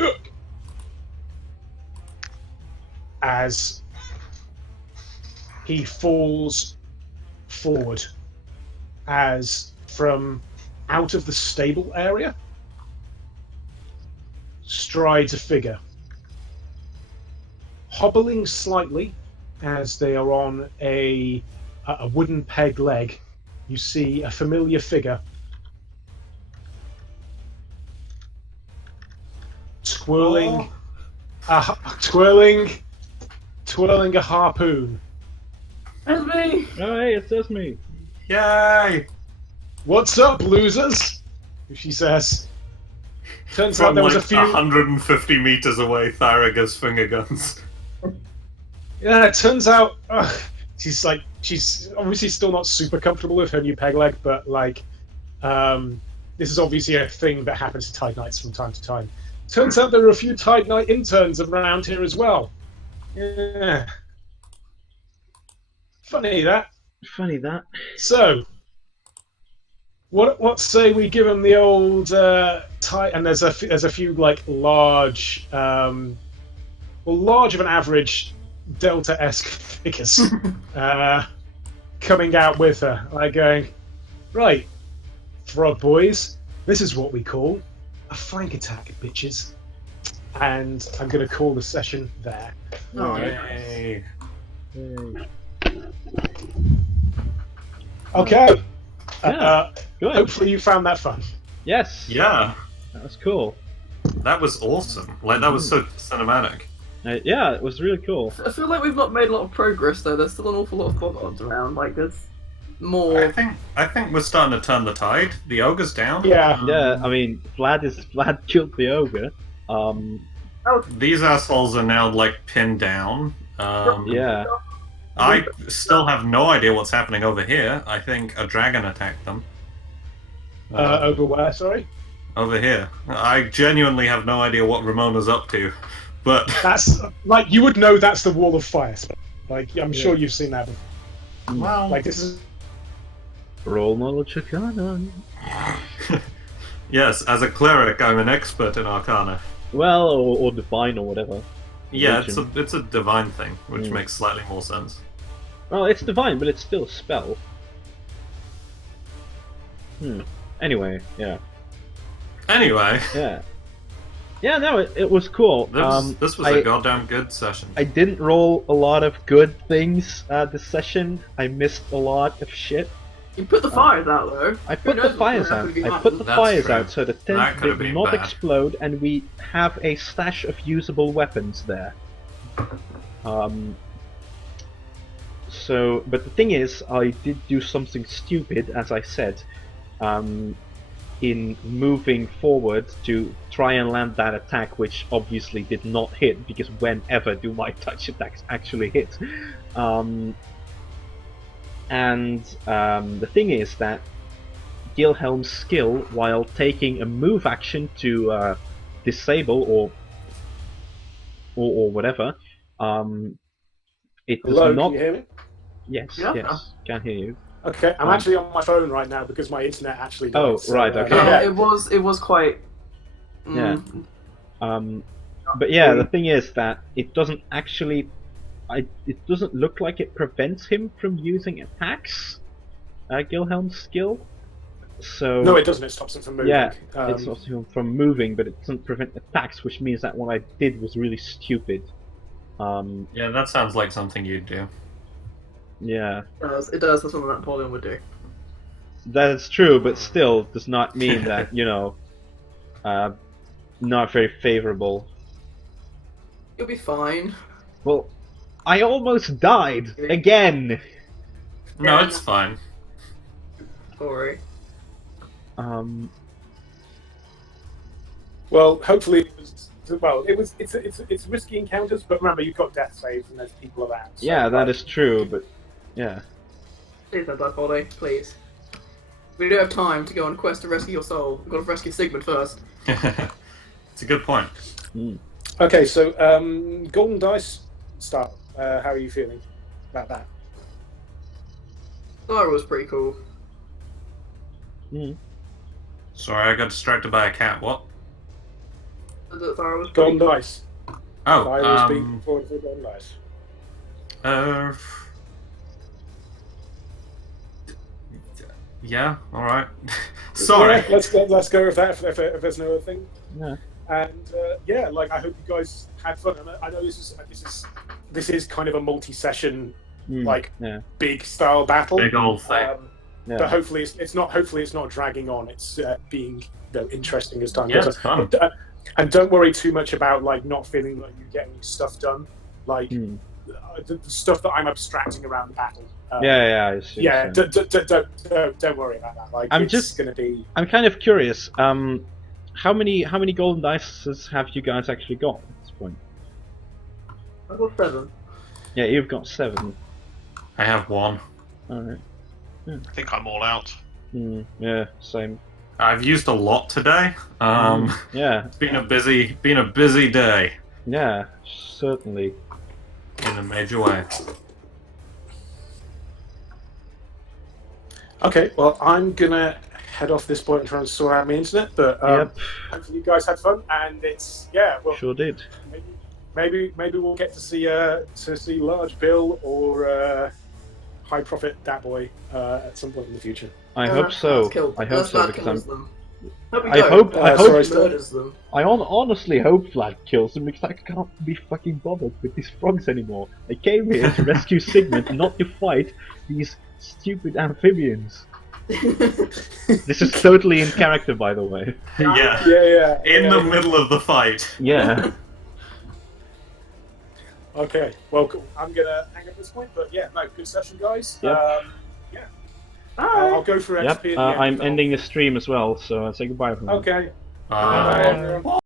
as he falls forward as from out of the stable area strides a figure, hobbling slightly as they are on a wooden peg leg. You see a familiar figure twirling twirling a harpoon. That's me! Oh, hey, it says me. Yay! What's up, losers? She says. Turns out From there was like a few. 150 meters away, Thyra gives finger guns. Yeah, it turns out she's obviously still not super comfortable with her new peg leg, but this is obviously a thing that happens to Tide Knights from time to time. Turns out there are a few Tide Knight interns around here as well. Yeah. Funny that. Funny that. So, what say we give them the old and there's a few like large, large of an average Delta-esque figures coming out with her, like going, right, Frog Boys, this is what we call a flank attack, bitches. And I'm going to call the session there. Oh, Yay. Yay. Okay. Yeah. Good. Hopefully you found that fun. Yes. Yeah, That was cool. that was awesome. Like, that was so cinematic. Yeah, it was really cool. I feel like we've not made a lot of progress though. There's still an awful lot of bogards around. Like there's I more. think we're starting to turn the tide. The ogre's down. Yeah. Yeah, I mean, Vlad killed the ogre. These assholes are now like pinned down. Yeah. I still have no idea what's happening over here. I think a dragon attacked them. Over where, sorry? Over here. I genuinely have no idea what Ramona's up to. But That's, like, you would know that's the Wall of Fire. Like, I'm sure you've seen that before. well, Like, this is... Roll knowledge arcana. yes, as a cleric, I'm an expert in Arcana. Well, or divine or whatever. Yeah, Religion. it's a divine thing, which makes slightly more sense. Well, it's divine, but it's still a spell. Anyway, yeah. Anyway, Yeah. Yeah, no, it was cool. This was a goddamn good session. I didn't roll a lot of good things this session. I missed a lot of shit. You put the fires out though. I put the fires out. That's Fires true. out so the That tent could have did been not bad. explode, and we have a stash of usable weapons there. So, but the thing is, I did do something stupid, as I said, in moving forward to try and land that attack, which obviously did not hit, because whenever do my touch attacks actually hit? The thing is that Gilhelm's skill, while taking a move action to disable or whatever, it does Hello, not. can you hear me? Yes, Yeah. yes, can hear you. Okay, I'm actually on my phone right now because my internet actually died. Oh, right, okay. Yeah, yeah. it was quite. Yeah. But yeah, the thing is that it doesn't actually. It doesn't look like it prevents him from using attacks. Gilhelm's skill. So No, it doesn't. It stops him from moving. yeah, it stops him from moving, but it doesn't prevent attacks, which means that what I did was really stupid. Yeah, that sounds like something you'd do. Yeah, It does. That's something that Napoleon would do. that is true, but still does not mean that not very favorable. You'll be fine. Well, I almost died again. No, it's fine. Don't worry. Well, hopefully, it's risky encounters, but remember you've got death saves and there's people around. So Yeah, that is true, but yeah. Please don't die, Polly. Please. We do have time to go on a quest to rescue your soul. We've got to rescue Sigmund first. It's a good point. Okay, so golden dice start. How are you feeling about that? Zyra was pretty cool. Sorry, I got distracted by a cat. What? Zyra was pretty Golden cool. dice. I was being Oh, forward for golden dice. Yeah, alright. Sorry. Yeah, let's go with that if there's no other thing. Yeah. And yeah, like I hope you guys had fun. And I know this is kind of a multi-session, like Yeah. big style battle. Big old thing. Yeah. But hopefully it's not dragging on. It's being interesting as time Yeah, goes it's fun. on. And don't worry too much about like not feeling like you're getting stuff done. Like the stuff that I'm abstracting around the battle. I see. Yeah, So. don't worry about that. Like I'm it's just- going to be. I'm kind of curious. How many golden dice have you guys actually got at this point? I've got 7. Yeah, you've got 7. I have one. Alright. I think I'm all out. Yeah, same. I've used a lot today. Yeah, It's been a busy day yeah, certainly. in a major way. Okay, well, I'm gonna head off this point and try and sort out my internet. But Yep, hopefully you guys had fun, and it's well, sure did. maybe we'll get to see Large Bill or High Profit Dat Boy at some point in the future. I hope so. That I hope so that because kills I'm. them. I hope. I hope. sorry, Murders them. I honestly hope Vlad kills him because I can't be fucking bothered with these frogs anymore. I came here to rescue Sigmund, not to fight these stupid amphibians. This is totally in character, by the way. Yeah. Yeah. In the middle of the fight. Yeah. Okay, well, cool. I'm gonna hang up at this point, but yeah, no, good session, guys. Yep. Yeah, Bye. I'll go for XP. Yep. at the end I'm of the- ending the stream as well, so say goodbye, everyone. Okay. Bye. Bye.